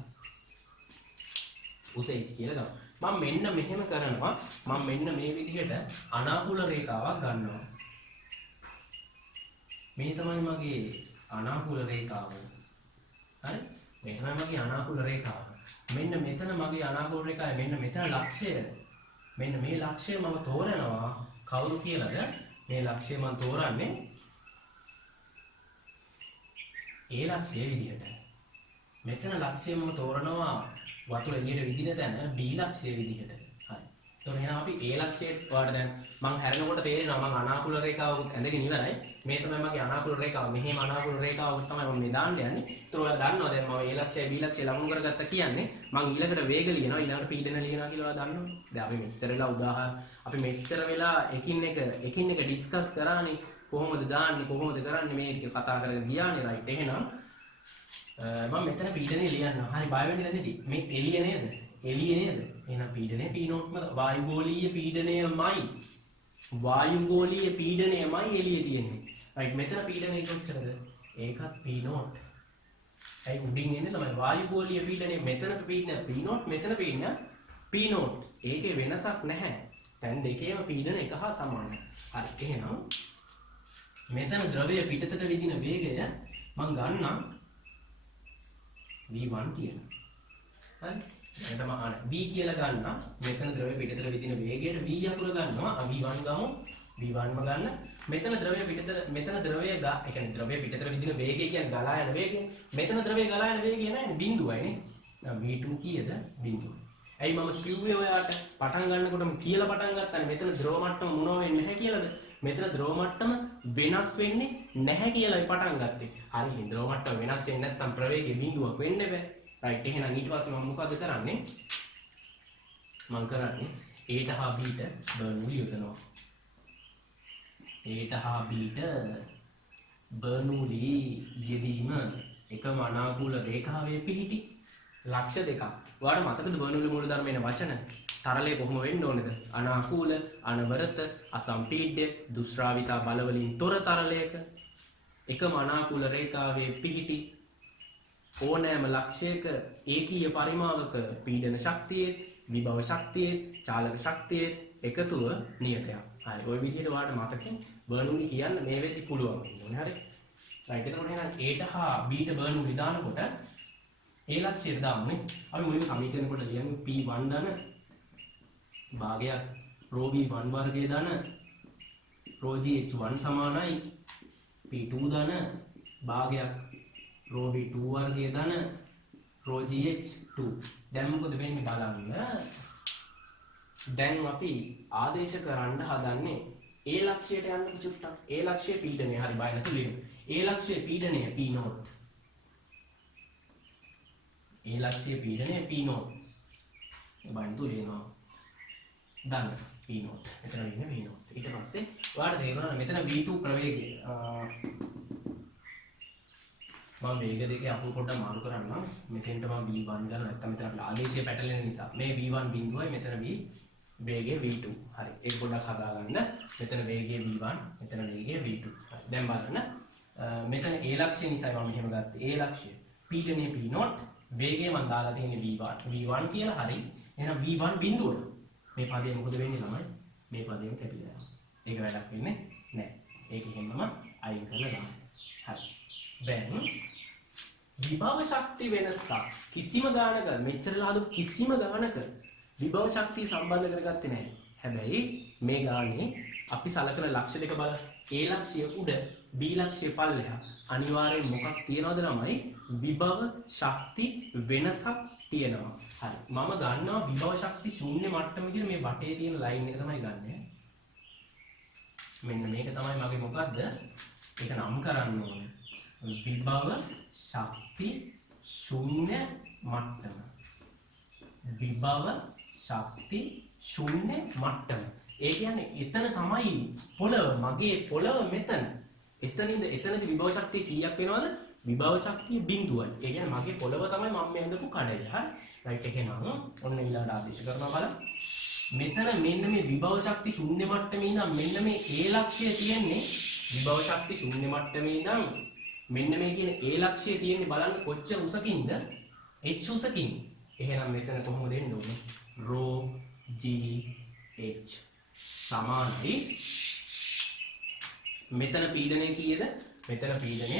ගමු. මම මෙන්න මෙහෙම කරනවා. මම මෙන්න මේ විදිහට අනාකූල රේඛාවක් ගන්නවා. මේ තමයි මගේ අනාකූල රේඛාව. හරි? මේ තමයි මගේ අනාකූල රේඛාව. මෙන්න මෙතන මගේ අනාකූල රේඛාවේ මෙන්න මෙතන ලක්ෂය. මෙන්න මේ ලක්ෂය මම තෝරනවා කවුරු කියලාද? මේ ලක්ෂය මම තෝරන්නේ ඒ ලක්ෂය විදිහට. මෙතන ලක්ෂය මම තෝරනවා වතුර එළියට විදින තැන B ලක්ෂය විදිහට. හරි. එතකොට එහෙනම් අපි A ලක්ෂයට ඔයාලට දැන් මම හැරෙනකොට තේරෙනවා මම අනාකූල රේඛාව ඇඳගෙන ඉවරයි. මේ තමයි මගේ අනාකූල රේඛාව. මෙහෙම අනාකූල රේඛාව තමයි මම මේ දාන්න යන්නේ. ඒතකොට ඔයාලා දන්නවා දැන් මම A ලක්ෂය B ලක්ෂය ලඟුන කරගත්තා කියන්නේ මම ඊළඟට වේග ලියනවා ඊළඟට පීඩන ලියනවා කියලා ඔයාලා දන්නවනේ. දැන් අපි මෙච්චර වෙලා එකින් එක ඩිස්කස් කරානේ කොහොමද දාන්නේ කොහොමද කරන්නේ මේ ටික කතා කරගෙන ගියානේ. රයිට්. එහෙනම් මම මෙතන පීඩනය ලියන්නම්. හරි බය වෙන්නේ නැති. මේ එළිය නේද? එහෙනම් පීඩනය P0ම වායුගෝලීය පීඩනයමයි. වායුගෝලීය පීඩනයමයි එළියේ තියෙන්නේ. රයිට් මෙතන පීඩනය කොච්චරද? ඒකත් P0. ඒ උඩින් එන්නේ තමයි වායුගෝලීය පීඩනය මෙතන පීඩනය P0 මෙතන පීඩනය P0. ඒකේ වෙනසක් නැහැ. දැන් දෙකේම පීඩන එක හා සමානයි. හරි එහෙනම් මෙතන ද්‍රවය පිටතට විදින වේගය මම ගන්නම් v1 කියලා. හරි එතනම v කියලා ගන්නම්. මෙතන ද්‍රවය පිටතට විදින වේගයට v අකුර ගන්නවා. v1 ගමු. v1ම ගන්න. මෙතන ද්‍රවය පිටතට මෙතන ද්‍රවය ඒ කියන්නේ ද්‍රවය පිටතට විදින වේගය කියන්නේ ගලා යන වේගය. මෙතන ද්‍රවය ගලා යන වේගය නෑනේ බිඳුවයිනේ. v2 කීයද? බිඳුව. ඇයි මම කිව්වේ ඔයාට පටන් ගන්නකොටම කියලා පටන් ගත්තානේ මෙතන ද්‍රව මට්ටම මොනව වෙන්නේ නැහැ කියලාද? මෙතන ද්‍රව මට්ටම වෙනස් වෙන්නේ නැහැ කියලායි පටන් ගත්තේ. හරි ද්‍රව මට්ටම වෙනස් වෙන්නේ නැත්නම් ප්‍රවේගයේ බිඳුවක් වෙන්න බෑ. රයිට් එහෙනම් ඊට පස්සේ මම මොකද කරන්නේ? මම කරන්නේ a ට හා b ට බර්නූල් යොදනවා. a ට හා b ට බර්නූලි යෙදීම එකම අනාකූල රේඛාවේ පිහිටි ලක්ෂ දෙකක්. ඔයාලට මතකද බර්නූලි මූලධර්මයේ වචන? තරලය කොහොම වෙන්න ඕනේද? අනාකූල, අනවරත, අසම්පීඩ්‍ය, දුෂ්‍රාවිතා බල වලින් තොර තරලයක එකම අනාකූල රේඛාවේ පිහිටි ඕනෑම ලක්ෂයක ඒකීය පරිමාවක පීඩන ශක්තියේ, විභව ශක්තියේ, චාලක ශක්තියේ එකතුව නියතයක්. හරි. ওই විදිහට ඔයාලට මතකෙන් බර්නූලි කියන්න මේ වෙද්දි පුළුවන් වෙන්න ඕනේ. හරි. රයිට්. එතකොට එහෙනම් a ට හා b ට බර්නූලි දානකොට ඒ ලක්ෂයට දාන්නේ අපි මුලින්ම සමීකරණ කොට ලියමු p1 ධන භාගයක් rho v1 වර්ගය ධන rho gh1 සමානයි p2 ධන භාගයක් rho v2 වර්ගය ධන rho gh2. දැන් මොකද වෙන්නේ බලන්න. දැන් අපි ආදේශ කරන්න හදන්නේ ඒ ලක්ෂයට යන්න චුට්ටක්. ඒ ලක්ෂයේ පීඩනය හරි බය නැතු ලියමු. ඒ ලක්ෂයේ පීඩනය p0. ඒ ලක්ෂයේ පීඩනය p0. ඒ බයින්දු ලියනවා. දන්න p0. එතන ඉන්නේ p0. ඊට පස්සේ ඔයාලට තේරෙනවා මෙතන v2 ප්‍රවේගය මම වේග දෙකේ අකුරු පොඩ්ඩක් මාරු කරන්නම්. මෙතෙන්ට මම v1 ගන්න නැත්නම් මෙතන අපේ ආදේශය පැටලෙන නිසා මේ v1 බිඳුවයි මෙතන v වේගය v2. හරි. ඒක පොඩ්ඩක් හදාගන්න. මෙතන වේගය v1 මෙතන වේගය v2. හරි. දැන් බලන්න මෙතන ඒ ලක්ෂය නිසා මම මෙහෙම ගත්තේ. ඒ ලක්ෂය පීඩනය p0 වේගය මම දාලා තියෙන්නේ v1 කියලා. හරි. එහෙනම් v1 බිඳුවට මේ පදේ මොකද වෙන්නේ ළමයි? මේ පදේම කැපිලා යනවා. ඒක වැඩක් වෙන්නේ නැහැ. ඒක හැමම අයින් කරලා දාන්න. හරි. දැන් විභව ශක්ති වෙනසක් කිසිම ගානක මෙච්චරලා හදපු කිසිම ගානක විභව ශක්තිය සම්බන්ධ කරගත්තේ නැහැ. හැබැයි මේ ගානේ අපි සලකන ලක්ෂ දෙක බල A ලක්ෂය උඩ B ලක්ෂය පල්ලෙහා අනිවාර්යෙන් මොකක් තියනවද ළමයි? විභව ශක්ති වෙනසක් තියෙනවා. හරි. මම ගන්නවා විභව ශක්ති ශූන්‍ය මට්ටම විදිහට මේ වටේ තියෙන ලයින් එක තමයි ගන්නෙ. මෙන්න මේක තමයි මගේ මොකද්ද? ඒක නම් කරන්න ඕනේ. විභව ශක්ති ශූන්‍ය මට්ටම. විභව ශක්ති ශූන්‍ය මට්ටම. ඒ කියන්නේ එතන තමයි පොළව, මගේ පොළව මෙතන. එතනදී විභව ශක්තිය කීයක් වෙනවද? විභව ශක්තිය බිඳුවයි. ඒ කියන්නේ මගේ පොළව තමයි මම මේ හදපු කඩය. හරි. රයිට් එකේනම් ඔන්න ඊළඟට ආදේශ කරනවා බලන්න. මෙතන මෙන්න මේ විභව ශක්ති ශූන්‍ය මට්ටමේ ඉඳන් මෙන්න මේ A ලක්ෂය තියෙන්නේ විභව ශක්ති ශූන්‍ය මට්ටමේ ඉඳන් මෙන්න මේ කියන A ලක්ෂය තියෙන්නේ බලන්න කොච්චර උසකින්ද? h උසකින්. එහෙනම් මෙතන කොහොමද එන්න ඕනේ? rho g h සමානයි මෙතන පීඩනය කීයද? මෙතන පීඩනය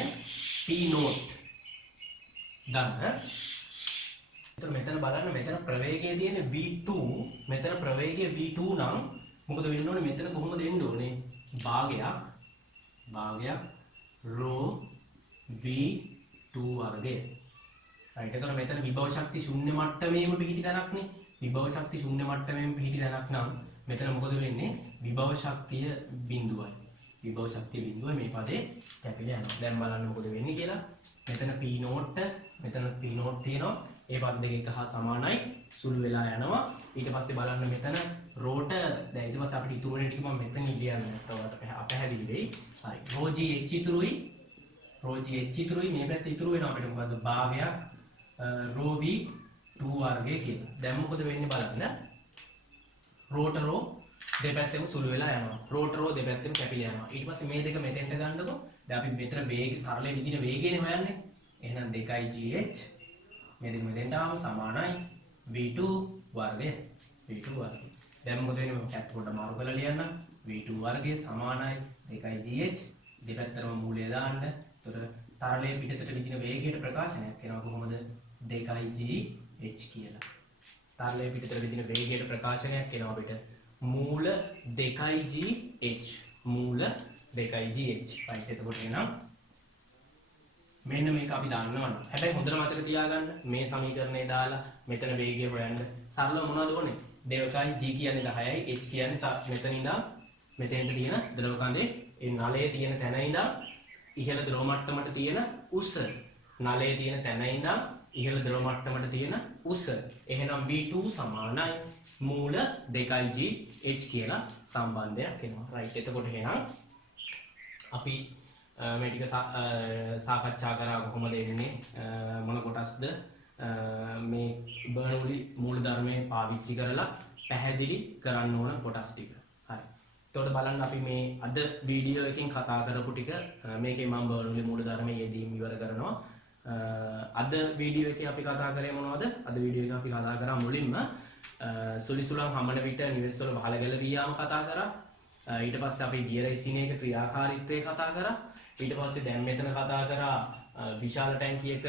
p0 දන්න. එතකොට මෙතන බලන්න මෙතන ප්‍රවේගය තියෙන්නේ v2. මෙතන ප්‍රවේගය v2 නම් මොකද වෙන්න ඕනේ? මෙතන කොහොමද එන්න ඕනේ? භාගයක් rho v2 වර්ගය. රයිට්. එතකොට මෙතන විභව ශක්ති ශූන්‍ය මට්ටමේම පිහිටි තැනක් නේ. විභව ශක්ති ශූන්‍ය මට්ටමේම පිහිටි තැනක් නම් මෙතන මොකද වෙන්නේ? විභව ශක්තිය බිඳුවයි. විභව ශක්තිය බිඳුවයි මේ පදේ කැපිලා යනවා. දැන් බලන්න මොකද වෙන්නේ කියලා. මෙතන p0 මෙතන p0 තියෙනවා. ඒ පද දෙක එක හා සමානයි. සුළු වෙලා යනවා. ඊට පස්සේ බලන්න මෙතන රෝට දැන් ඊට පස්සේ අපිට ඉතුරු වෙන ටික මම මෙතන ලියන්න නැත්නම් අපහැදිලි වෙයි. හරි. rho g h ඉතුරුයි. rho g h ඉතුරුයි. මේ පැත්තේ ඉතුරු වෙනවා අපිට මොකද්ද? භාගයක් rho v2 වර්ගය කියලා. දැන් මොකද වෙන්නේ බලන්න. rho ට rho දෙපැත්තෙම සුළු වෙලා යනවා. රෝටරෝ දෙපැත්තෙම කැපිලා යනවා. ඊට පස්සේ මේ දෙක මෙතෙන්ට ගන්නකො. දැන් අපි මෙතන වේග තරලේ විදින වේගයනේ හොයන්නේ. එහෙනම් 2gh මේ දෙක මෙතෙන්ට ආවම සමානයි v2 වර්ගය. v2 වර්ගය. දැන් මොකද වෙන්නේ? මම කැත් පොඩ්ඩක් මාරු කරලා ලියන්නම්. v2 වර්ගය සමානයි 2gh දෙපැත්තටම මූලය දාන්න. එතකොට තරලයේ පිටතට විදින වේගයට ප්‍රකාශනයක් වෙනවා කොහොමද? 2gh කියලා. තරලයේ පිටතට විදින වේගයට ප්‍රකාශනයක් වෙනවා අපිට. මූල 2gh මූල 2gh right. එතකොට එනවා මෙන්න මේක අපි දන්නවනේ. හැබැයි හොඳට මතක තියාගන්න මේ සමීකරණය දාලා මෙතන වේගය හොයන්න සරලව මොනවද ඕනේ? 2g කියන්නේ 10යි h කියන්නේ මෙතන ඉඳන් මෙතෙන්ට තියෙන ද්‍රව කඳේ ඒ නලයේ තියෙන තැන ඉඳන් ඉහළ ද්‍රව මට්ටමට තියෙන උස. නලයේ තියෙන තැන ඉඳන් ඉහළ ද්‍රව මට්ටමට තියෙන උස. එහෙනම් v2 සමානයි මූල 2gh කියලා සම්බන්ධයක් එනවා. right. එතකොට එහෙනම් අපි මේ ටික සාකච්ඡා කරා කොහොමද එන්නේ මොන කොටස්ද මේ බර්නෝලි මූලධර්මයේ පාවිච්චි කරලා පැහැදිලි කරන්න ඕන කොටස් ටික. හරි. එතකොට බලන්න අපි මේ අද වීඩියෝ එකෙන් කතා කරපු ටික මේකේ මම බර්නෝලි මූලධර්මයේ යෙදීම් ඉවර කරනවා. අද වීඩියෝ එකේ අපි කතා කරේ මොනවද? අද වීඩියෝ එකේ අපි කතා කරා මුලින්ම සුලිසුලන් හමන විට නිවෙස් වල වහල ගැලවී යාම කතා කරා. ඊට පස්සේ අපි ගියර ඉසිනේක ක්‍රියාකාරීත්වය කතා කරා. ඊට පස්සේ දැන් මෙතන කතා කරා විශාල ටැංකියක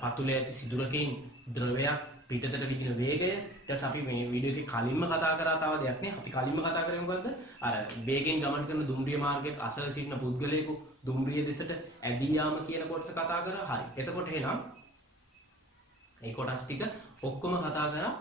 පතුලේ ඇති සිදුරකින් ද්‍රවයක් පිටතට විදින වේගය. ඊට පස්සේ අපි මේ වීඩියෝ එකේ කලින්ම කතා කරා තව දෙයක් නේ. අපි කලින්ම කතා කරේ මොකද්ද? අර වේගෙන් ගමන් කරන දුම්රිය මාර්ගයක අසල සිටින පුද්ගලයෙකු දුම්රිය දෙසට ඇදී යාම කියන කොටස කතා කරා. හරි. එතකොට එහෙනම් මේ කොටස් ටික ඔක්කොම කතා කරා.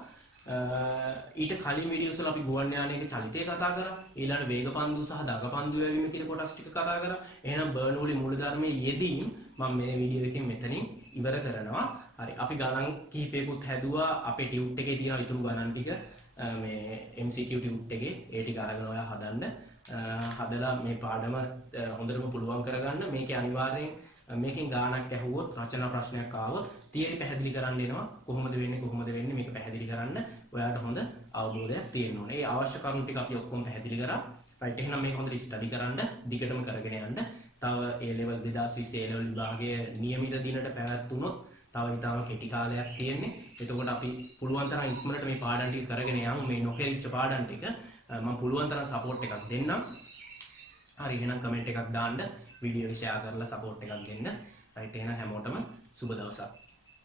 ඊට කලින් වීඩියෝස් වල අපි ගුවන් යානයක චලිතය කතා කරා. ඊළඟ වේග පන්දු සහ දග පන්දු යැවීම කියන කොටස් ටික කතා කරා. එහෙනම් බර්නෝලි මූලධර්මයේ යෙදීම් මම මේ වීඩියෝ එකෙන් මෙතනින් ඉවර කරනවා. හරි. අපි ගණන් කිහිපයකුත් හැදුවා. අපේ ටියුට් එකේ තියෙන ඉතුරු ගණන් ටික මේ MCQ ටියුට් එකේ ඒ ටික අරගෙන ඔයා හදන්න. හදලා මේ පාඩම හොඳටම පුළුවන් කරගන්න. මේකේ අනිවාර්යෙන් මේකෙන් ගානක් ඇහුවොත් රචනා ප්‍රශ්නයක් ආවොත් තියරි පැහැදිලි කරන්න එනවා. කොහොමද වෙන්නේ මේක පැහැදිලි කරන්න ඔයාලට හොඳ අවබෝධයක් තියෙන්න ඕනේ. ඒ අවශ්‍ය කරුණු ටික අපි ඔක්කොම පැහැදිලි කරා. right. එහෙනම් මේක හොඳට ස්ටඩි කරන්න දිගටම කරගෙන යන්න. තව A level 2020 A level විභාගයේ નિયમિત දිනට පැවැත්වුණොත් තව ඊටම කෙටි කාලයක් තියෙන්නේ. එතකොට අපි පුළුවන් තරම් ඉක්මනට මේ පාඩම් ටික කරගෙන යමු. මේ නොකෙරිච්ච පාඩම් ටික මම පුළුවන් තරම් සපෝට් එකක් දෙන්නම්. හරි. එහෙනම් කමෙන්ට් එකක් දාන්න. වීඩියෝ එක ෂෙයා කරලා සපෝට් එකක් දෙන්න. right. එහෙනම් හැමෝටම සුබ දවසක්.